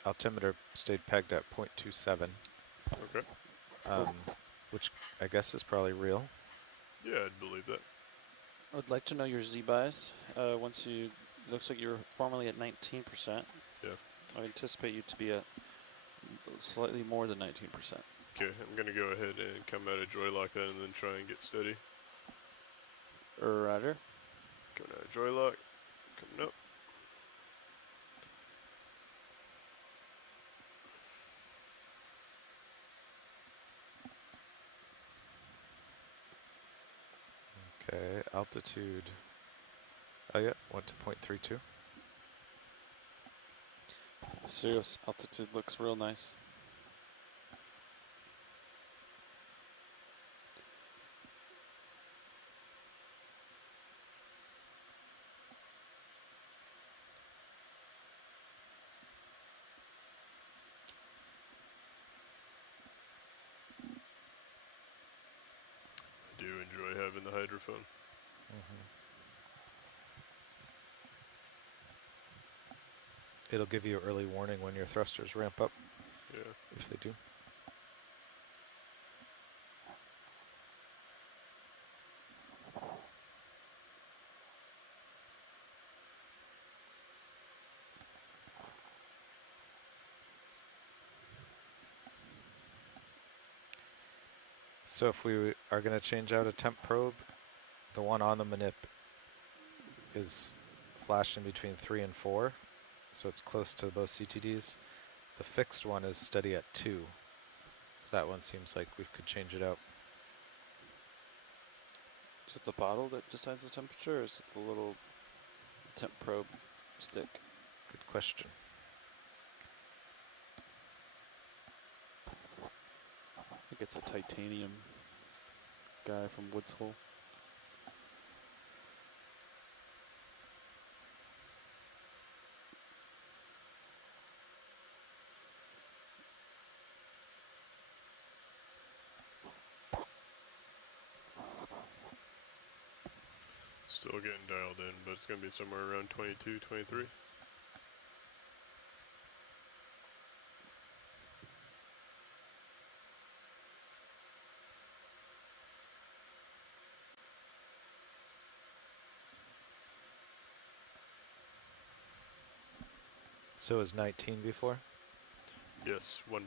altimeter stayed pegged at 0.27. Okay. Which I guess is probably real. Yeah, I'd believe that. I would like to know your Z-bias. Once you, looks like you're formerly at 19%. Yeah. I anticipate you to be at slightly more than 19%. Okay, I'm going to go ahead and come out of joy lock then and then try and get steady. Roger. Coming out of joy lock. Coming up. altitude. Oh yeah, went to 0.32. Sirius altitude looks real nice. I do enjoy having the hydrophone. It'll give you early warning when your thrusters ramp up. Yeah. If they do. So if we are going to change out a temp probe, the one on the manip is flashing between 3 and 4, so it's close to both CTDs. The fixed one is steady at 2, so that one seems like we could change it out. Is it the bottle that decides the temperature, or is it the little temp probe stick? Good question. I think it's a titanium guy from Woods Hole. Still getting dialed in, but it's going to be somewhere around 22, 23. So is 19 before? Yes, 1-9.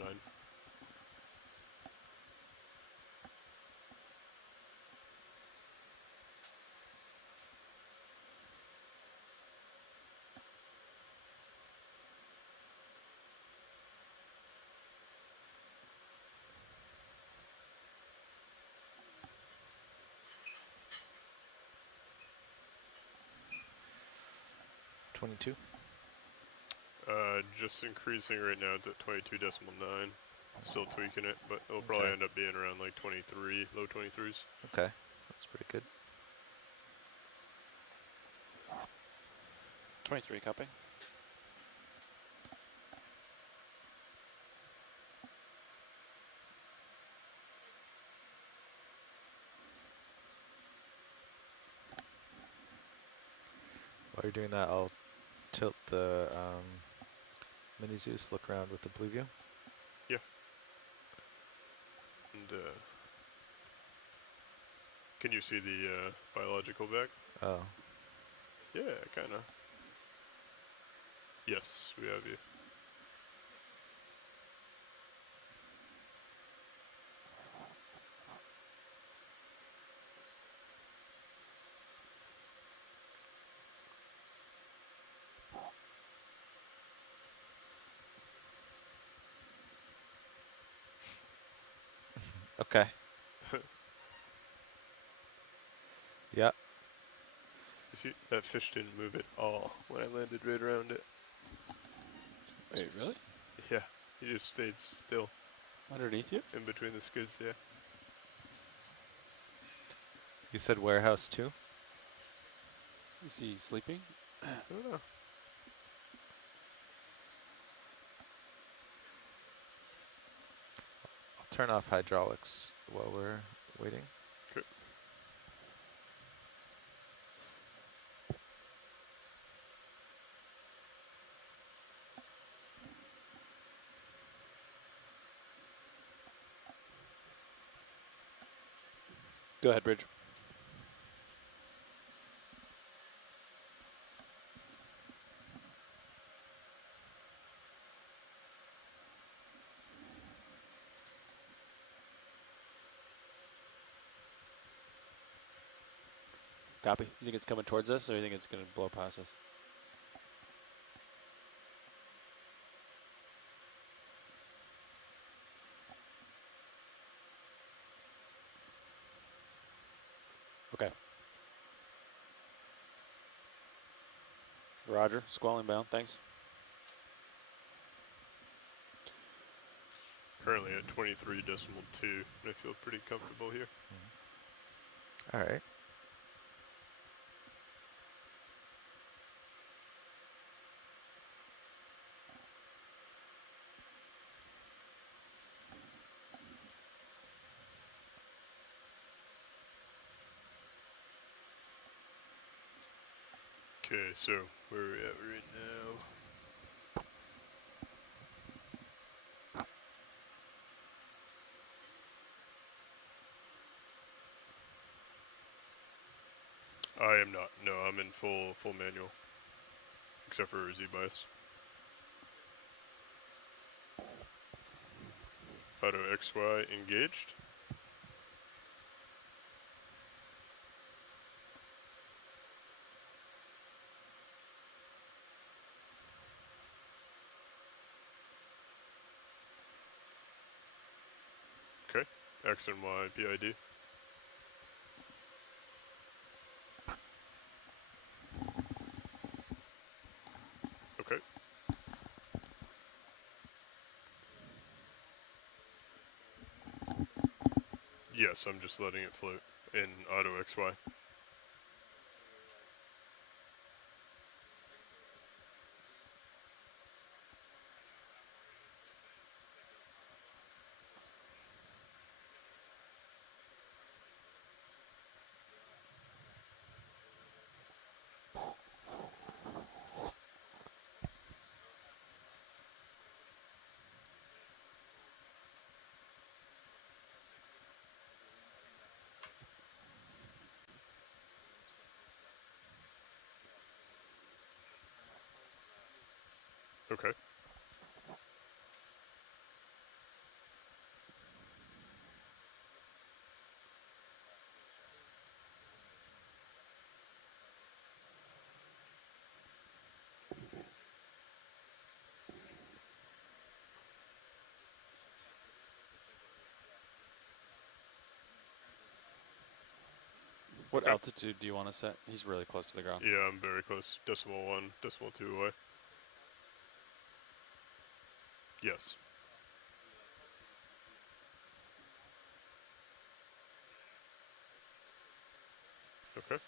Just increasing right now. It's at 22.9. Still tweaking it, but it'll probably end up being around like 23, low 23s. Okay, that's pretty good. 23 copy. While you're doing that, I'll tilt the Mini Zeus, look around with the blue view. Yeah. And can you see the biological back? Oh. Yeah, kind of. Yes, we have you. Okay. Yeah. You see, that fish didn't move at all when I landed right around it. Wait, really? Yeah, he just stayed still. Underneath you? In between the skids, yeah. You said warehouse 2? Is he sleeping? I don't know. I'll turn off hydraulics while we're waiting. Okay. Go ahead, Bridge. Copy. You think it's coming towards us, or you think it's going to blow past us? Okay. Roger. Squall inbound. Thanks. Currently at 23.2, and I feel pretty comfortable here. All right. Okay, so where are we at right now? I am not. No, I'm in full manual, except for Z-bias. Auto XY engaged. Okay, X and Y PID. Okay. Yes, I'm just letting it float in auto XY. Okay. What Okay. altitude do you want to set? He's really close to the ground. Yeah, I'm very close. 0.1, 0.2 away. Yes. Okay.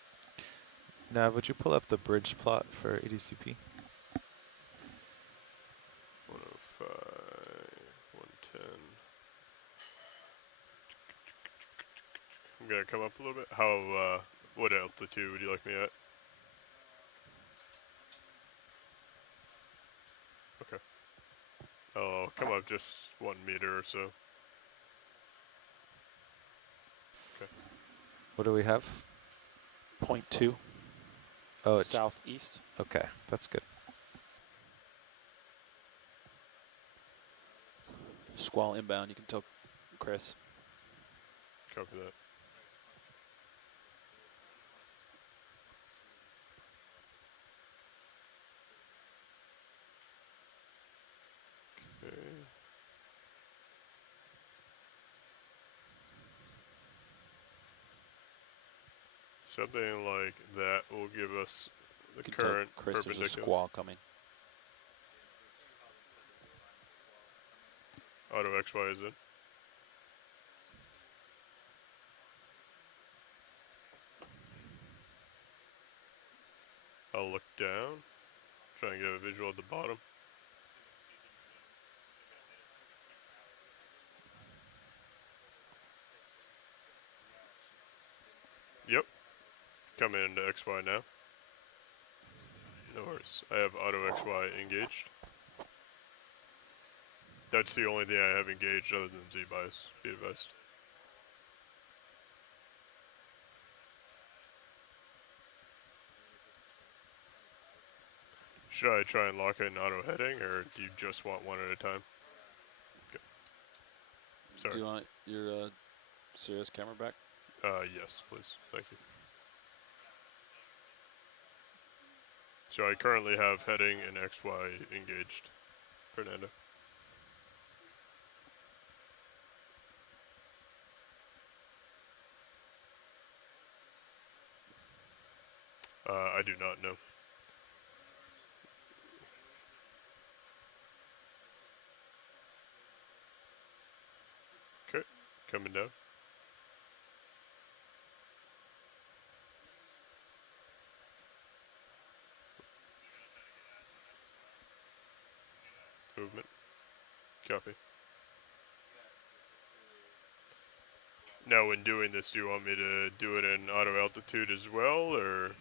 Now, would you pull up the bridge plot for ADCP? 105, 110. I'm gonna come up a little bit. How, what altitude would you like me at? Okay. I'll come up just 1 meter or so. Okay. What do we have? 0.2. Oh, it's southeast. Okay, that's good. Squall inbound. You can tell Chris. Copy that. Okay. Something like that will give us the You can tell current Chris there's a perpendicular. squall coming. Auto XY is in. I'll look down, try and get a visual at the bottom. Yep. Coming into XY now. No worries. I have auto XY engaged. That's the only thing I have engaged other than Z-bias. Be advised. Should I try and lock in auto heading, or do you just want one at a time? Okay. Sorry. Do you want your Sirius camera back? Yes, please. Thank you. So I currently have heading and XY engaged. Fernando. I do not know. coming down. Movement. Copy. Now when doing this, do you want me to do it in auto altitude as well, or?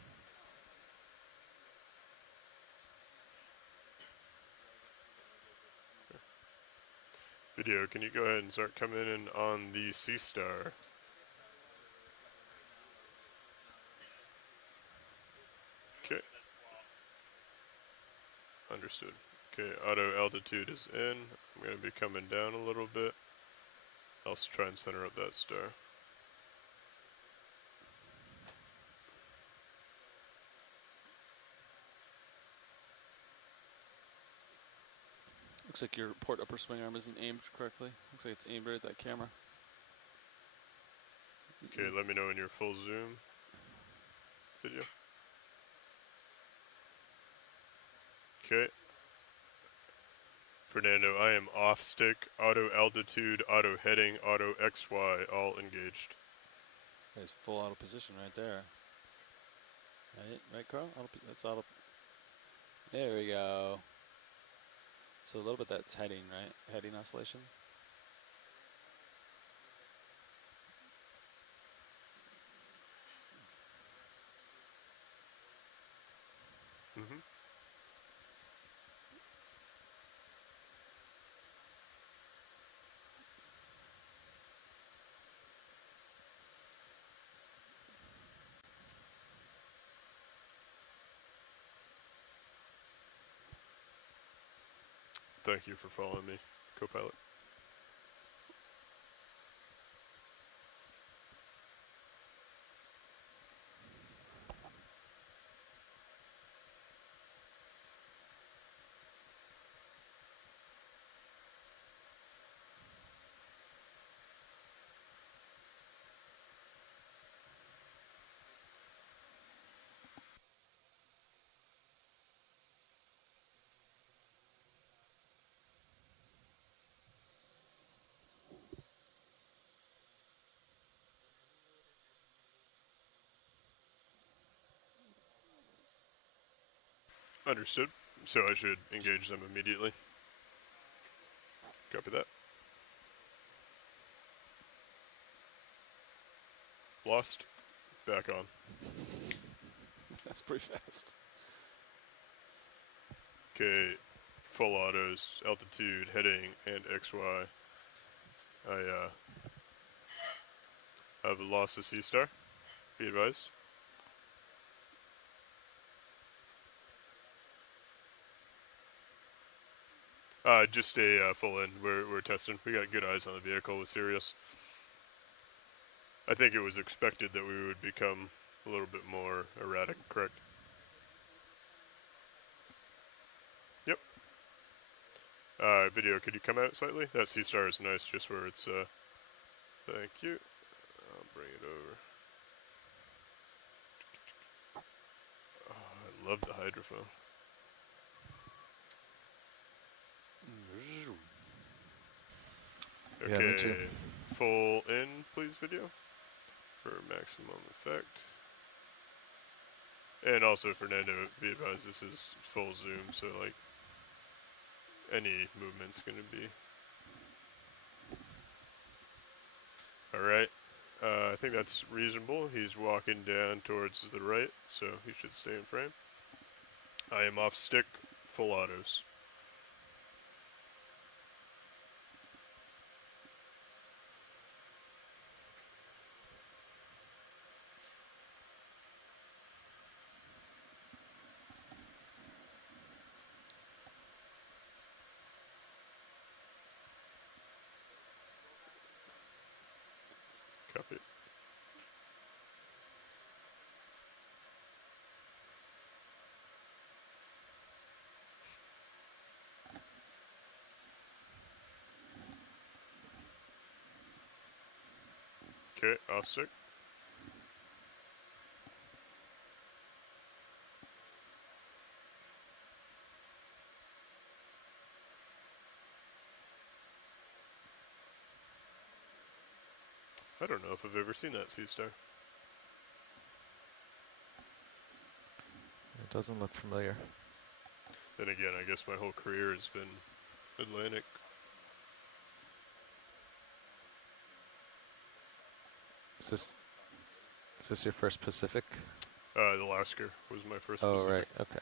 Video, can you go ahead and start coming in on the Sea Star? Okay. Understood. Okay, auto altitude is in. I'm going to be coming down a little bit. I'll try and center up that star. Looks like your port upper swing arm isn't aimed correctly. Looks like it's aimed right at that camera. Okay, let me know in your full zoom video. Okay. Fernando, I am off stick, auto altitude, auto heading, auto XY, all engaged. There's full auto position right there. Right, Carl? That's auto. There we go. So a little bit that's heading, right? Heading oscillation. Mm-hmm. Thank you for following me, co-pilot. Understood. So I should engage them immediately. Copy that. Lost. Back on. That's pretty fast. Okay, full autos, altitude, heading, and XY. I've lost the Sea Star. Be advised. Just a full in. We're testing. We got good eyes on the vehicle with Sirius. I think it was expected that we would become a little bit more erratic, correct? Yep. Video, could you come out slightly? That Sea Star is nice just where it's, thank you. I'll bring it over. Oh, I love the hydrophone. Yeah, me too. Okay, full in, please, video, for maximum effect. And also, Fernando, be advised, this is full zoom, so, like, any movement's gonna be. Alright, I think that's reasonable. He's walking down towards the right, so he should stay in frame. I am off stick, full autos. Copy. Okay, off stick. I don't know if I've ever seen that sea star. It doesn't look familiar. Then again, I guess my whole career has been Atlantic. Is this your first Pacific? Alaska was my first Oh, Pacific. right. Okay.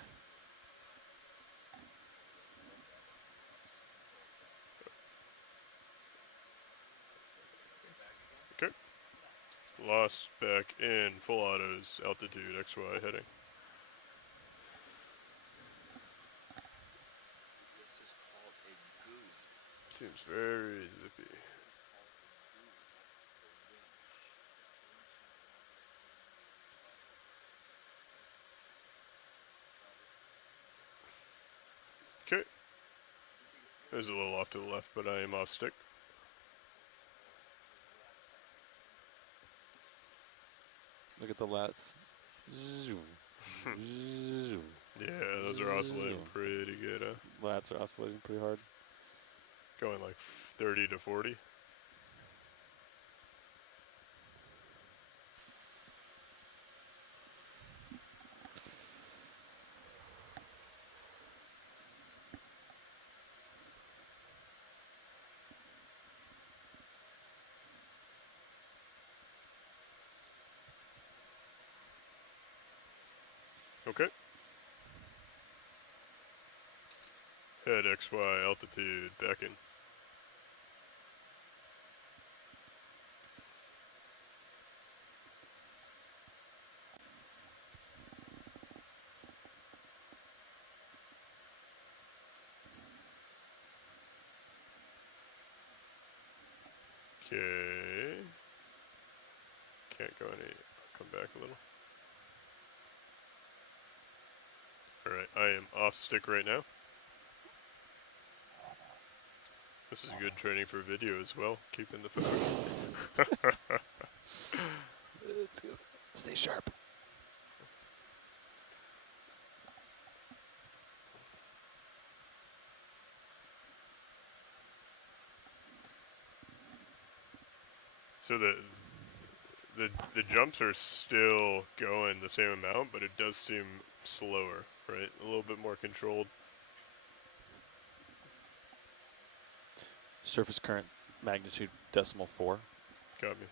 Okay. Lost back in full autos, altitude XY heading. This is called a gooey. Seems very zippy. Okay. There's a little off to the left, but I am off stick. Look at the lats. Yeah, those are oscillating pretty good, huh? Lats are oscillating pretty hard. Going like 30 to 40. Okay. Head XY altitude back in. Okay. Can't go any. Come back a little. Alright, I am off stick right now. This is good training for video as well, keeping the focus. Let's go. Stay sharp. So the jumps are still going the same amount, but it does seem slower, right? A little bit more controlled. Surface current magnitude decimal 4. Got me.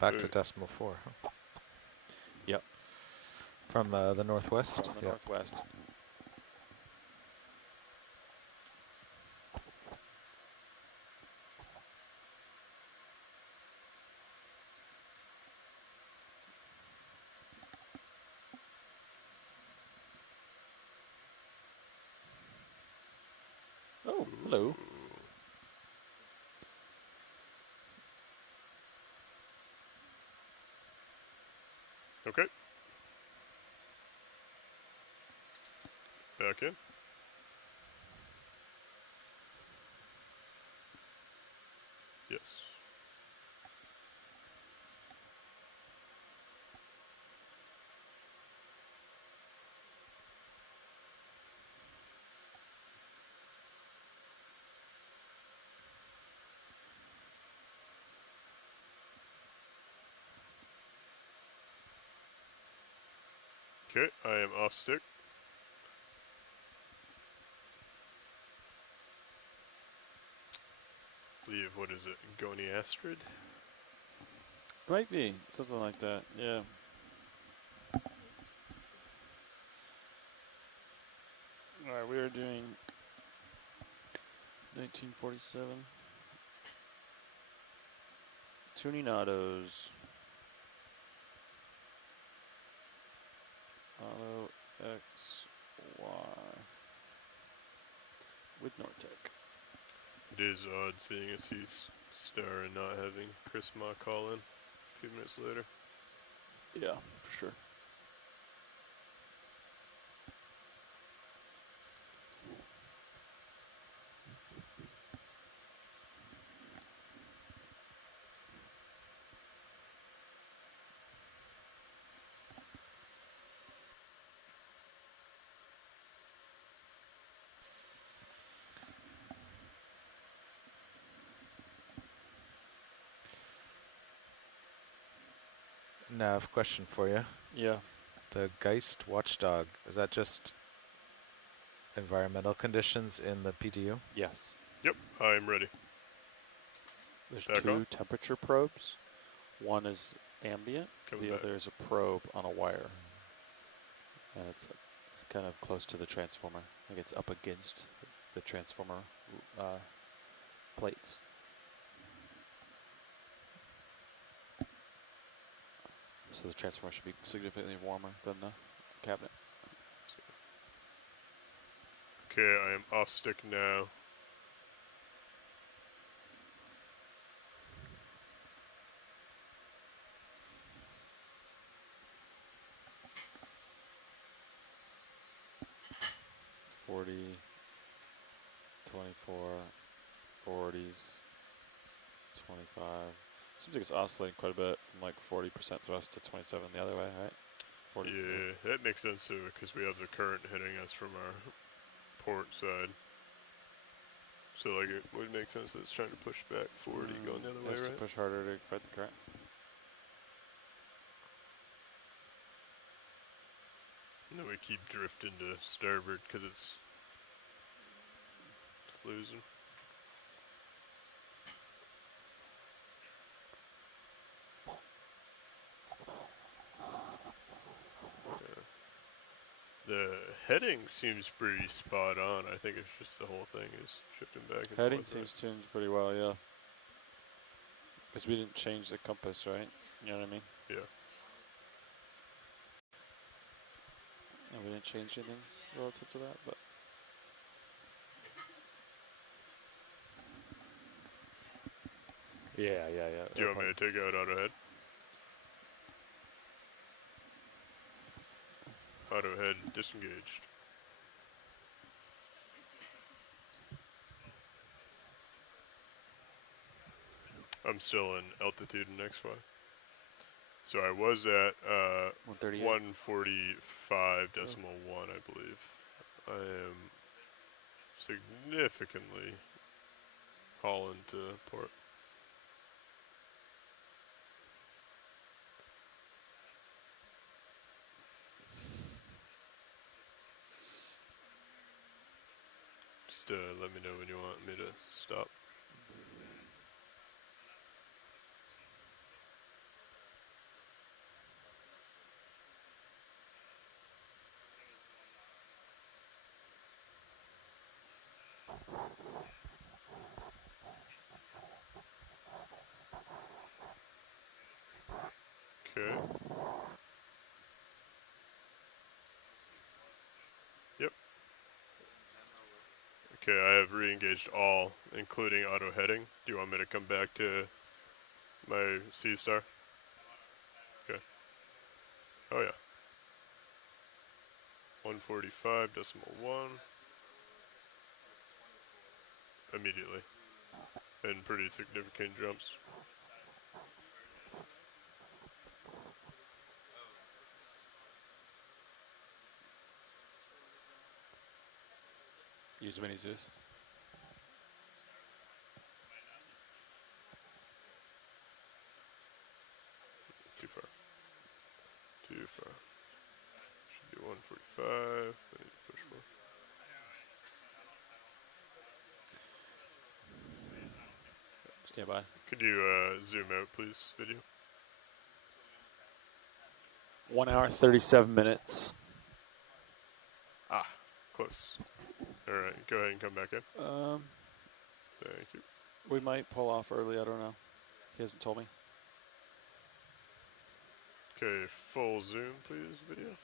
Back to decimal 4, huh? Yep. From the northwest? From the northwest. Oh, hello. Okay. Back in. Yes. Okay, I am off stick. Believe, what is it, Goniastrid? Might be. Something like that, yeah. Alright, we are doing 1947. Tuning autos. Auto XY. With Nortec. It is odd seeing a sea star and not having Chris Ma call in a few minutes later. Yeah, for sure. Nav, question for you. Yeah. The Geist Watchdog, is that just environmental conditions in the PDU? Yes. Yep, I'm ready. There's Back 2 on. temperature probes. One is ambient, Coming the back. other is a probe on a wire. And it's kind of close to the transformer. Like it's up against the transformer plates. So the transformer should be significantly warmer than the cabinet. Okay, I am off stick now. Forty, 24, 40s, 25. Seems like it's oscillating quite a bit from like 40% thrust to 27 the other way, right? 40. Yeah, that makes sense too, because we have the current hitting us from our port side. So like it would make sense that it's trying to push back 40 going the other way, Has to right? push harder to fight the current. And then we keep drifting to starboard because it's losing. The heading seems pretty spot on. I think it's just the whole thing is shifting back and Heading forth. seems tuned pretty well, yeah. Because we didn't change the compass, right? You know what I mean? Yeah. And we didn't change anything relative to that, but. Yeah. Do you want me to take out auto head? Auto head disengaged. I'm still in altitude in XY. So I was at 145.1, I believe. I am significantly hauling to port. Just let me know when you want me to stop. Okay. Yep. Okay, I have re-engaged all, including auto heading. Do you want me to come back to my C star? Okay. Oh yeah. 145.1. Immediately. And pretty significant jumps. Use mini Zeus. Too far. Too far. Should be 145. I need to push more. Stand by. Could you zoom out, please, video? 1 hour, 37 minutes. Ah, close. All right, go ahead and come back in. Thank you. We might pull off early. I don't know. He hasn't told me. Okay, full zoom, please, video.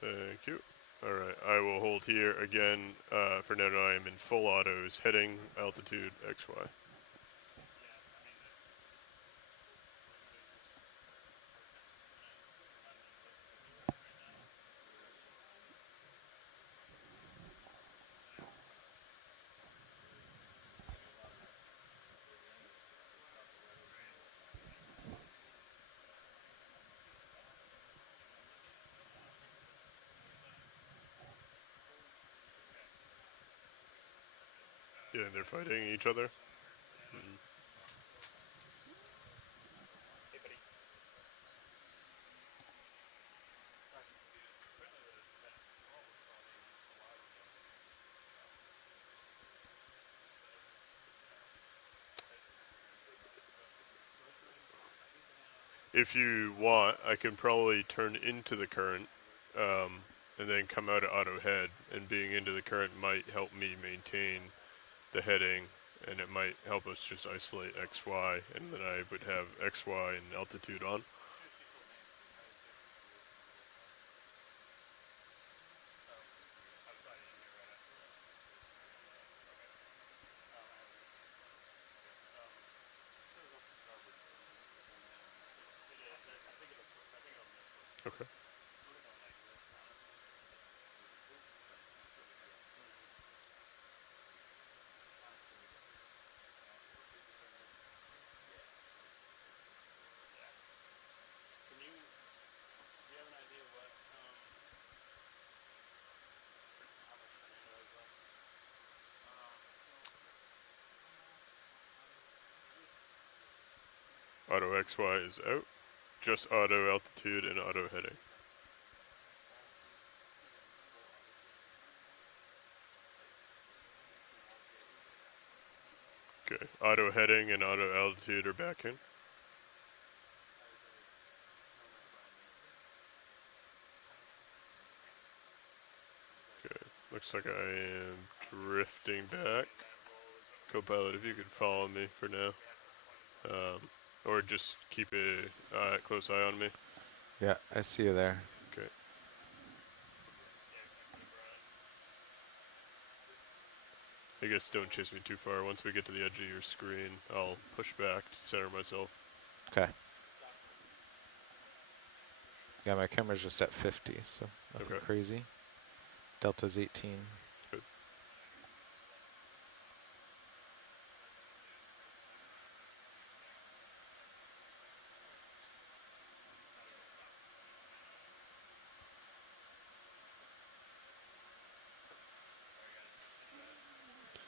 Thank you. All right, I will hold here again. For now, I am in full autos, heading altitude XY. Yeah, they're fighting each other. If you want, I can probably turn into the current and then come out of auto head, and being into the current might help me maintain the heading, and it might help us just isolate XY, and then I would have XY and altitude on. Okay. Auto XY is out. Just auto altitude and auto heading. Okay, auto heading and auto altitude are back in. Okay, looks like I am drifting back. Copilot, if you could follow me for now. Or just keep a close eye on me. Yeah, I see you there. Okay. I guess don't chase me too far. Once we get to the edge of your screen, I'll push back to center myself. Okay. Yeah, my camera's just at 50, so nothing crazy. Delta's 18. Good.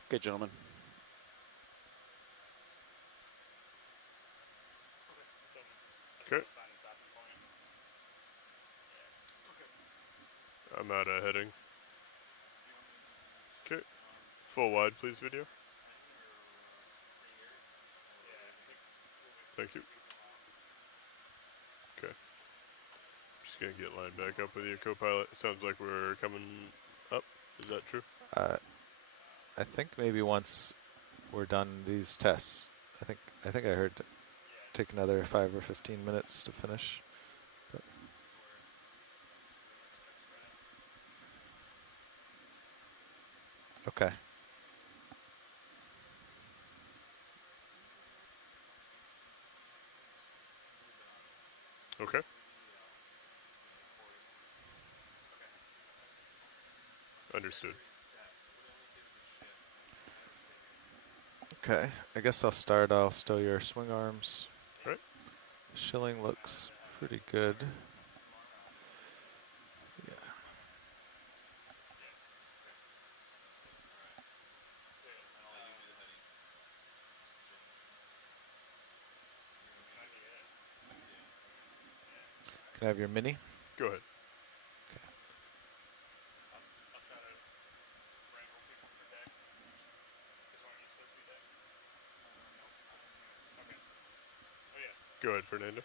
Okay, gentlemen. Okay. I'm out of heading. Okay. Full wide, please, video. Thank you. Okay. Just gonna get lined back up with you, Copilot. Sounds like we're coming up. Is that true? I think maybe once we're done these tests, I think I heard take another 5 or 15 minutes to finish. But okay. Okay. Understood. Okay, I guess I'll start. I'll stow your swing arms. Right. Shilling looks pretty good. Yeah. Can I have your mini? Go ahead. Go ahead, Fernando.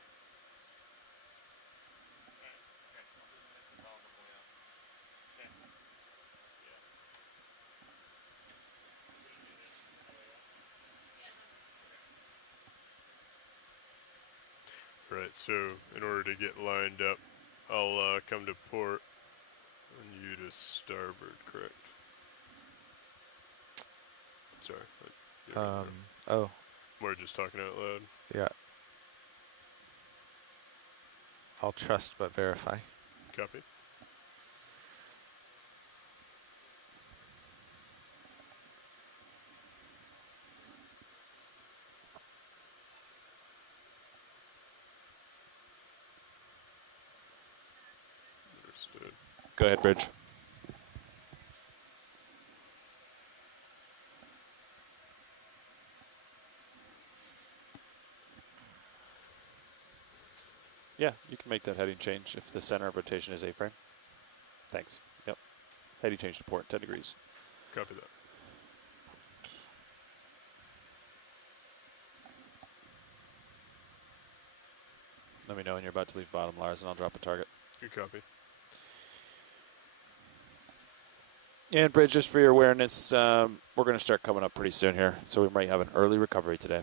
Right, so in order to get lined up, I'll come to port and you to starboard, correct? Sorry. Oh. We're just talking out loud. Yeah. I'll trust but verify. Copy. Understood. Go ahead, Bridge. Yeah, you can make that heading change if the center of rotation is A-frame. Thanks. Yep. Heading change to port, 10 degrees. Copy that. Let me know when you're about to leave bottom, Lars, and I'll drop a target. Good copy. And Bridge, just for your awareness, we're going to start coming up pretty soon here, so we might have an early recovery today.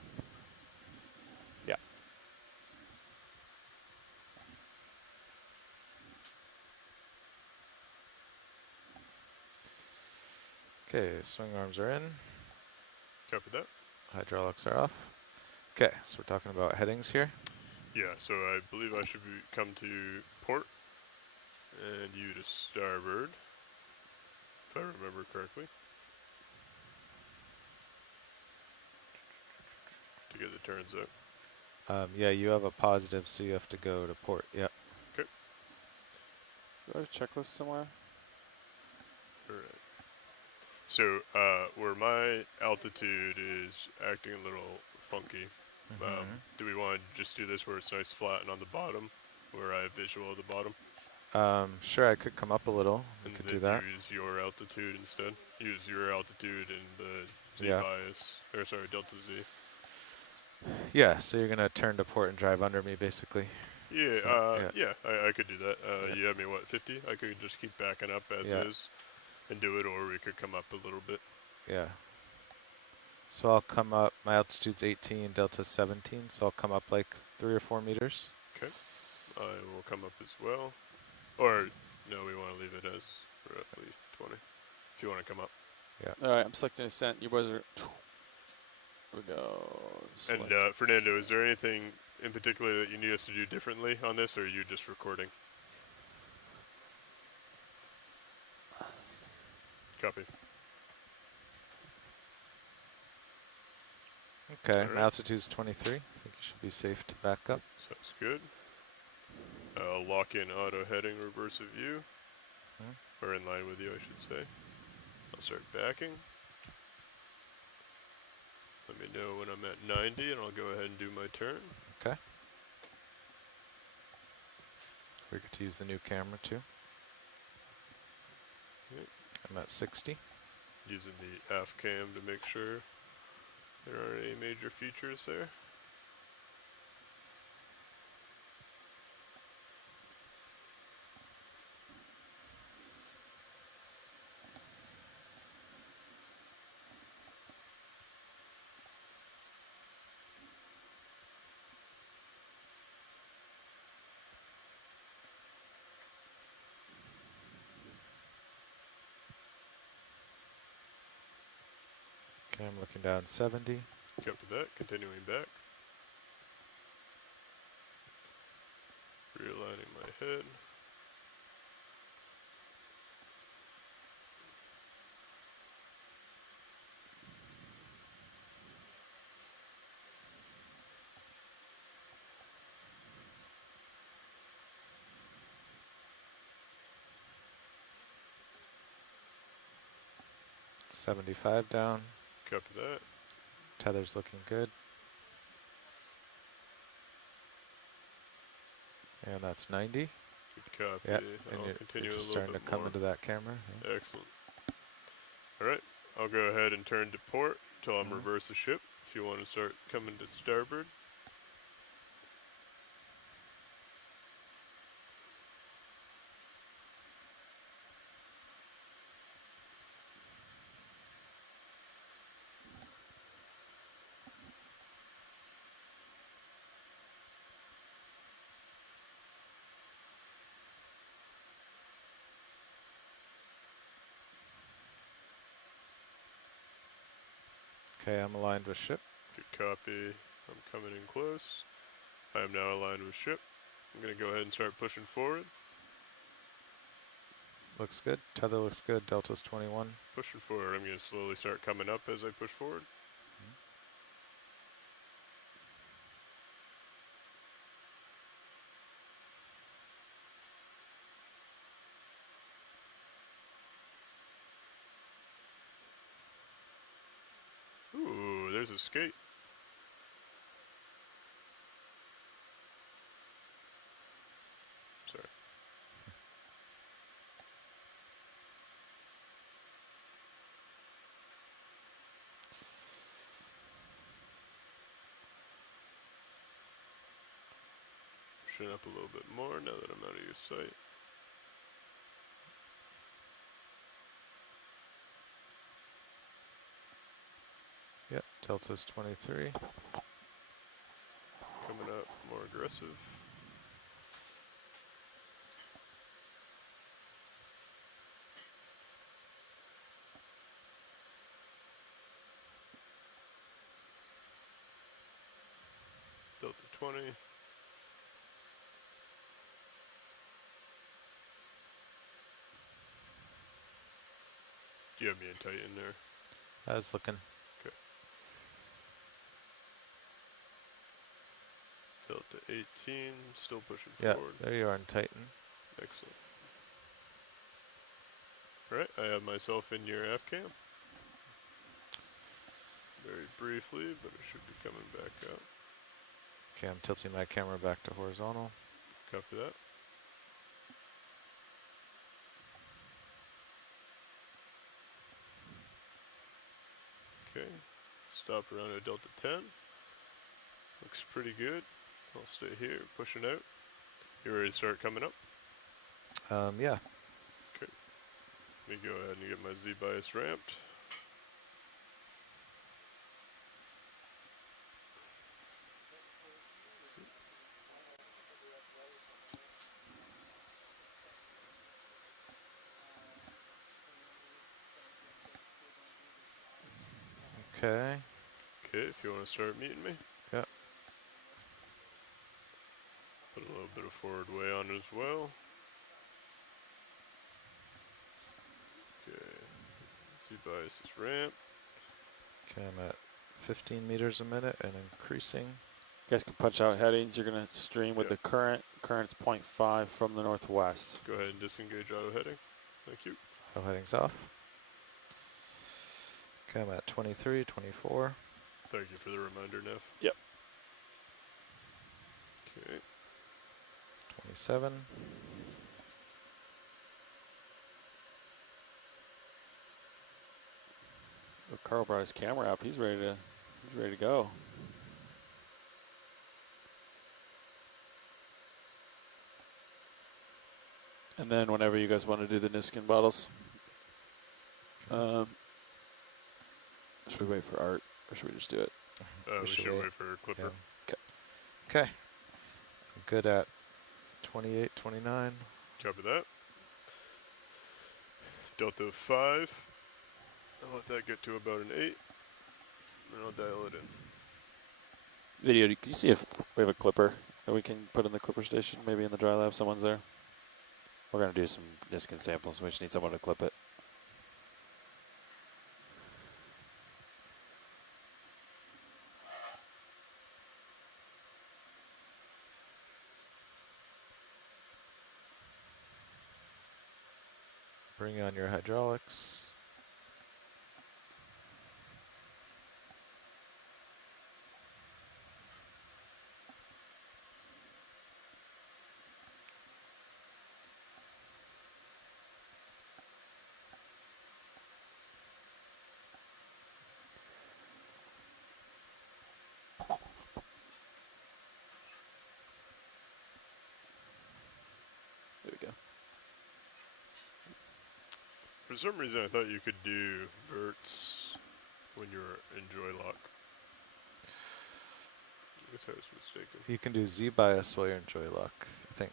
Yeah. Okay, swing arms are in. Copy that. Hydraulics are off. Okay, so we're talking about headings here. Yeah, so I believe I should come to port and you to starboard, if I remember correctly. To get the turns out. Yeah, you have a positive, so you have to go to port. Yep. Okay. Do I have a checklist somewhere? Alright. So, where my altitude is acting a little funky, do we want to just do this where it's nice flat and on the bottom, where I have visual of the bottom? Sure, I could come up a little. We And could then do that. use your altitude instead. Use your altitude and the Z Yeah. bias, or sorry, delta Z. Yeah, so you're going to turn to port and drive under me, basically. Yeah, So, yeah, I could do that. You have me, what, 50? I could just keep backing up as is and do it, or we could come up a little bit. Yeah. So I'll come up, my altitude's 18, delta's 17, so I'll come up like 3 or 4 meters. Okay. I will come up as well. Or, no, we want to leave it as roughly 20, if you want to come up. Yeah. All right, I'm selecting ascent. You boys are... Here we go. And Fernando, is there anything in particular that you need us to do differently on this, or are you just recording? Copy. Okay, All my right. altitude's 23. I think you should be safe to back up. Sounds good. I'll lock in auto heading reverse of view, or in line with you, I should say. I'll start backing. Let me know when I'm at 90, and I'll go ahead and do my turn. Okay. We get to use the new camera too. Yep. I'm at 60. Using the aft cam to make sure there aren't any major features there. Okay, I'm looking down 70. Copy that, continuing back. Realigning my head. $75 down. Copy that. Tether's looking good. And that's 90. Good copy. Yeah, I'll and continue you're just a little starting to bit come more. into that camera. Yeah. Excellent. Alright, I'll go ahead and turn to port until I'm reverse the ship. If you want to start coming to starboard. Okay, I'm aligned with ship. Good copy. I'm coming in close. I am now aligned with ship. I'm going to go ahead and start pushing forward. Looks good. Tether looks good. Delta's 21. Pushing forward. I'm going to slowly start coming up as I push forward. Ooh, there's a skate. Sorry. pushing up a little bit more now that I'm out of your sight. Yep, delta's 23. Coming up more aggressive. Delta 20. Do you have me in tight in there? I was looking. Okay. Delta 18, still pushing Yeah, forward. there you are in Titan. Excellent. Alright, I have myself in your F cam. Very briefly, but it should be coming back up. Okay, I'm tilting my camera back to horizontal. Copy that. Okay, stop around at Delta 10. Looks pretty good. I'll stay here, pushing out. You ready to start coming up? Yeah. Okay. Let me go ahead and get my Z-bias ramped. Okay. Okay, if you want to start meeting me. Yeah. Put a little bit of forward way on as well. Okay. Z-bias is ramp. Okay, I'm at 15 meters a minute and increasing. You guys can punch out headings. You're going to stream with the current. Current's 0.5 from the northwest. Go ahead and disengage auto heading. Thank you. Auto heading's off. Okay, I'm at 23, 24. Thank you for the reminder, Neff. Yep. Okay. 27. Oh, Carl brought his camera up. He's ready to go. And then whenever you guys want to do the Niskin bottles, should we wait for Art or should we just do it? We should wait for Clipper. Yeah. Okay. I'm good at 28, 29. Copy that. Delta 5. I'll let that get to about an 8. And I'll dial it in. Video, can you see if we have a clipper that we can put in the clipper station, maybe in the dry lab? Someone's there. We're going to do some Niskin samples. We just need someone to clip it. Bring on your hydraulics. There we go. For some reason, I thought you could do verts when you're in joy lock. I guess I was mistaken. You can do Z-bias while you're in joy lock, I think.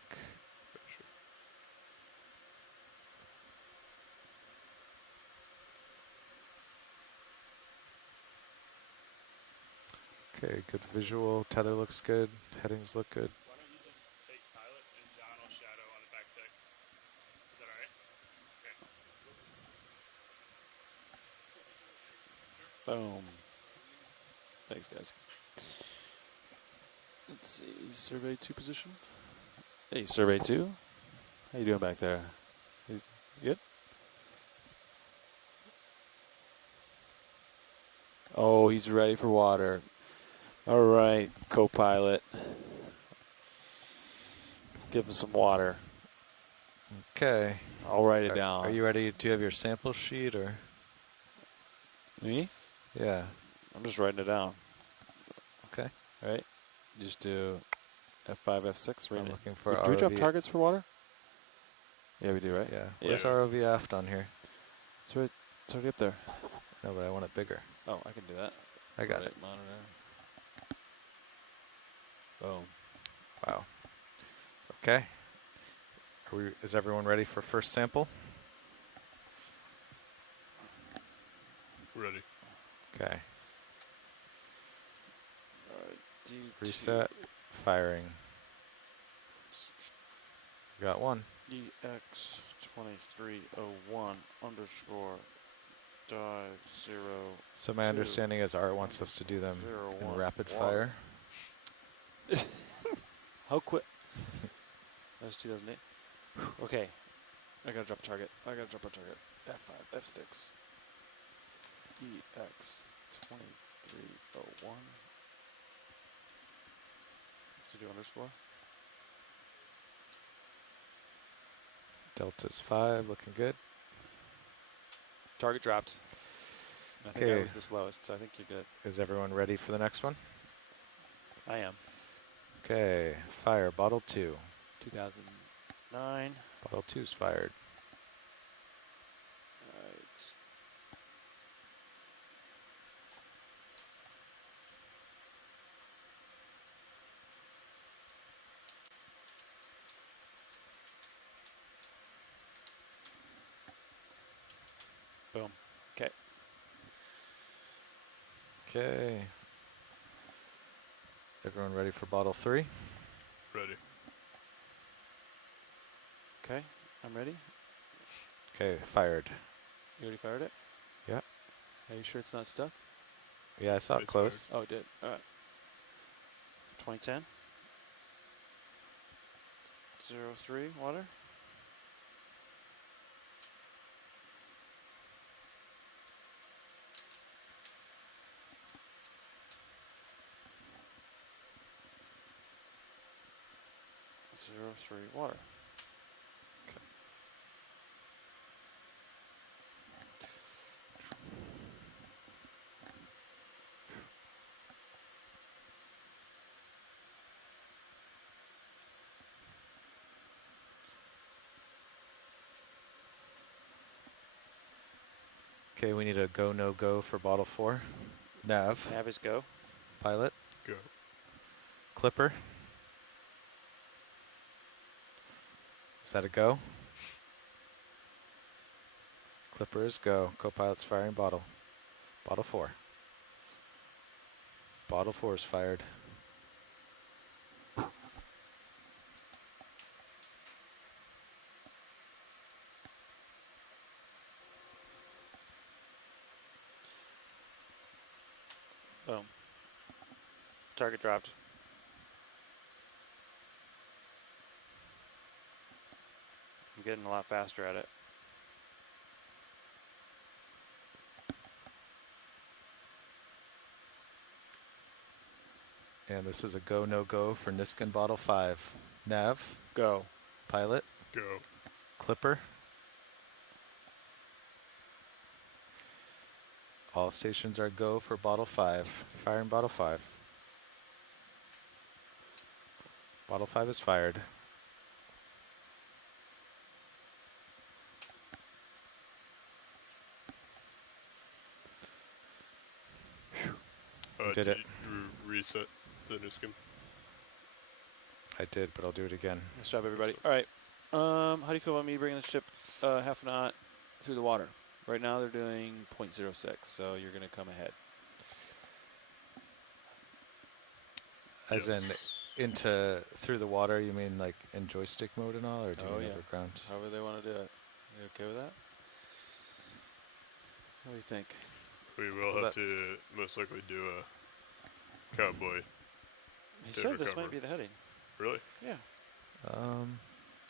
Okay, good visual. Tether looks good. Headings look good. Why don't you just take pilot and John will shadow on the back deck? Is that alright? Okay. Boom. Thanks, guys. Let's see. Survey 2 position. Hey, survey 2. How you doing back there? You good? Oh, he's ready for water. All right, co-pilot. Let's give him some water. Okay. I'll write it down. Are you ready? Do you have your sample sheet or? Me? Yeah. I'm just writing it down. Okay. All right. Just do F5, F6, right? I'm looking for Do we drop ROV. targets for water? Yeah, we do, right? Yeah. Where's ROV aft on here? It's already up there. No, but I want it bigger. Oh, I can do that. I got Right, it. monitor. Boom. Wow. Okay. Is everyone ready for first sample? Ready. Okay. D2. Reset. Firing. Got one. EX2301 underscore dive 0. So my understanding is Art wants us to do them in rapid fire. How quick? That was 2008. Okay. I gotta drop a target. F5, F6. EX2301. To do underscore. Delta's 5, looking good. Target dropped. I think I was the slowest, so I think you're good. Is everyone ready for the next one? I am. Okay, fire bottle 2. 2009. Bottle 2's fired. Right. Boom. Okay. Okay. Everyone ready for bottle 3? Ready. Okay, I'm ready. Okay, fired. You already fired it? Yeah. Are you sure it's not stuck? Yeah, I saw it close. Oh, it did. All right. 2010. 03 water. Zero 03 water. Okay, we need a go, no go for bottle 4. Nav. Nav is go. Pilot. Go. Clipper. Is that a go? Clipper is go. Co-pilot's firing bottle. Bottle 4. Bottle 4 is fired. Boom. Target dropped. I'm getting a lot faster at it. And this is a go, no go for Niskin bottle 5. Nav. Go. Pilot. Go. Clipper. All stations are go for bottle 5. Firing bottle 5. Bottle 5 is fired. Did it. You reset the new skin? I did, but I'll do it again. Nice job, everybody. All right. How do you feel about me bringing the ship half a knot through the water? Right now they're doing 0.06, so you're going to come ahead. As in, through the water, you mean like in joystick mode and all, or do you mean overground? However they want to do it. You okay with that? What do you think? We will have to most likely do a cowboy. He said this might be the heading. Really? Yeah.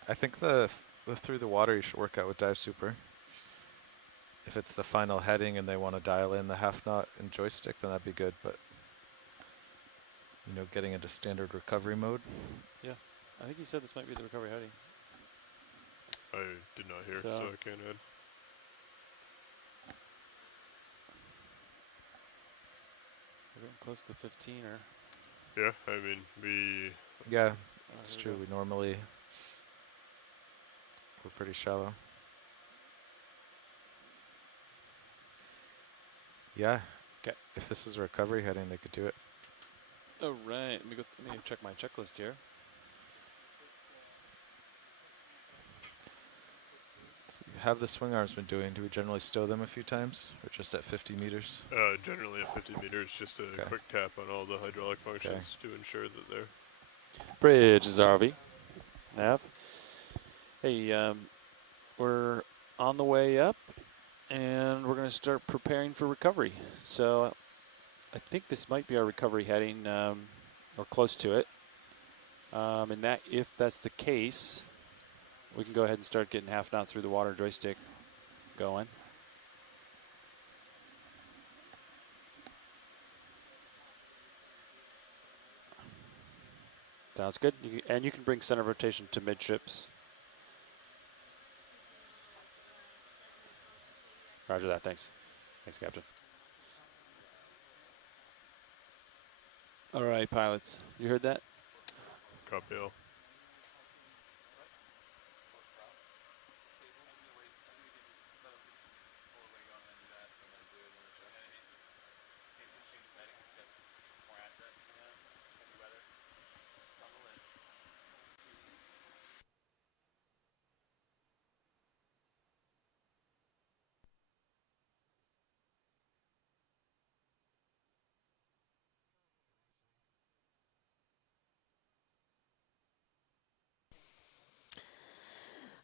I think the through the water you should work out with Dive Super. If it's the final heading and they want to dial in the half knot in joystick, then that'd be good. But you know, getting into standard recovery mode. Yeah, I think he said this might be the recovery heading. I did not hear, so I can't add. We're getting close to 15, or yeah. I mean, we Yeah, Oh, it's here we true. go. We normally, we're pretty shallow. Yeah. Okay. If this is a recovery heading, they could do it. All right. Let me check my checklist here. Have the swing arms been doing? Do we generally stow them a few times, or just at 50 meters? Generally at 50 meters, just a Okay. quick tap on all the hydraulic functions to ensure that they're. Bridge is RV. Nav. Hey, we're on the way up, and we're going to start preparing for recovery. So I think this might be our recovery heading, or close to it. And that, if that's the case, we can go ahead and start getting half knot through the water joystick going. Sounds good. And you can bring center of rotation to midships. Roger that. Thanks. Thanks, Captain. All right, pilots. You heard that? Copy all.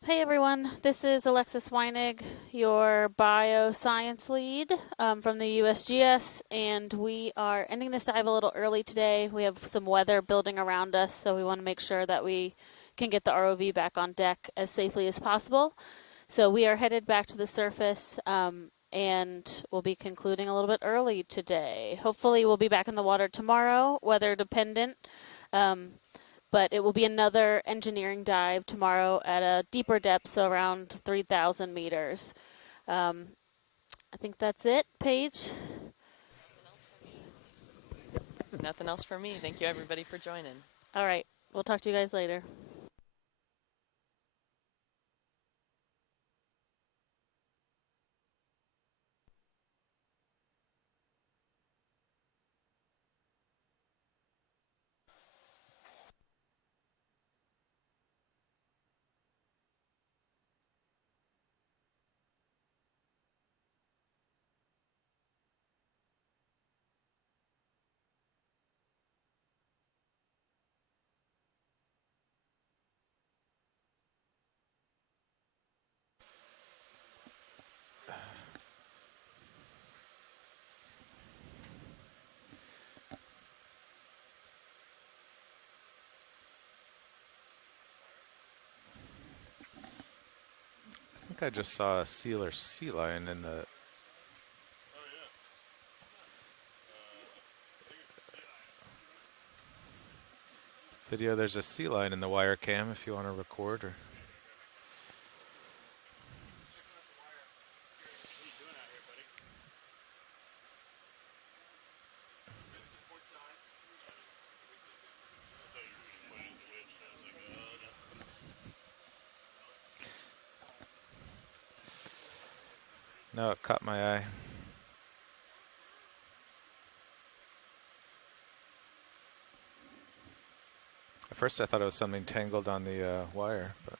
Hey everyone, this is Alexis Weinig, your bioscience lead from the USGS, and we are ending this dive a little early today. We have some weather building around us, so we want to make sure that we can get the ROV back on deck as safely as possible. So we are headed back to the surface, and we'll be concluding a little bit early today. Hopefully we'll be back in the water tomorrow, weather dependent. But it will be another engineering dive tomorrow at a deeper depth, so around 3,000 meters. I think that's it. Paige? Nothing else for me. Thank you, everybody, for joining. All right. We'll talk to you guys later. I think I just saw a seal or sea lion in the. Video, there's a sea lion in the wire cam if you want to record or. No, it caught my eye. At first I thought it was something tangled on the wire, but.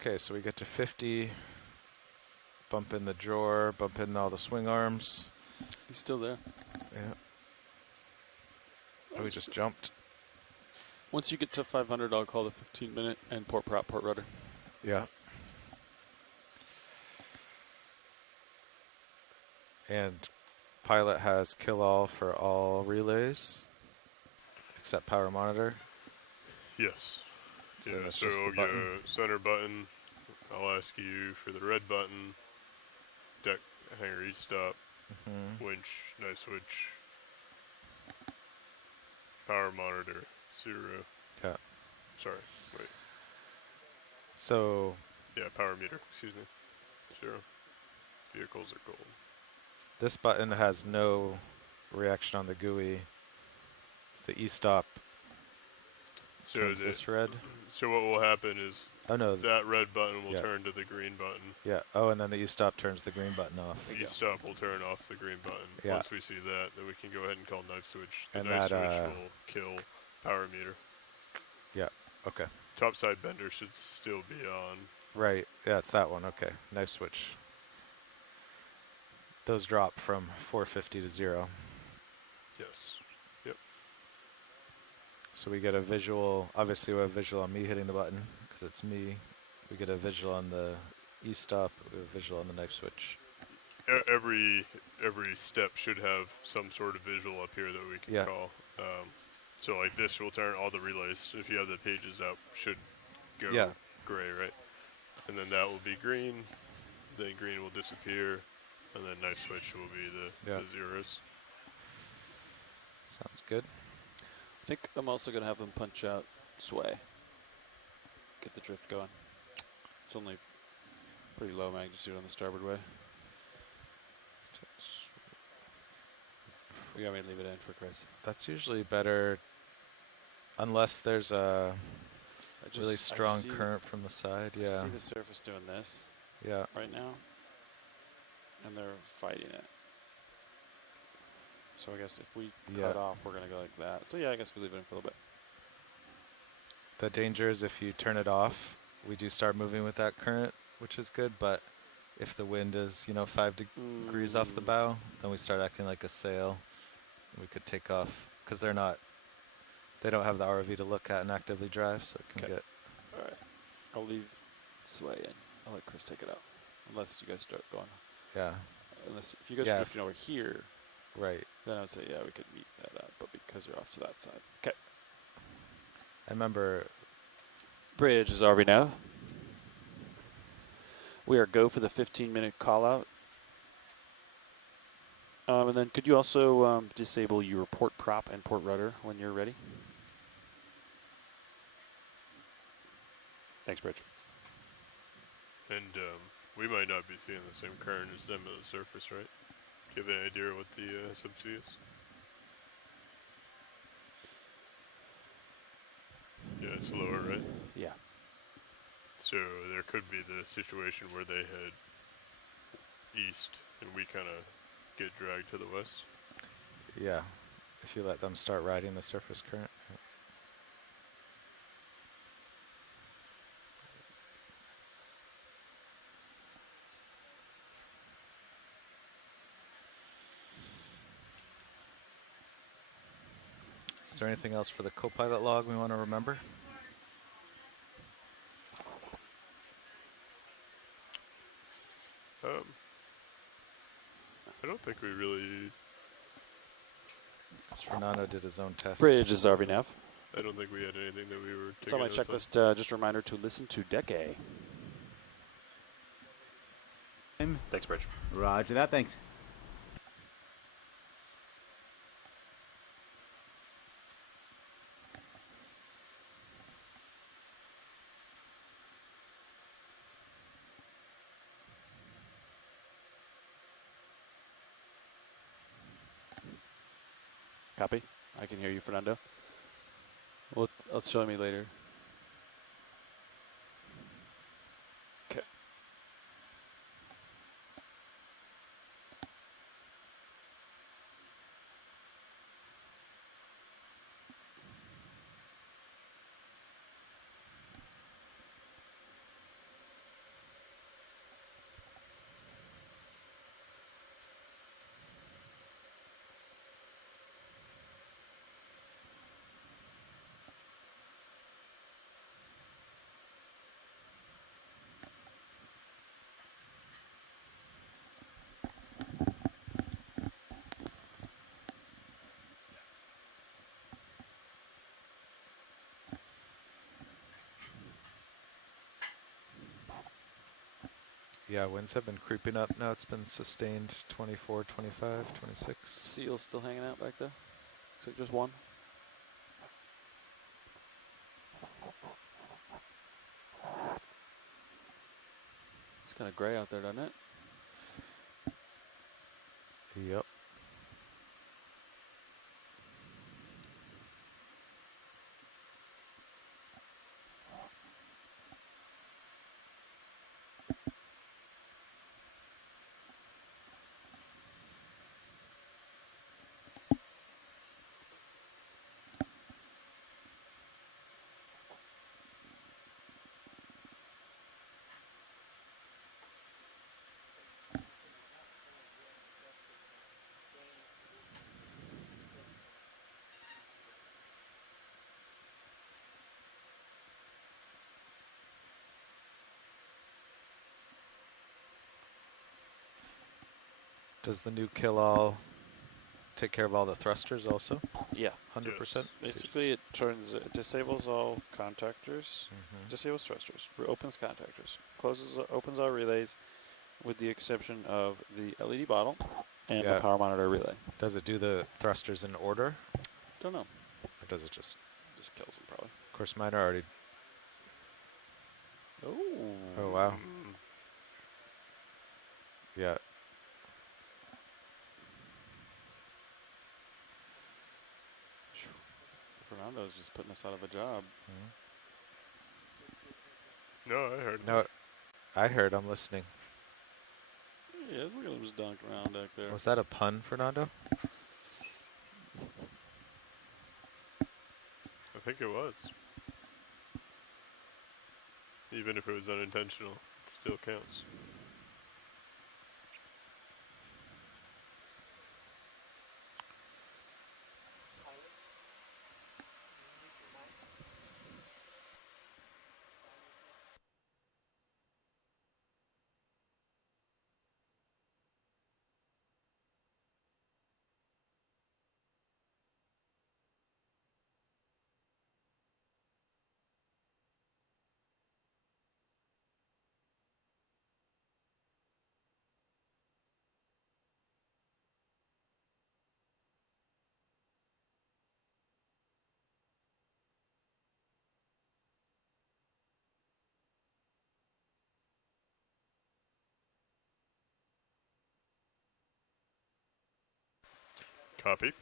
Okay, so we get to 50, bump in the drawer, bump in all the swing arms. He's still there. Yeah. Oh, we just jumped. Once you get to 500, I'll call the 15-minute and port prop, port rudder. Yeah. And pilot has kill all for all relays, except power monitor. Yes. So Yeah, that's so just the button. center button. I'll ask you for the red button. Deck hanger east stop. Winch, nice switch. Power monitor, 0. Yeah. Sorry, wait. So Yeah, power meter. Excuse me. 0. Vehicles are gold. this button has no reaction on the GUI. The e-stop So turns this red. So what will happen is no, that red button will yeah. turn to the green button. Yeah. Oh, and then the e-stop turns the green button off. The e-stop will turn off the green button. Yeah. Once we see that, then we can go ahead and call knife switch. The And knife that, switch will kill power meter. Yeah. Okay. Topside bender should still be on. Right. Yeah, it's that one. Okay. Knife switch. Those drop from 450 to 0. Yes. Yep. So we get a visual. Obviously, we have a visual on me hitting the button because it's me. We get a visual on the e-stop. We have a visual on the knife switch. Every step should have some sort of visual up here that we can call. So like this will turn all the relays. If you have the pages up, should go gray, right? And then that will be green. Then green will disappear, and then knife switch will be the zeros. Sounds good. I think I'm also going to have them punch out sway. Get the drift going. It's only pretty low magnitude on the starboard way. You got me to leave it in for Chris. That's usually better unless there's a really strong current from the side. I Yeah. see the surface doing this. Yeah. Right now. And they're fighting it. So I guess if we cut off, we're going to go like that. So yeah, I guess we leave it in for a little bit. The danger is if you turn it off, we do start moving with that current, which is good, but if the wind is, 5 degrees off the bow, then we start acting like a sail. We could take off because they don't have the ROV to look at and actively drive, so it can get. All right. I'll leave sway in. I'll let Chris take it out. Unless you guys start going. Yeah. Unless if you guys are drifting over here. Right. Then I would say, yeah, we could meet that up, but because they're off to that side. Okay. I remember. Bridge is RV now. We are go for the 15-minute call out. And then could you also disable your port prop and port rudder when you're ready? Thanks, Bridge. And we might not be seeing the same current as them at the surface, right? Do you have any idea what the subsea is? Yeah, it's lower, right? Yeah. So there could be the situation where they head east and we kind of get dragged to the west. Yeah, if you let them start riding the surface current. Is there anything else for the co-pilot log we want to remember? I don't think we really. Fernando did his own test. Bridge is RV nav. I don't think we had anything that we were. It's on my checklist. Just a reminder to listen to Deck A. Thanks, Bridge. Roger that. Thanks. Copy. I can hear you, Fernando. Well, it'll show me later. Okay. Yeah, winds have been creeping up now. It's been sustained 24, 25, 26. Seal's still hanging out back there? Looks like just one. It's kind of gray out there, doesn't it? Yep. Does the new kill-all take care of all the thrusters also? Yeah. 100%? Basically, it disables all contactors, disables thrusters, opens contactors, opens all relays, with the exception of the LED bottle and the power monitor relay. Does it do the thrusters in order? Don't know. Or does it just kills them probably? Of course, mine are already. Oh wow. Yeah. Fernando's just putting us out of a job. No, I heard. No, I heard. I'm listening. Yes, look at him just dunked around back there. Was that a pun, Fernando? I think it was. Even if it was unintentional, it still counts. Copy.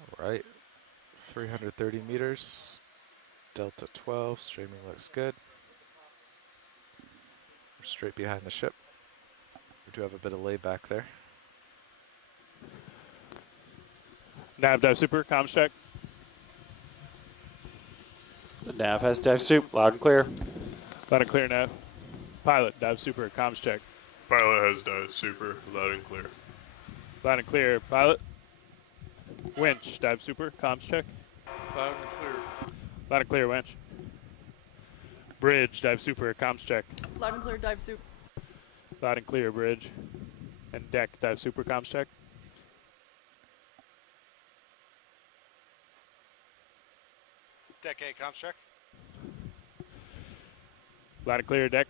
All right. 330 meters. Delta 12. Streaming looks good. We're straight behind the ship. We do have a bit of layback there. Nav dive super, comms check. The nav has dive soup, loud and clear. Loud and clear, nav. Pilot, dive super, comms check. Pilot has dive super, loud and clear. Loud and clear, pilot. Winch, dive super, comms check. Loud and clear. Loud and clear, winch. Bridge, dive super, comms check. Loud and clear, dive soup. Loud and clear, bridge. And deck, dive super, comms check. Deck A, comms check. Loud and clear, deck.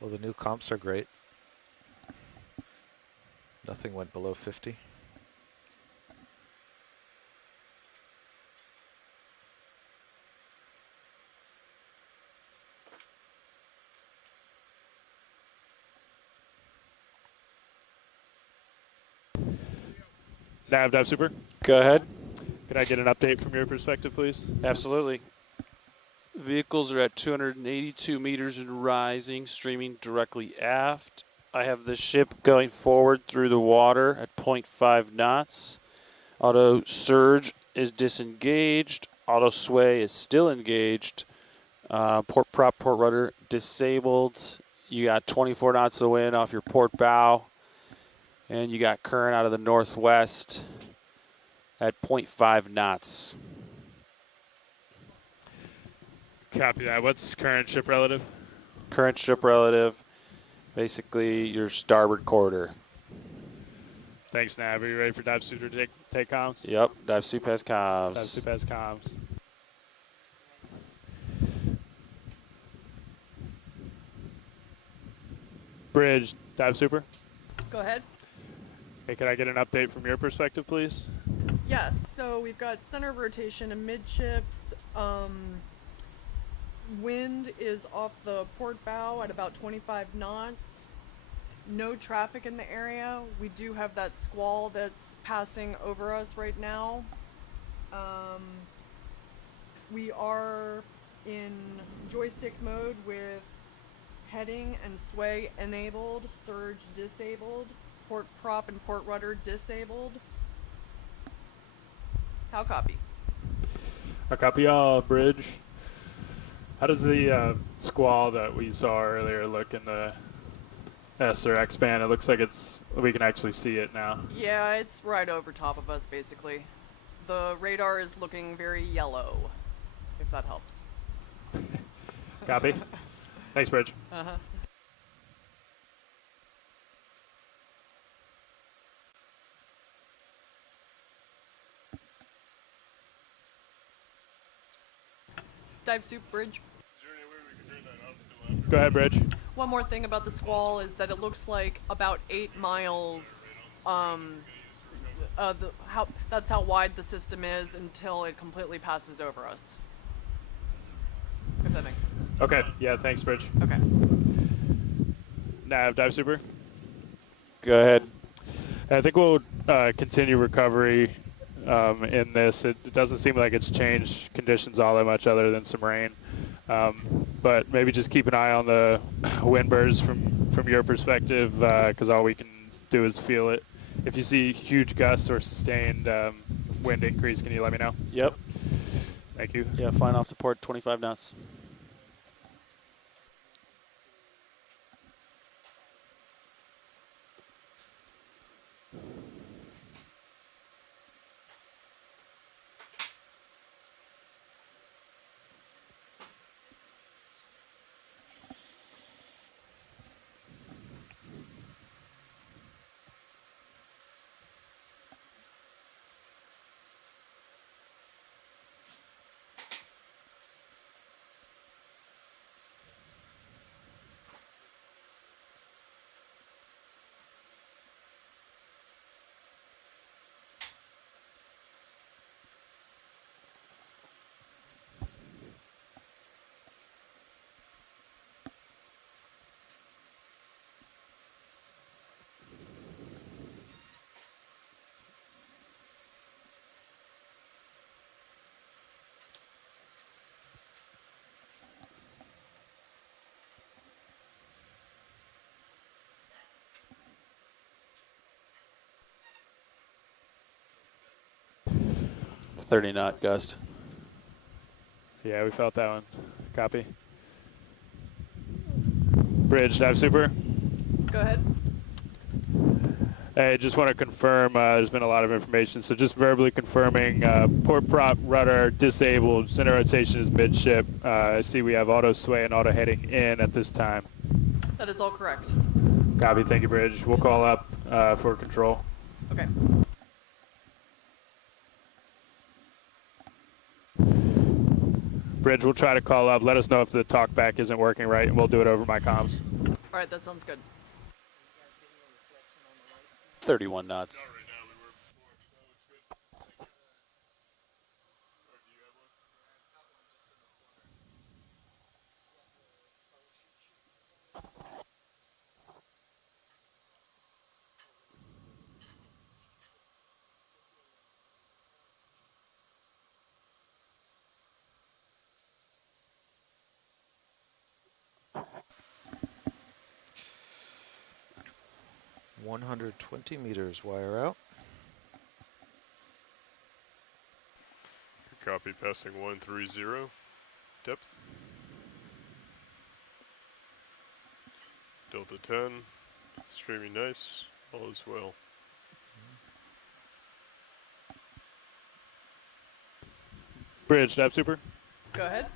Well, the new comps are great. Nothing went below 50. Nav dive super. Go ahead. Could I get an update from your perspective, please? Absolutely. Vehicles are at 282 meters and rising, streaming directly aft. I have the ship going forward through the water at 0.5 knots. Auto surge is disengaged. Auto sway is still engaged. Port prop, port rudder disabled. You got 24 knots of wind off your port bow. And you got current out of the northwest at 0.5 knots. Copy that. What's current ship relative? Current ship relative, basically your starboard quarter. Thanks, Nav. Are you ready for dive suit to take comms? Yep, dive suit pass comms. Dive suit pass comms. Bridge, dive super. Go ahead. Hey, can I get an update from your perspective, please? Yes, so we've got center of rotation amidships. Wind is off the port bow at about 25 knots. No traffic in the area. We do have that squall that's passing over us right now. We are in joystick mode with heading and sway enabled, surge disabled, port prop and port rudder disabled. How copy? I copy all, Bridge. How does the squall that we saw earlier look in the S or X band? It looks like we can actually see it now. Yeah, it's right over top of us, basically. The radar is looking very yellow, if that helps. Copy. Thanks, Bridge. Uh-huh. Dive soup, Bridge. Go ahead, Bridge. One more thing about the squall is that it looks like about 8 miles. That's how wide the system is until it completely passes over us. If that makes sense. Okay. Yeah. Thanks, Bridge. Okay. Nav, dive super. Go ahead. I think we'll continue recovery in this. It doesn't seem like it's changed conditions all that much other than some rain. But maybe just keep an eye on the wind bursts from your perspective, because all we can do is feel it. If you see huge gusts or sustained wind increase, can you let me know? Yep. Thank you. Yeah, flying off the port, 25 knots. It's 30 knot gust. Yeah, we felt that one. Copy. Bridge, dive super. Go ahead. Hey, just want to confirm, there's been a lot of information, so just verbally confirming port prop rudder disabled, center rotation is midship. I see we have auto sway and auto heading in at this time. That is all correct. Copy, thank you, Bridge. We'll call up for control. Okay. Bridge, we'll try to call up. Let us know if the talkback isn't working right, and we'll do it over my comms. All right, that sounds good. 31 knots. $120 meters wire out. Copy, passing 130. Depth. Delta 10. Streaming nice. All is well. Bridge, dive super. Go ahead.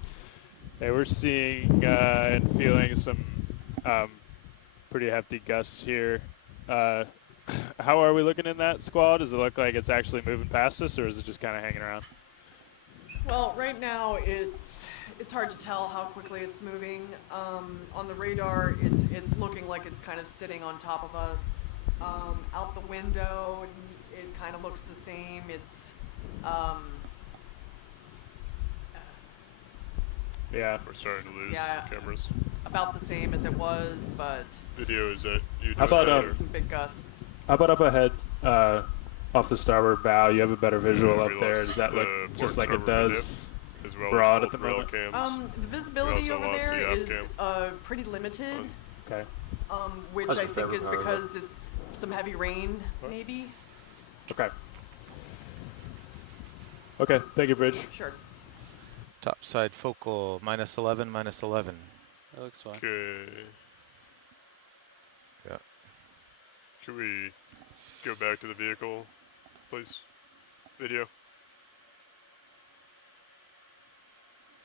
Hey, we're seeing and feeling some pretty hefty gusts here. How are we looking in that squall? Does it look like it's actually moving past us, or is it just kind of hanging around? Well, right now it's hard to tell how quickly it's moving. On the radar, it's looking like it's kind of sitting on top of us. Out the window, it kind of looks the same. It's yeah. We're starting to lose cameras. About the same as it was, but Video is that you How about some big gusts. How about up ahead, off the starboard bow? You have a better visual up we there. lost Does that look the just port like it starboard does? as well broad as at the rail moment. cams. The visibility We also over lost there the is aft pretty limited. Okay. Which That's I your think favorite is part of it. because it's some heavy rain, maybe. Okay. Okay. Thank you, Bridge. Sure. Topside focal, -11, -11. That looks fine. Okay. Yeah. Can we go back to the vehicle, please? Video.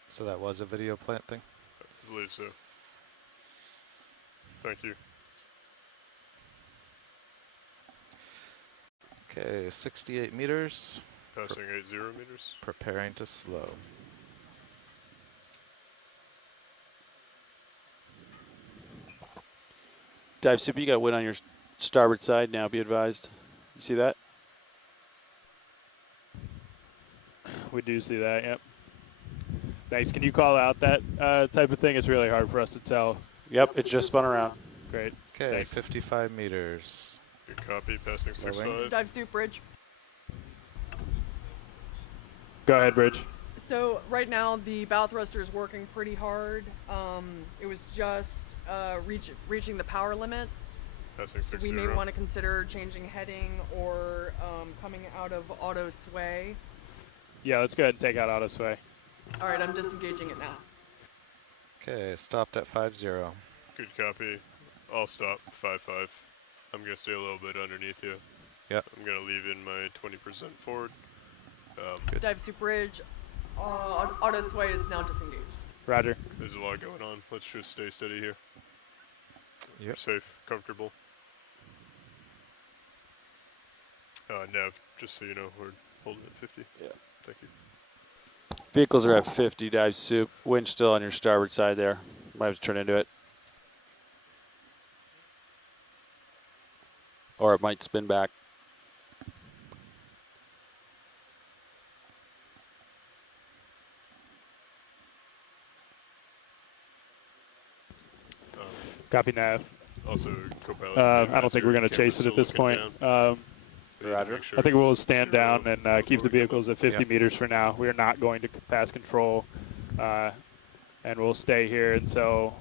So that was a video planting? I believe so. Thank you. Okay, 68 meters. Passing 80 meters. Preparing to slow. Dive Super, you got wind on your starboard side now, be advised. You see that? We do see that, yep. Thanks. Can you call out that type of thing? It's really hard for us to tell. Yep, it just spun around. Great. Okay, Thanks. 55 meters. Good copy, passing Slowing. 6'5". Dive suit bridge. Go ahead, Bridge. So right now the bow thruster is working pretty hard. It was just reaching the power limits. Passing So 60. we may want to consider changing heading or coming out of auto sway. Yeah, let's go ahead and take out auto sway. All right, I'm disengaging it now. Okay, stopped at 50. Good copy. I'll stop 5'5". I'm going to stay a little bit underneath you. Yep. I'm going to leave in my 20% forward. Dive suit bridge. Auto sway is now disengaged. Roger. There's a lot going on. Let's just stay steady here. Yep. Safe, comfortable. Nav, just so you know, we're holding at 50. Yeah. Thank you. Vehicles are at 50, Dive Soup. Wind still on your starboard side there. Might have to turn into it. Or it might spin back. Copy, Nav. Also, co-pilot. I don't think we're going to chase it at this point. Roger. I think we'll stand down and keep the vehicles at 50 meters for now. We are not going to pass control, and we'll stay here until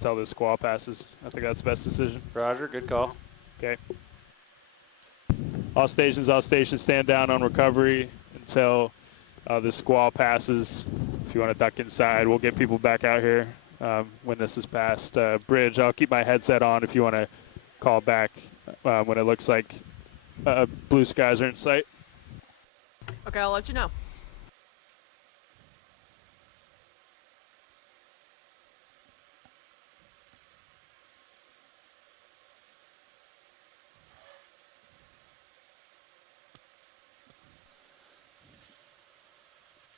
this squall passes. I think that's the best decision. Roger, good call. Okay. All stations, stand down on recovery until the squall passes. If you want to duck inside, we'll get people back out here when this is passed. Bridge, I'll keep my headset on if you want to call back when it looks like blue skies are in sight. Okay, I'll let you know.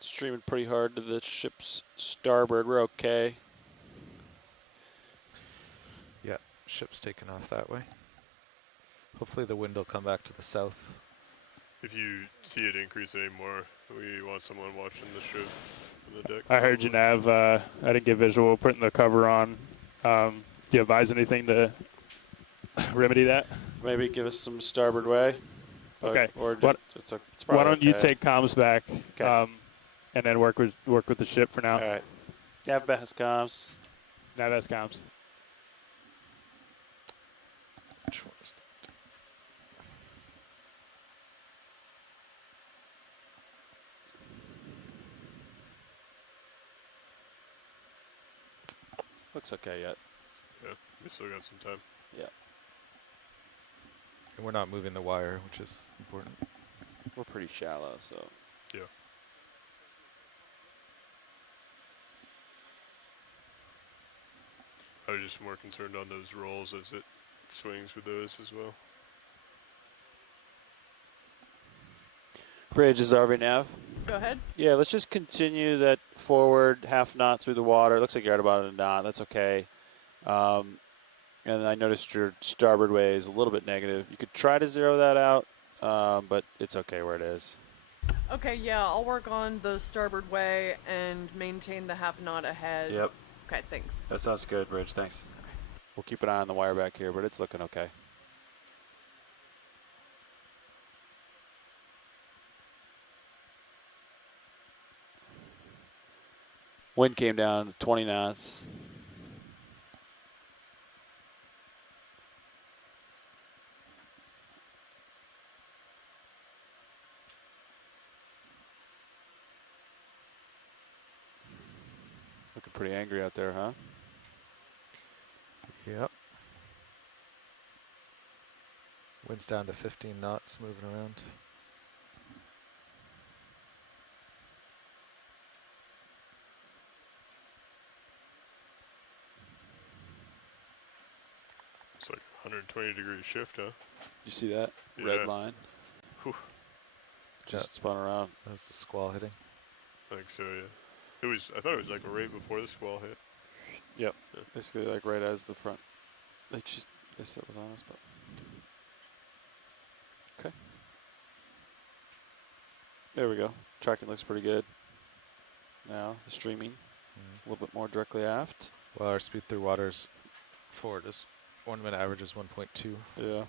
Streaming pretty hard to the ship's starboard. We're okay. Yeah, ship's taking off that way. Hopefully the wind will come back to the south. If you see it increase anymore, we want someone watching the ship from the deck. I heard you, Nav. I didn't get visual putting the cover on. Do you advise anything to remedy that? Maybe give us some starboard way. Okay. Or Why don't you take comms back, and then work with the ship for now? All right. Nav has comms. Nav has comms. Which one is that? Looks okay yet. Yeah, we still got some time. Yeah. And we're not moving the wire, which is important. We're pretty shallow, so. Yeah. I was just more concerned on those rolls as it swings with those as well. Bridge is RV nav. Go ahead. Yeah, let's just continue that forward half knot through the water. It looks like you're at about a knot. That's okay. And I noticed your starboard way is a little bit negative. You could try to zero that out, but it's okay where it is. Okay, yeah, I'll work on the starboard way and maintain the half knot ahead. Yep. Okay, thanks. That sounds good, Bridge. Thanks. Okay. We'll keep an eye on the wire back here, but it's looking okay. Wind came down to 20 knots. Looking pretty angry out there, huh? Yep. Wind's down to 15 knots, moving around. It's like 120-degree shift, huh? You see that Yeah. red line? Whew. Just spun around. That's the squall hitting. I think so, yeah. It was. I thought it was like right before the squall hit. Yep. Yeah. Basically, like right as the front. Like just, I guess it was on us, but. Okay. There we go. Tracking looks pretty good. Now, the streaming. A little bit more directly aft. Well, our speed through waters forward is 1 minute average is 1.2. Yeah.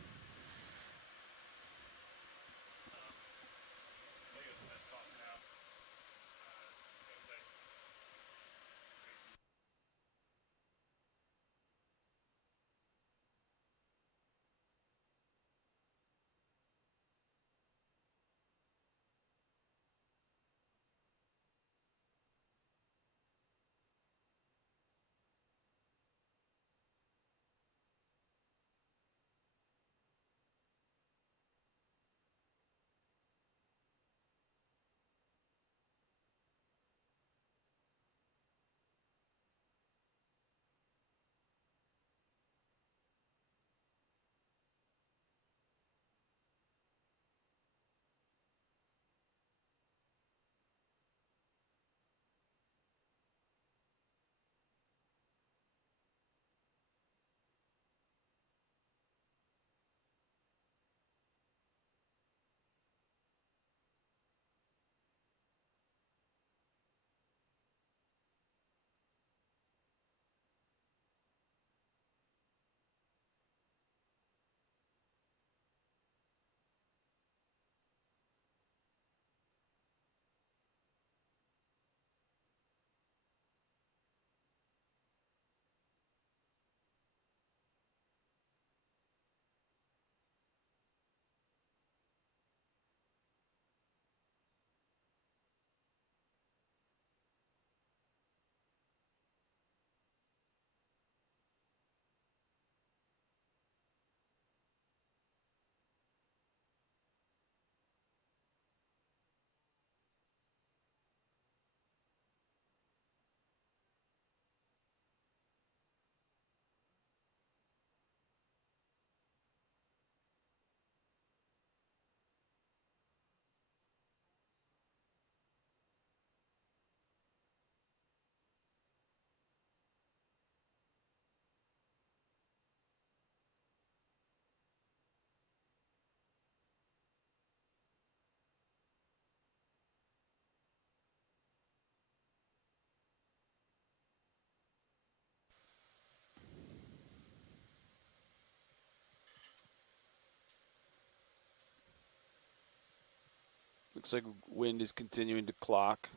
Looks like wind is continuing to clock.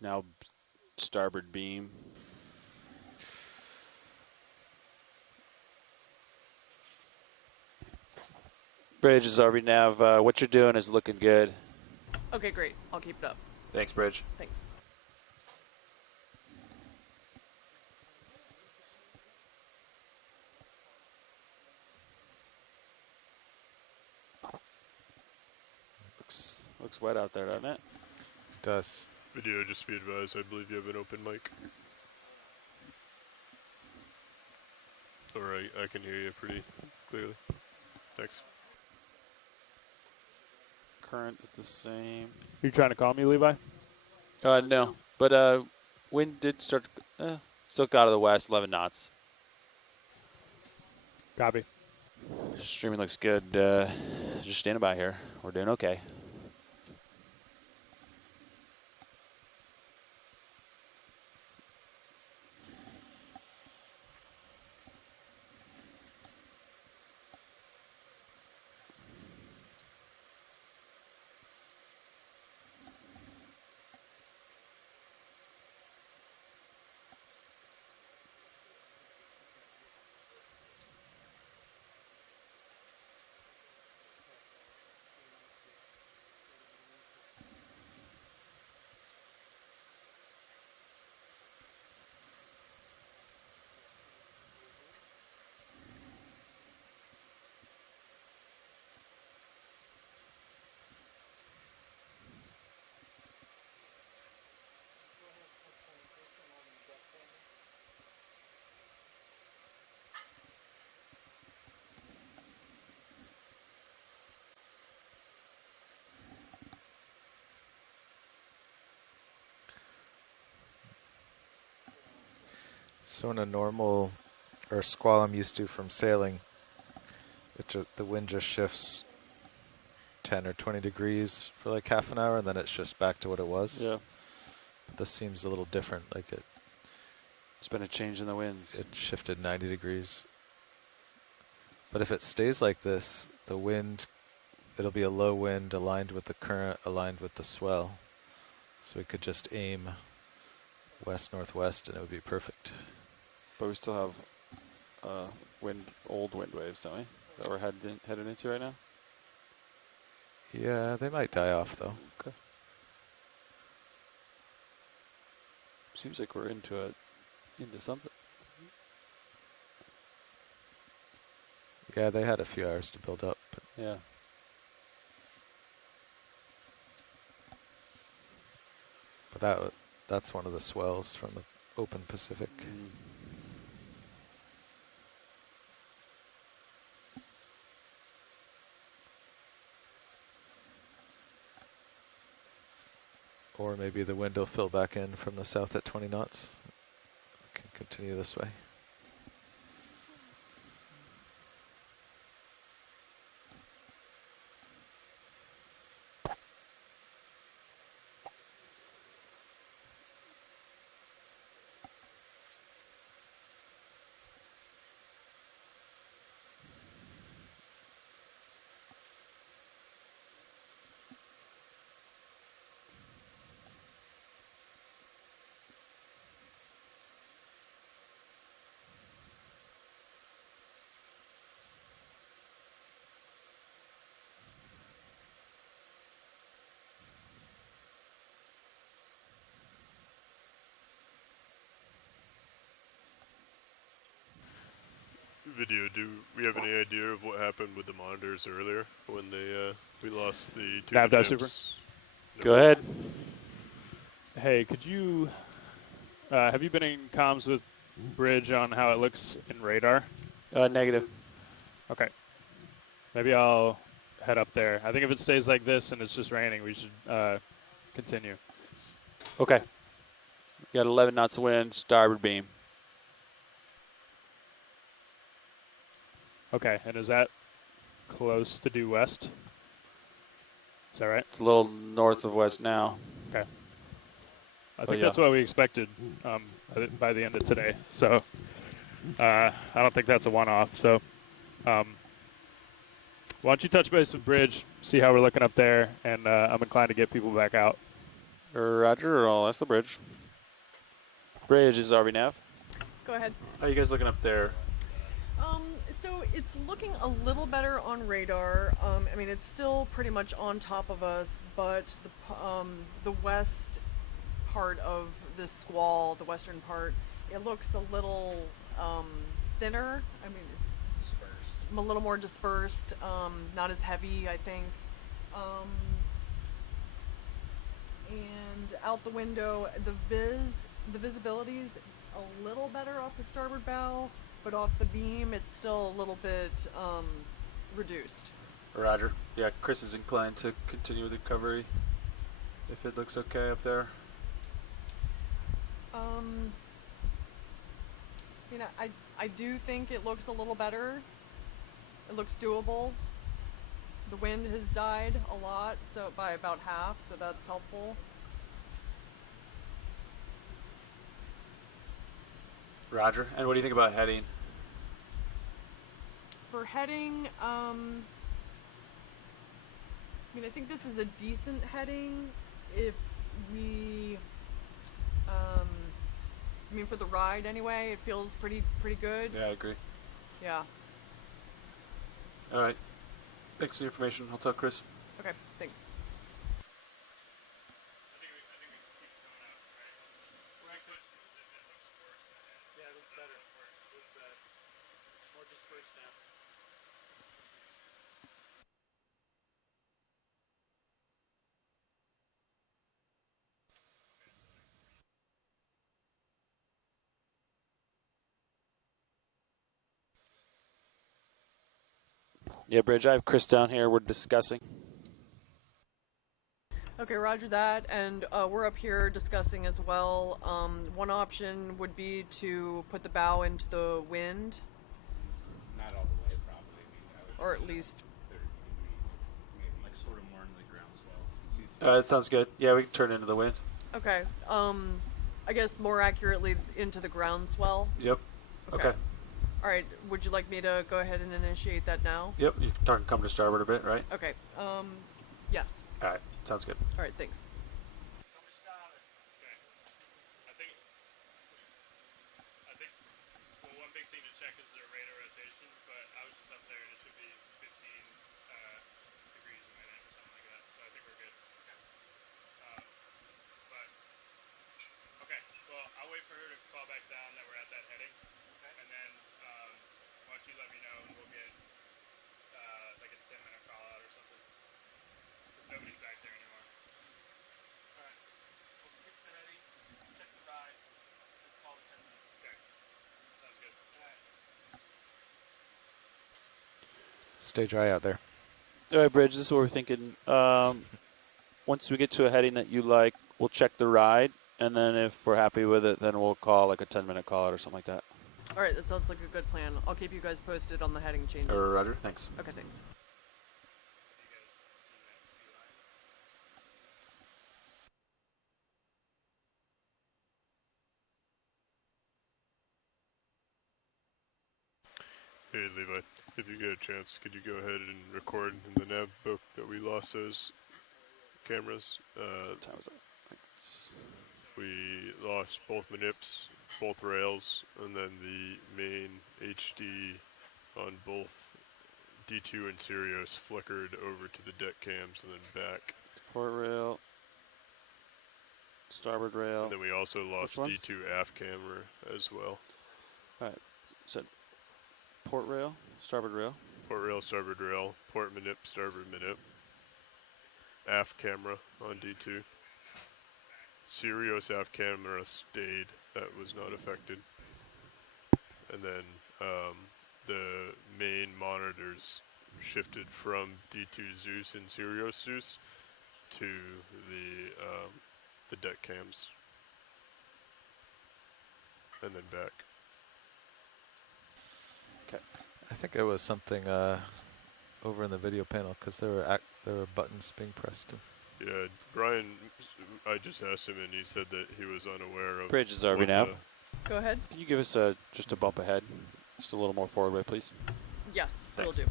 Now starboard beam. Bridge is RV nav. What you're doing is looking good. Okay, great. I'll keep it up. Thanks, Bridge. Thanks. Looks wet out there, doesn't it? Does. Video, just be advised, I believe you have an open mic. Alright, I can hear you pretty clearly. Thanks. Current is the same. You trying to call me, Levi? No. But wind did start to, still got out of the west, 11 knots. Copy. Streaming looks good. Just standing by here. We're doing okay. So in a normal or squall I'm used to from sailing, the wind just shifts 10 or 20 degrees for like half an hour, and then it's just back to what it was. Yeah. But this seems a little different. Like it's been a change in the winds. It shifted 90 degrees. But if it stays like this, the wind, it'll be a low wind aligned with the current, aligned with the swell. So we could just aim west-northwest and it would be perfect. But we still have old wind waves, don't we? That we're headed into right now? Yeah, they might die off though. Okay. Seems like we're into something. Yeah, they had a few hours to build up. But yeah. But that's one of the swells from the open Pacific. Or maybe the wind will fill back in from the south at 20 knots. We can continue this way. Video, do we have any idea of what happened with the monitors earlier when we lost the two Nav dive attempts? super. Go ahead. Hey, could you have you been in comms with Bridge on how it looks in radar? Negative. Okay. Maybe I'll head up there. I think if it stays like this and it's just raining, we should continue. Okay. You got 11 knots of wind, starboard beam. Okay, and is that close to due west? Is that right? It's a little north of west now. Okay. I think that's what we expected by the end of today. So I don't think that's a one-off. So why don't you touch base with Bridge, see how we're looking up there, and I'm inclined to get people back out. Roger, I'll ask the Bridge. Bridge is RV Nav. Go ahead. How are you guys looking up there? So it's looking a little better on radar. I mean, it's still pretty much on top of us, but the west part of this squall, the western part, it looks a little thinner. I mean, dispersed. A little more dispersed. Not as heavy, I think. And out the window, the visibility is a little better off the starboard bow, but off the beam, it's still a little bit reduced. Roger. Yeah, Chris is inclined to continue with recovery if it looks okay up there. You know, I do think it looks a little better. It looks doable. The wind has died a lot, so by about half, so that's helpful. Roger. And what do you think about heading? For heading, I mean, I think this is a decent heading if we, I mean, for the ride anyway, it feels pretty good. Yeah, I agree. Yeah. All right. Thanks for the information. I'll tell Chris. Okay, thanks. Yeah, it looks better. It's more dispersed now. Yeah, Bridge, I have Chris down here. We're discussing. Okay, roger that, and we're up here discussing as well. One option would be to put the bow into the wind. Not all the way, probably. Or at least 30 degrees, maybe like sort of more into the groundswell. That sounds good. Yeah, we can turn into the wind. Okay. I guess more accurately into the groundswell. Yep. Okay. All right. Would you like me to go ahead and initiate that now? Yep. You can come to starboard a bit, right? Okay. Yes. All right. Sounds good. All right. Thanks. I think well, one big thing to check is their rate of rotation, but I was just up there and it should be 15 degrees a minute or something like that, so I think we're good. But, okay, well, I'll wait for her to call back down that we're at that heading, and then why don't you let me know and we'll get like a 10-minute call out or something, because nobody's back there anymore. Alright, we'll switch the heading, check the ride, and call the 10 minutes. Okay. Sounds good. Alright. Stay dry out there. All right, Bridge, this is what we're thinking. Once we get to a heading that you like, we'll check the ride, and then if we're happy with it, then we'll call like a 10-minute call out or something like that. All right. That sounds like a good plan. I'll keep you guys posted on the heading changes. Roger. Thanks. Okay. Thanks. Hey Levi, if you get a chance, could you go ahead and record in the nav book that we lost those cameras? What time was that? We lost both manips, both rails, and then the main HD on both D2 and Sirius flickered over to the deck cams and then back. Port rail, starboard rail. And then we also lost D2 aft camera as well. All right. So port rail, starboard rail. Port rail, starboard rail, port manip, starboard manip. Aft camera on D2. Sirius aft camera stayed, that was not affected. And then the main monitors shifted from D2 Zeus and Sirius Zeus to the deck cams. And then back. Okay. I think it was something over in the video panel because there were buttons being pressed. Yeah, Brian, I just asked him and he said that he was unaware of. Bridge is RV nav. Go ahead. Can you give us just a bump ahead? Just a little more forward way, please. Yes, Thanks. will do.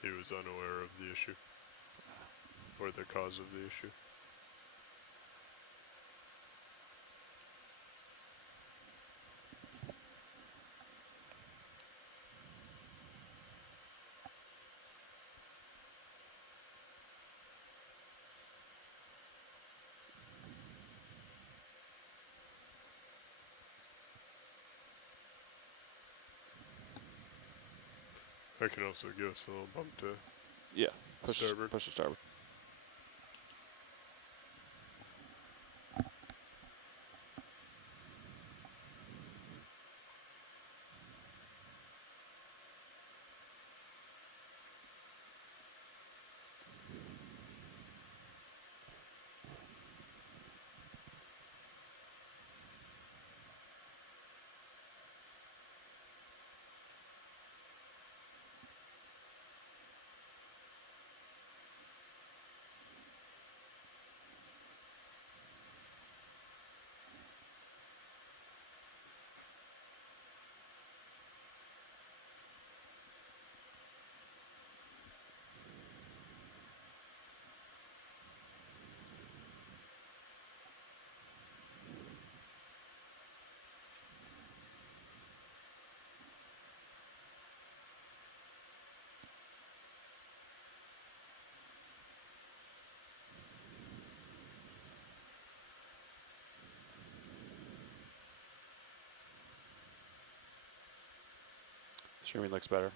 He was unaware of the issue or the cause of the issue. I can also give us a little bump to Yeah. Starboard. Push to starboard. Streaming looks better.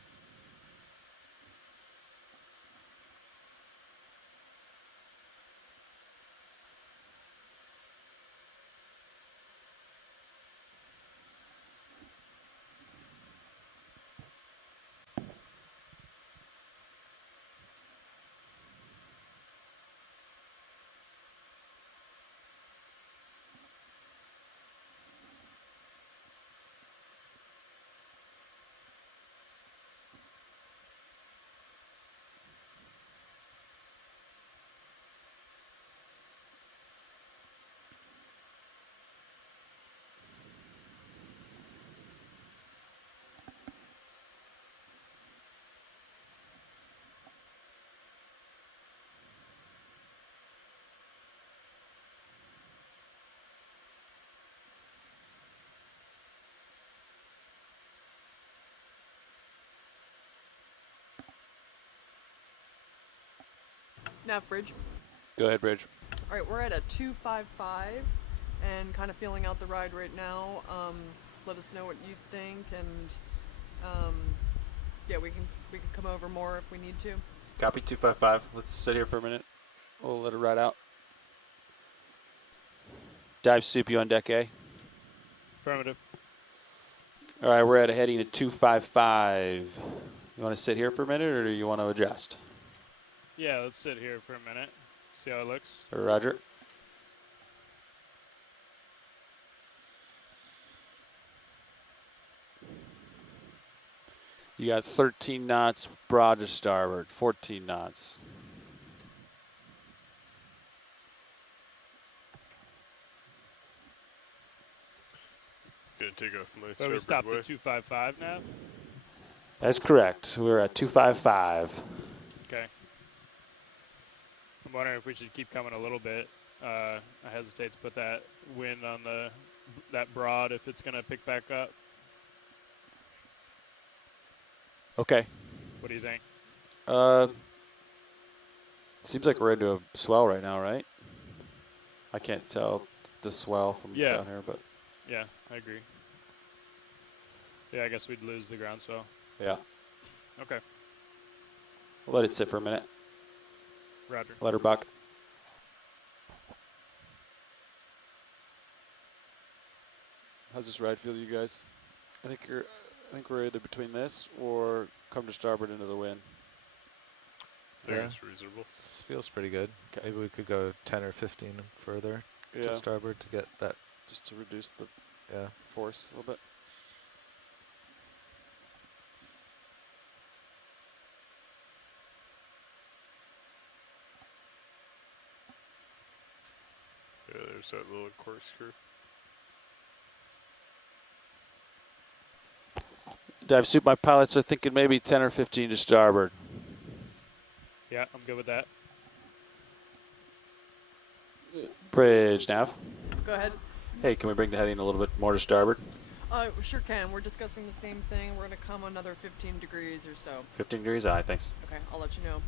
Nav bridge. Go ahead, Bridge. All right, we're at a 255 and kind of feeling out the ride right now. Let us know what you think, and yeah, we can come over more if we need to. Copy 255. Let's sit here for a minute. We'll let it ride out. Dive soup, you on deck A? Affirmative. All right, we're at a heading at 255. You want to sit here for a minute, or do you want to adjust? Yeah, let's sit here for a minute. See how it looks. Roger. You got 13 knots broad to starboard, 14 knots. Gonna take off my So we starboard stopped way. at 255 now? That's correct. We're at 255. Okay. I'm wondering if we should keep coming a little bit. I hesitate to put that wind on that broad if it's going to pick back up. Okay. What do you think? Seems like we're into a swell right now, right? I can't tell the swell from down here, but yeah, I agree. Yeah, I guess we'd lose the groundswell. yeah. Okay. We'll let it sit for a minute. Roger. Let her buck. How's this ride feel to you guys? I think we're either between this or come to starboard into the wind. I think it's reasonable. This feels pretty good. Okay. Maybe we could go 10 or 15 further to starboard to get that. Just to reduce the Yeah. force a little bit. Yeah, there's that little corkscrew. Dive soup, my pilots are thinking maybe 10 or 15 to starboard. Yeah, I'm good with that. Bridge, nav. Go ahead. Hey, can we bring the heading a little bit more to starboard? Sure can. We're discussing the same thing. We're going to come another 15 degrees or so. 15 degrees, aye, thanks. Okay, I'll let you know.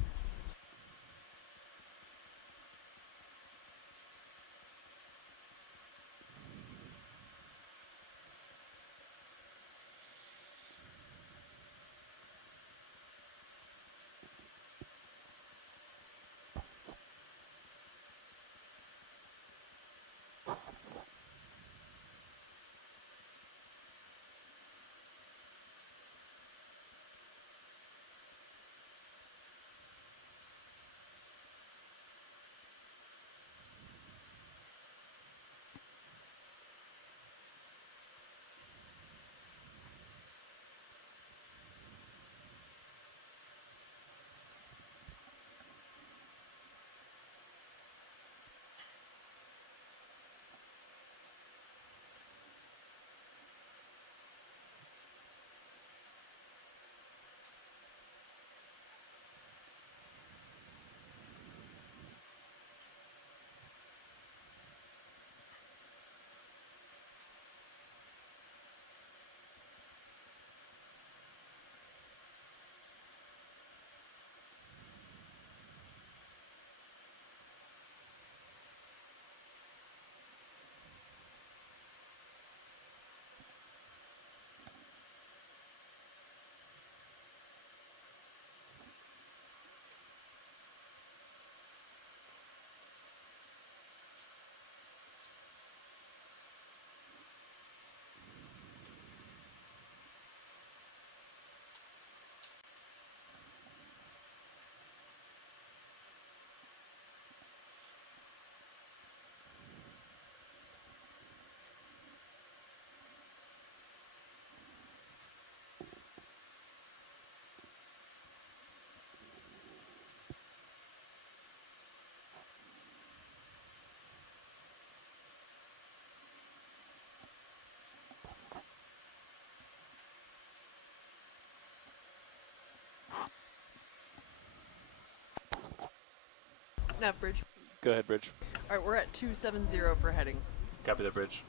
Nav bridge. Go ahead, Bridge. All right, we're at 270 for heading. Copy that, Bridge.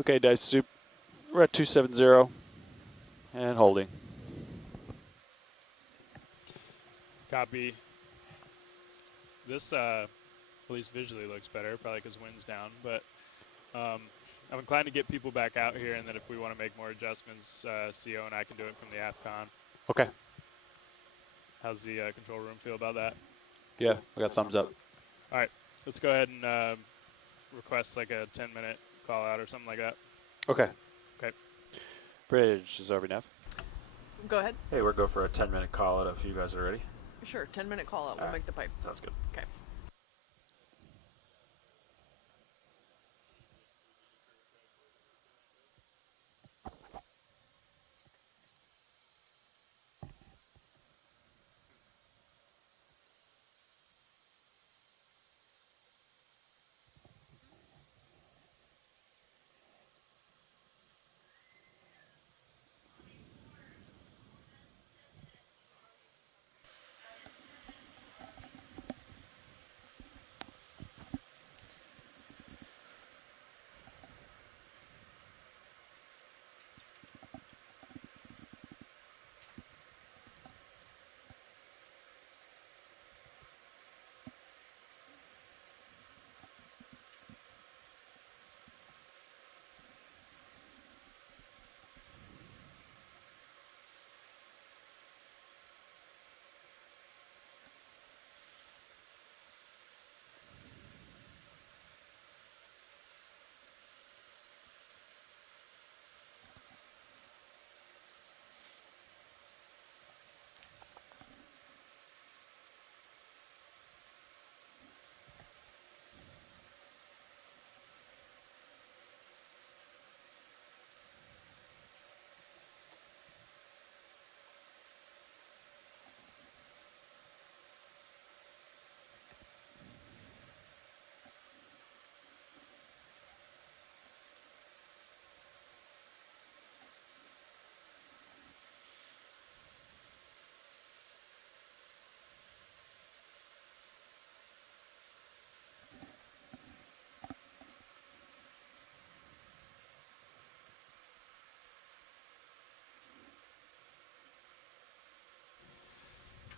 Okay, dive soup. We're at 270 and holding. Copy. This, at least visually, looks better, probably because wind's down. But I'm inclined to get people back out here, and then if we want to make more adjustments, CO and I can do it from the AFCON. Okay. How's the control room feel about that? Yeah, I got thumbs up. All right, let's go ahead and request like a 10-minute call out or something like that. Okay. Okay. Bridge, is Nav. Go ahead. Hey, we're go for a 10-minute call out if you guys are ready. Sure, 10-minute call out. We'll make the pipe. Sounds good. Okay.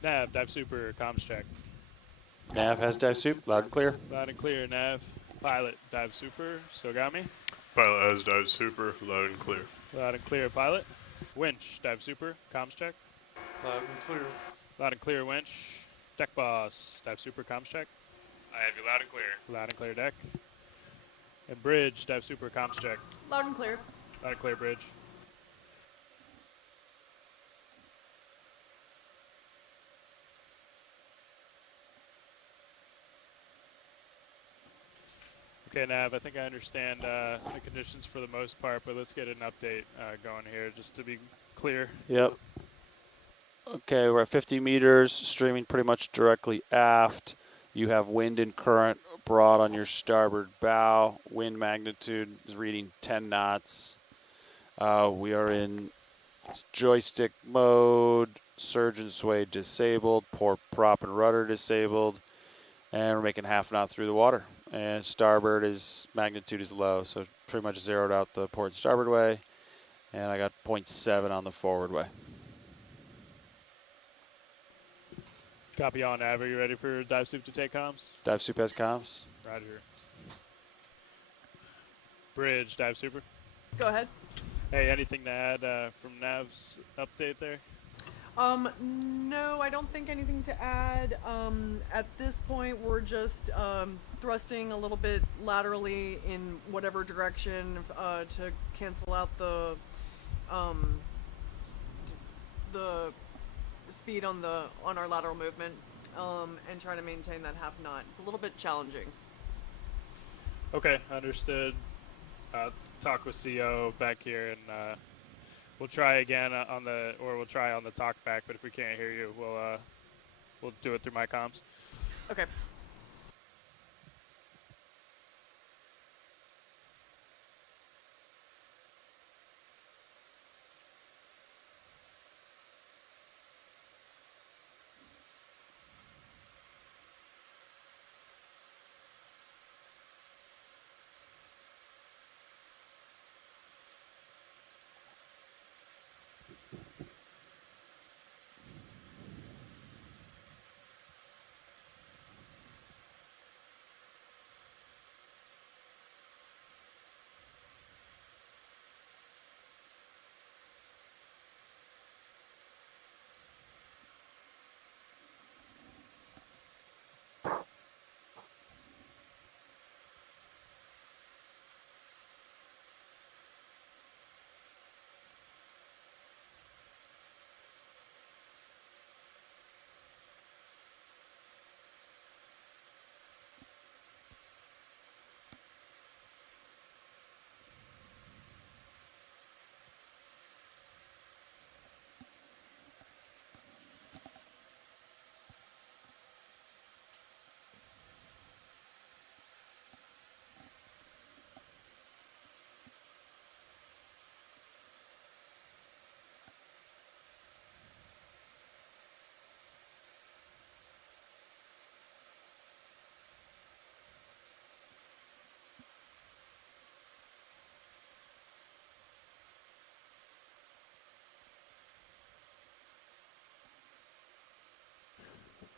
Nav, dive super, comms check. Nav has dive soup, loud and clear. Loud and clear, Nav. Pilot, dive super, still got me? Pilot has dive super, loud and clear. Loud and clear, pilot. Winch, dive super, comms check. Loud and clear. Loud and clear, winch. Deck boss, dive super, comms check. I have you loud and clear. Loud and clear, deck. And bridge, dive super, comms check. Loud and clear. Loud and clear, bridge. Okay, Nav, I think I understand the conditions for the most part, but let's get an update going here just to be clear. Yep. Okay, we're at 50 meters, streaming pretty much directly aft. You have wind and current broad on your starboard bow. Wind magnitude is reading 10 knots. We are in joystick mode, surge and sway disabled, port prop and rudder disabled, and we're making half knot through the water. And starboard is magnitude is low, so pretty much zeroed out the port and starboard way. And I got 0.7 on the forward way. Copy on, Nav. Are you ready for dive soup to take comms? Dive soup has comms. Roger. Bridge, dive super. Go ahead. Hey, anything to add from Nav's update there? No, I don't think anything to add. At this point, we're just thrusting a little bit laterally in whatever direction to cancel out the speed on our lateral movement, and try to maintain that half knot. It's a little bit challenging. Okay, understood. Talk with CO back here, and we'll try again we'll try on the talk back. But if we can't hear you, we'll do it through my comms. Okay.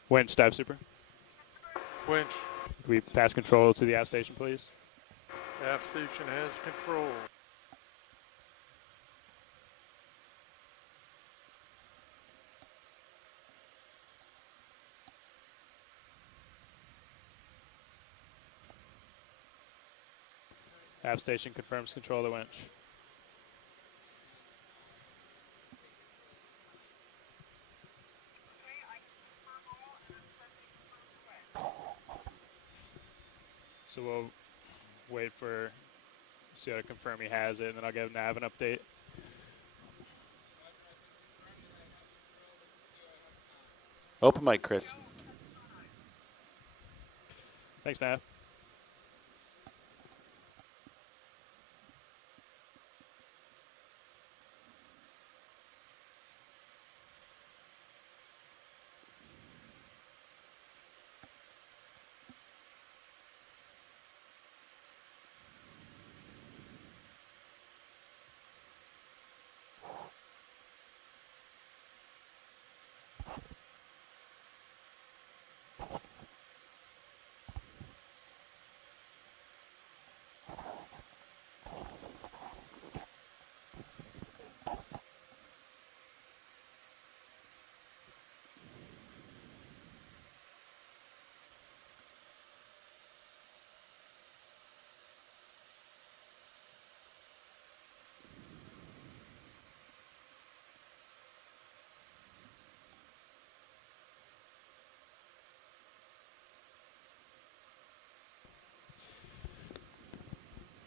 Winch, dive super. Winch. Can we pass control to the aft station, please? Aft station has control. Aft station confirms control of the winch. So we'll wait for CO to confirm he has it, and then I'll give Nav an update. Open mic, Chris. Thanks, Nav.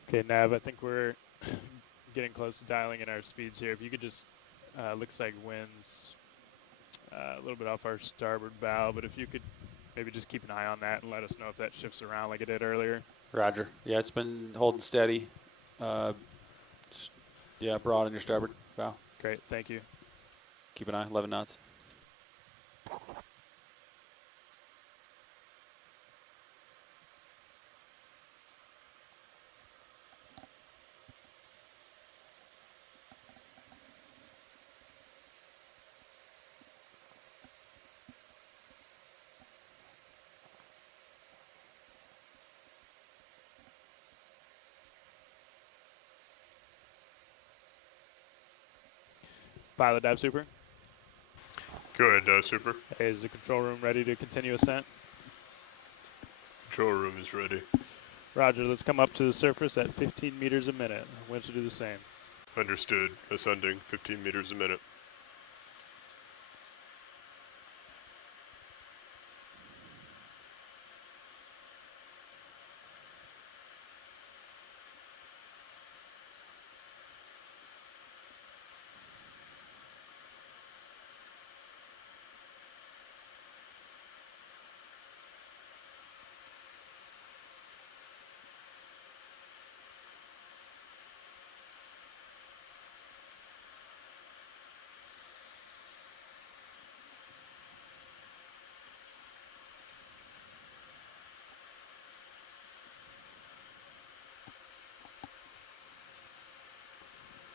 Okay, Nav, I think we're getting close to dialing in our speeds here. If you could just, looks like winds a little bit off our starboard bow, but if you could maybe just keep an eye on that and let us know if that shifts around like it did earlier. Roger. Yeah, it's been holding steady. Yeah, broad on your starboard bow. Great, thank you. Keep an eye, 11 knots. Pilot, dive super. Go ahead, dive super. Hey, is the control room ready to continue ascent? Control room is ready. Roger, let's come up to the surface at 15 meters a minute. Winch to do the same. Understood. Ascending 15 meters a minute.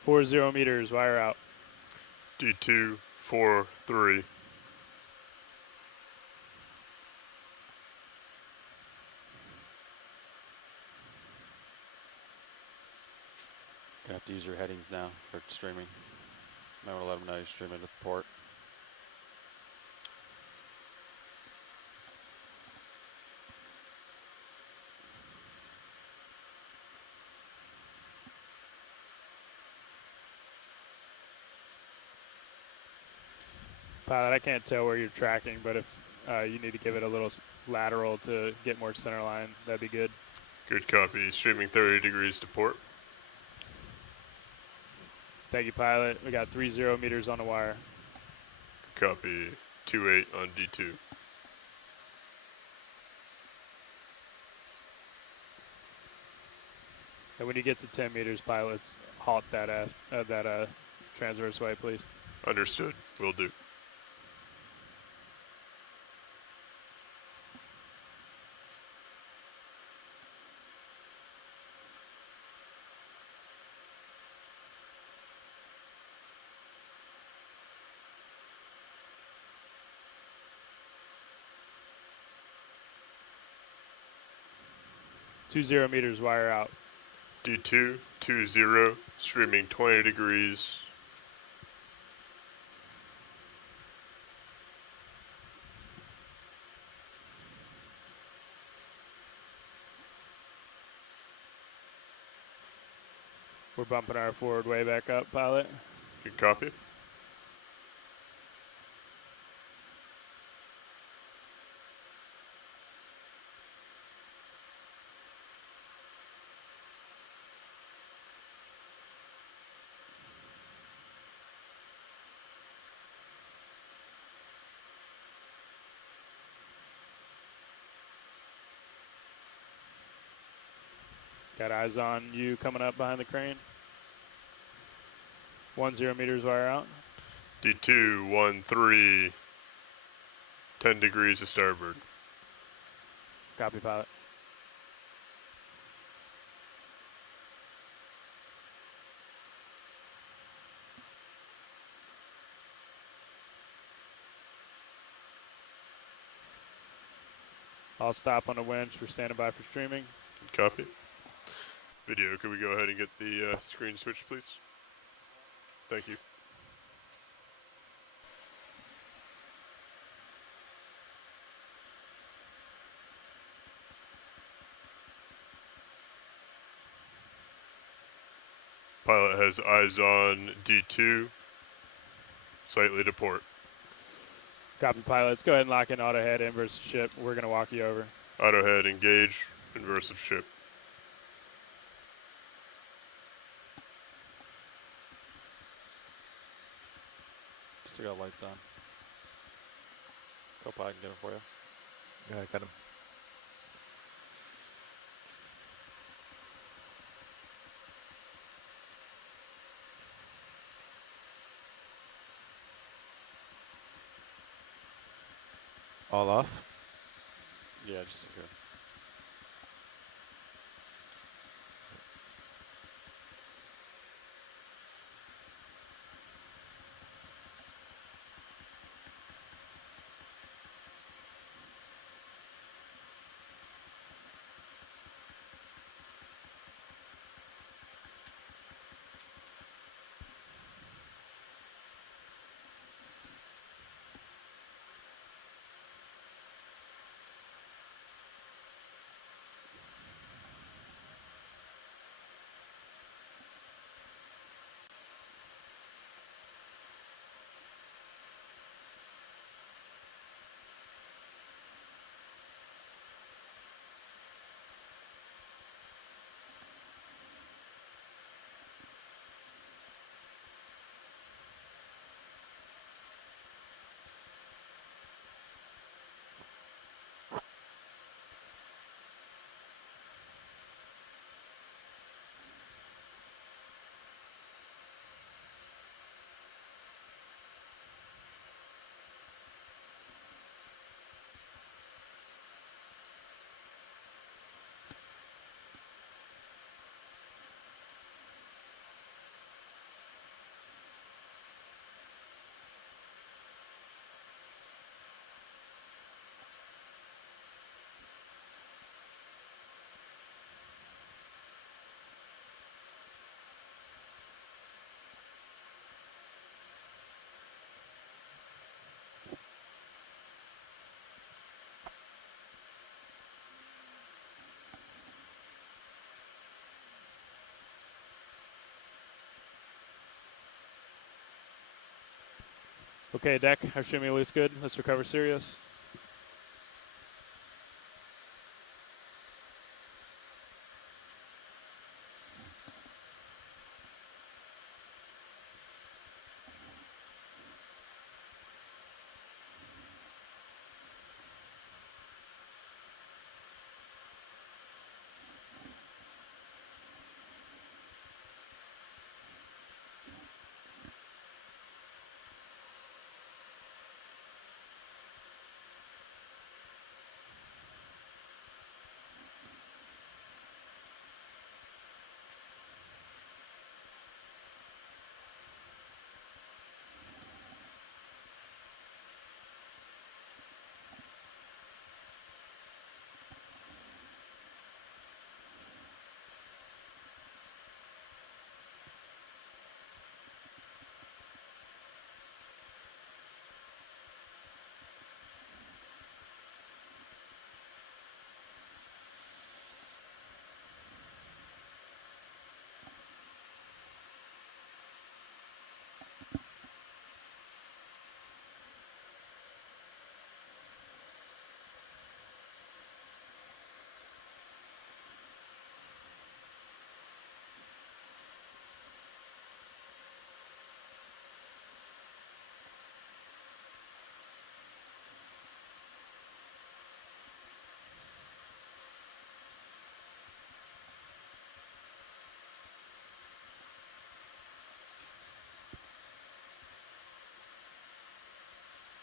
Four 0 meters, wire out. D2, 4, 3. Gonna have to use your headings now for streaming. Might want to let them know you're streaming to port. Pilot, I can't tell where you're tracking, but if you need to give it a little lateral to get more center line, that'd be good. Good copy. Streaming 30 degrees to port. Thank you, pilot. We got 30 meters on the wire. Copy. 28 on D2. And when you get to 10 meters, pilots, halt that transverse way, please. Understood. Will do. 20 meters wire out. D2, 20, streaming 20 degrees. We're bumping our forward way back up, pilot. Good copy. Got eyes on you coming up behind the crane. 10 meters wire out. D2, 13, 10 degrees to starboard. Copy, pilot. I'll stop on the winch. We're standing by for streaming. Good copy. Video, could we go ahead and get the screen switched, please? Thank you. Pilot has eyes on D2. Slightly to port. Copy, pilot. Let's go ahead and lock in auto head, inverse of ship. We're going to walk you over. Auto head, engage, inverse of ship. Still got lights on. Copilot, I can get them for you. Yeah, I got him. All off? Yeah, just secure. Okay, deck. Our streaming looks good. Let's recover Sirius.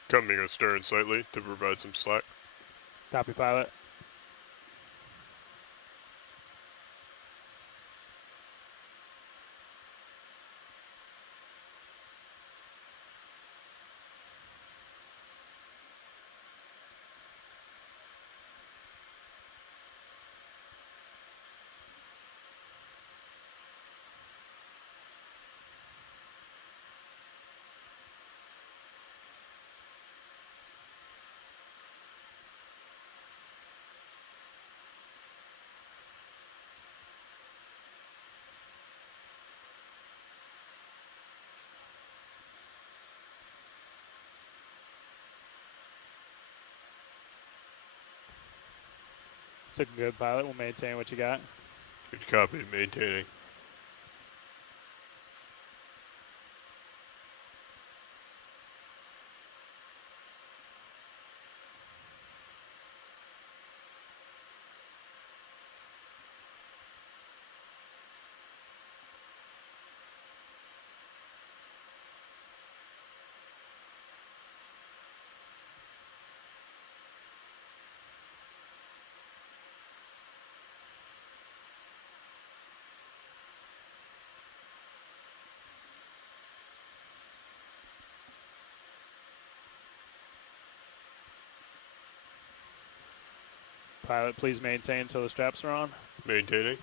Coming astern slightly to provide some slack. Copy, pilot. Looking good, pilot. We'll maintain what you got. Good copy, maintaining. Pilot, please maintain until the straps are on. Maintaining.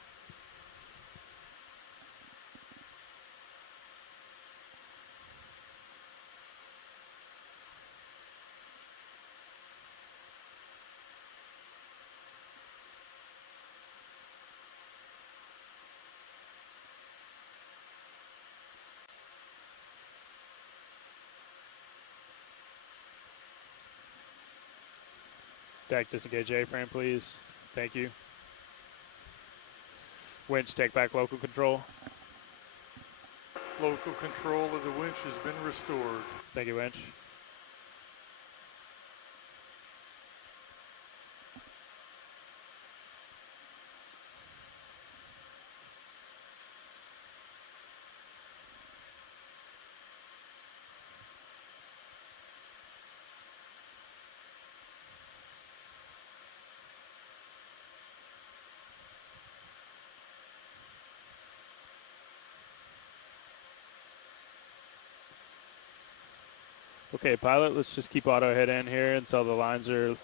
Deck disengage A-frame, please. Thank you. Winch, take back local control. Local control of the winch has been restored. Thank you, winch. Okay, pilot, let's just keep auto head in here until the lines are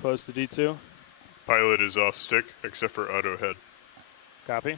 close to D2. Pilot is off stick, except for auto head. Copy.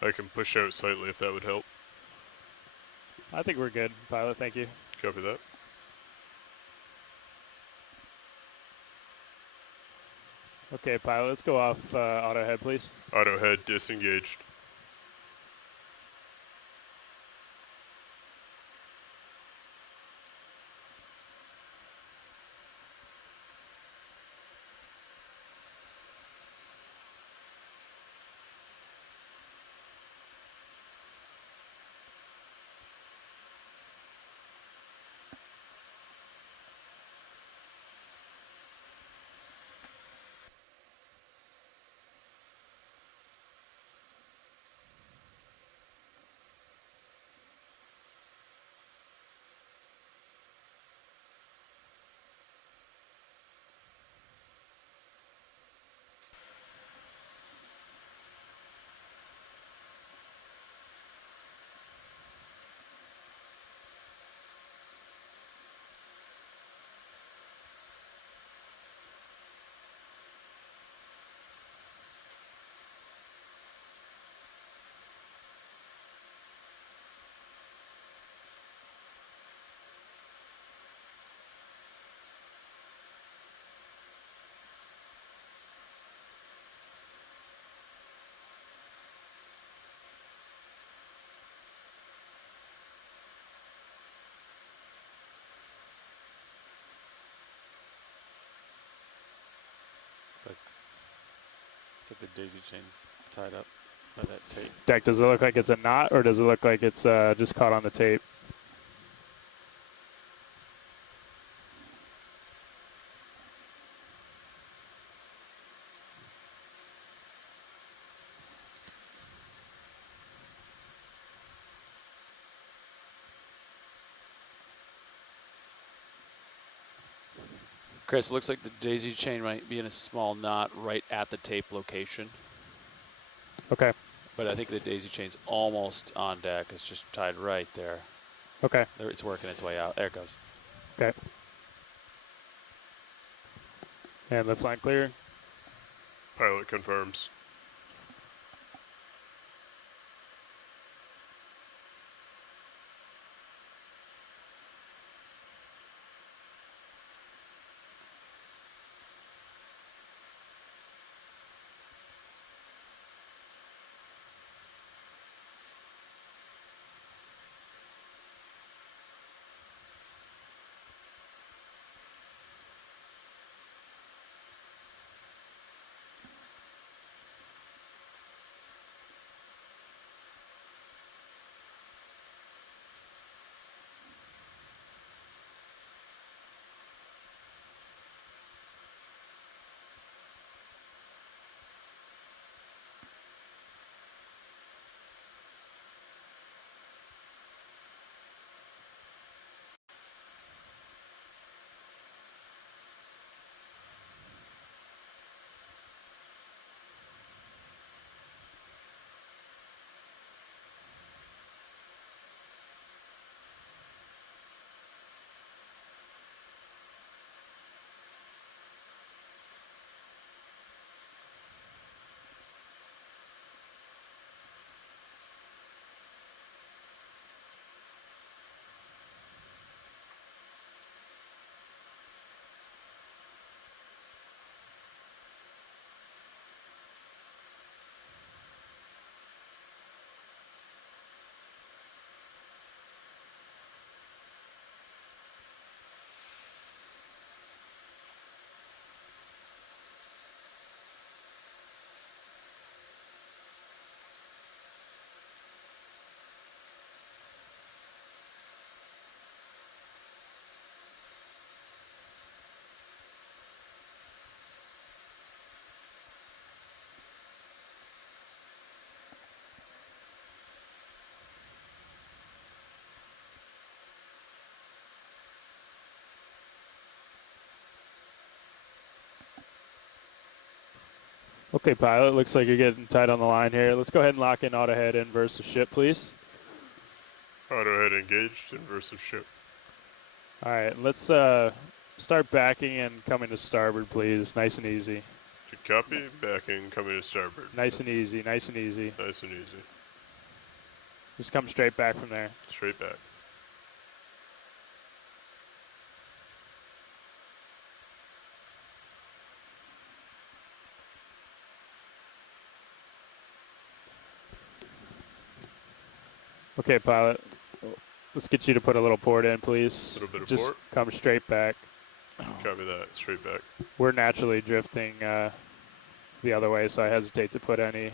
I can push out slightly if that would help. I think we're good, pilot. Thank you. Copy that. Okay, pilot, let's go off auto head, please. Auto head disengaged. Looks like the daisy chain's tied up by that tape. Deck, does it look like it's a knot, or does it look like it's just caught on the tape? Chris, it looks like the daisy chain might be in a small knot right at the tape location. Okay. But I think the daisy chain's almost on deck. It's just tied right there. Okay. There, it's working its way out. There it goes. Okay. And left line clear. Pilot confirms. Okay, pilot, looks like you're getting tight on the line here. Let's go ahead and lock in auto head inverse of ship, please. Auto head engaged, inverse of ship. All right, let's start backing and coming to starboard, please. Nice and easy. Good copy. Backing, coming to starboard. Nice and easy, nice and easy. Nice and easy. Just come straight back from there. Straight back. Okay, pilot. Let's get you to put a little port in, please. A little bit of Just port. come straight back. Copy that. Straight back. We're naturally drifting the other way, so I hesitate to put any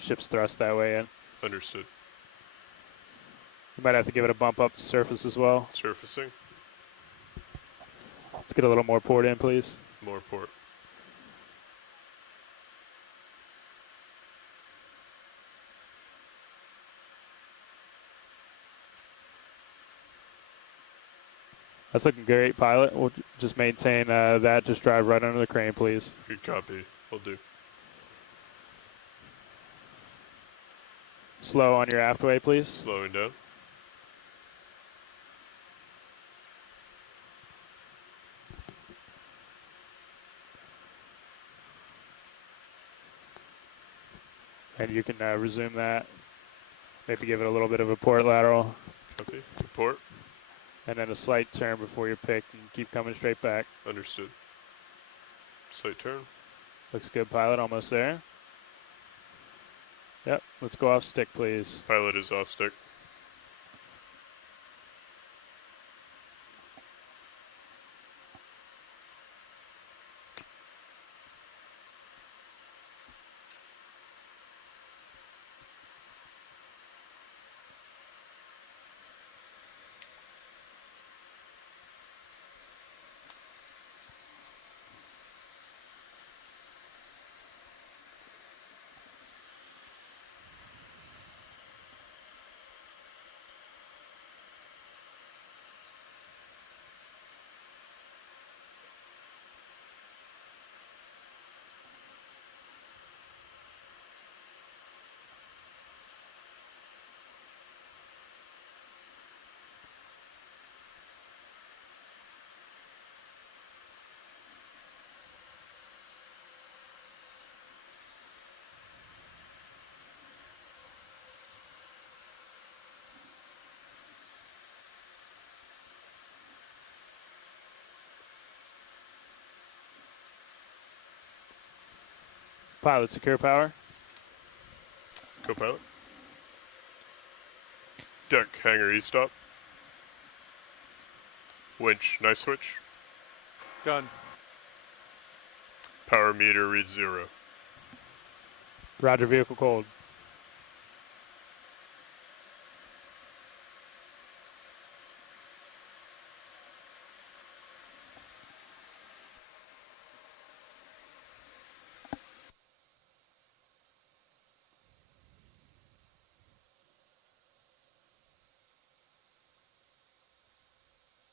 ship's thrust that way in. Understood. You might have to give it a bump up to surface as well. Surfacing. Let's get a little more port in, please. More port. That's looking great, pilot. We'll just maintain that. Just drive right under the crane, please. Good copy. Will do. Slow on your aftway, please. Slowing down. And you can resume that. Maybe give it a little bit of a port lateral. Copy. Port. And then a slight turn before you're picked and keep coming straight back. Understood. Slight turn. Looks good, pilot. Almost there. Yep. Let's go off stick, please. Pilot is off stick. Pilot, secure power. Co-pilot. Deck, hangar, E-stop. Winch, nice switch. Done. Power meter reads 0. Roger, vehicle cold.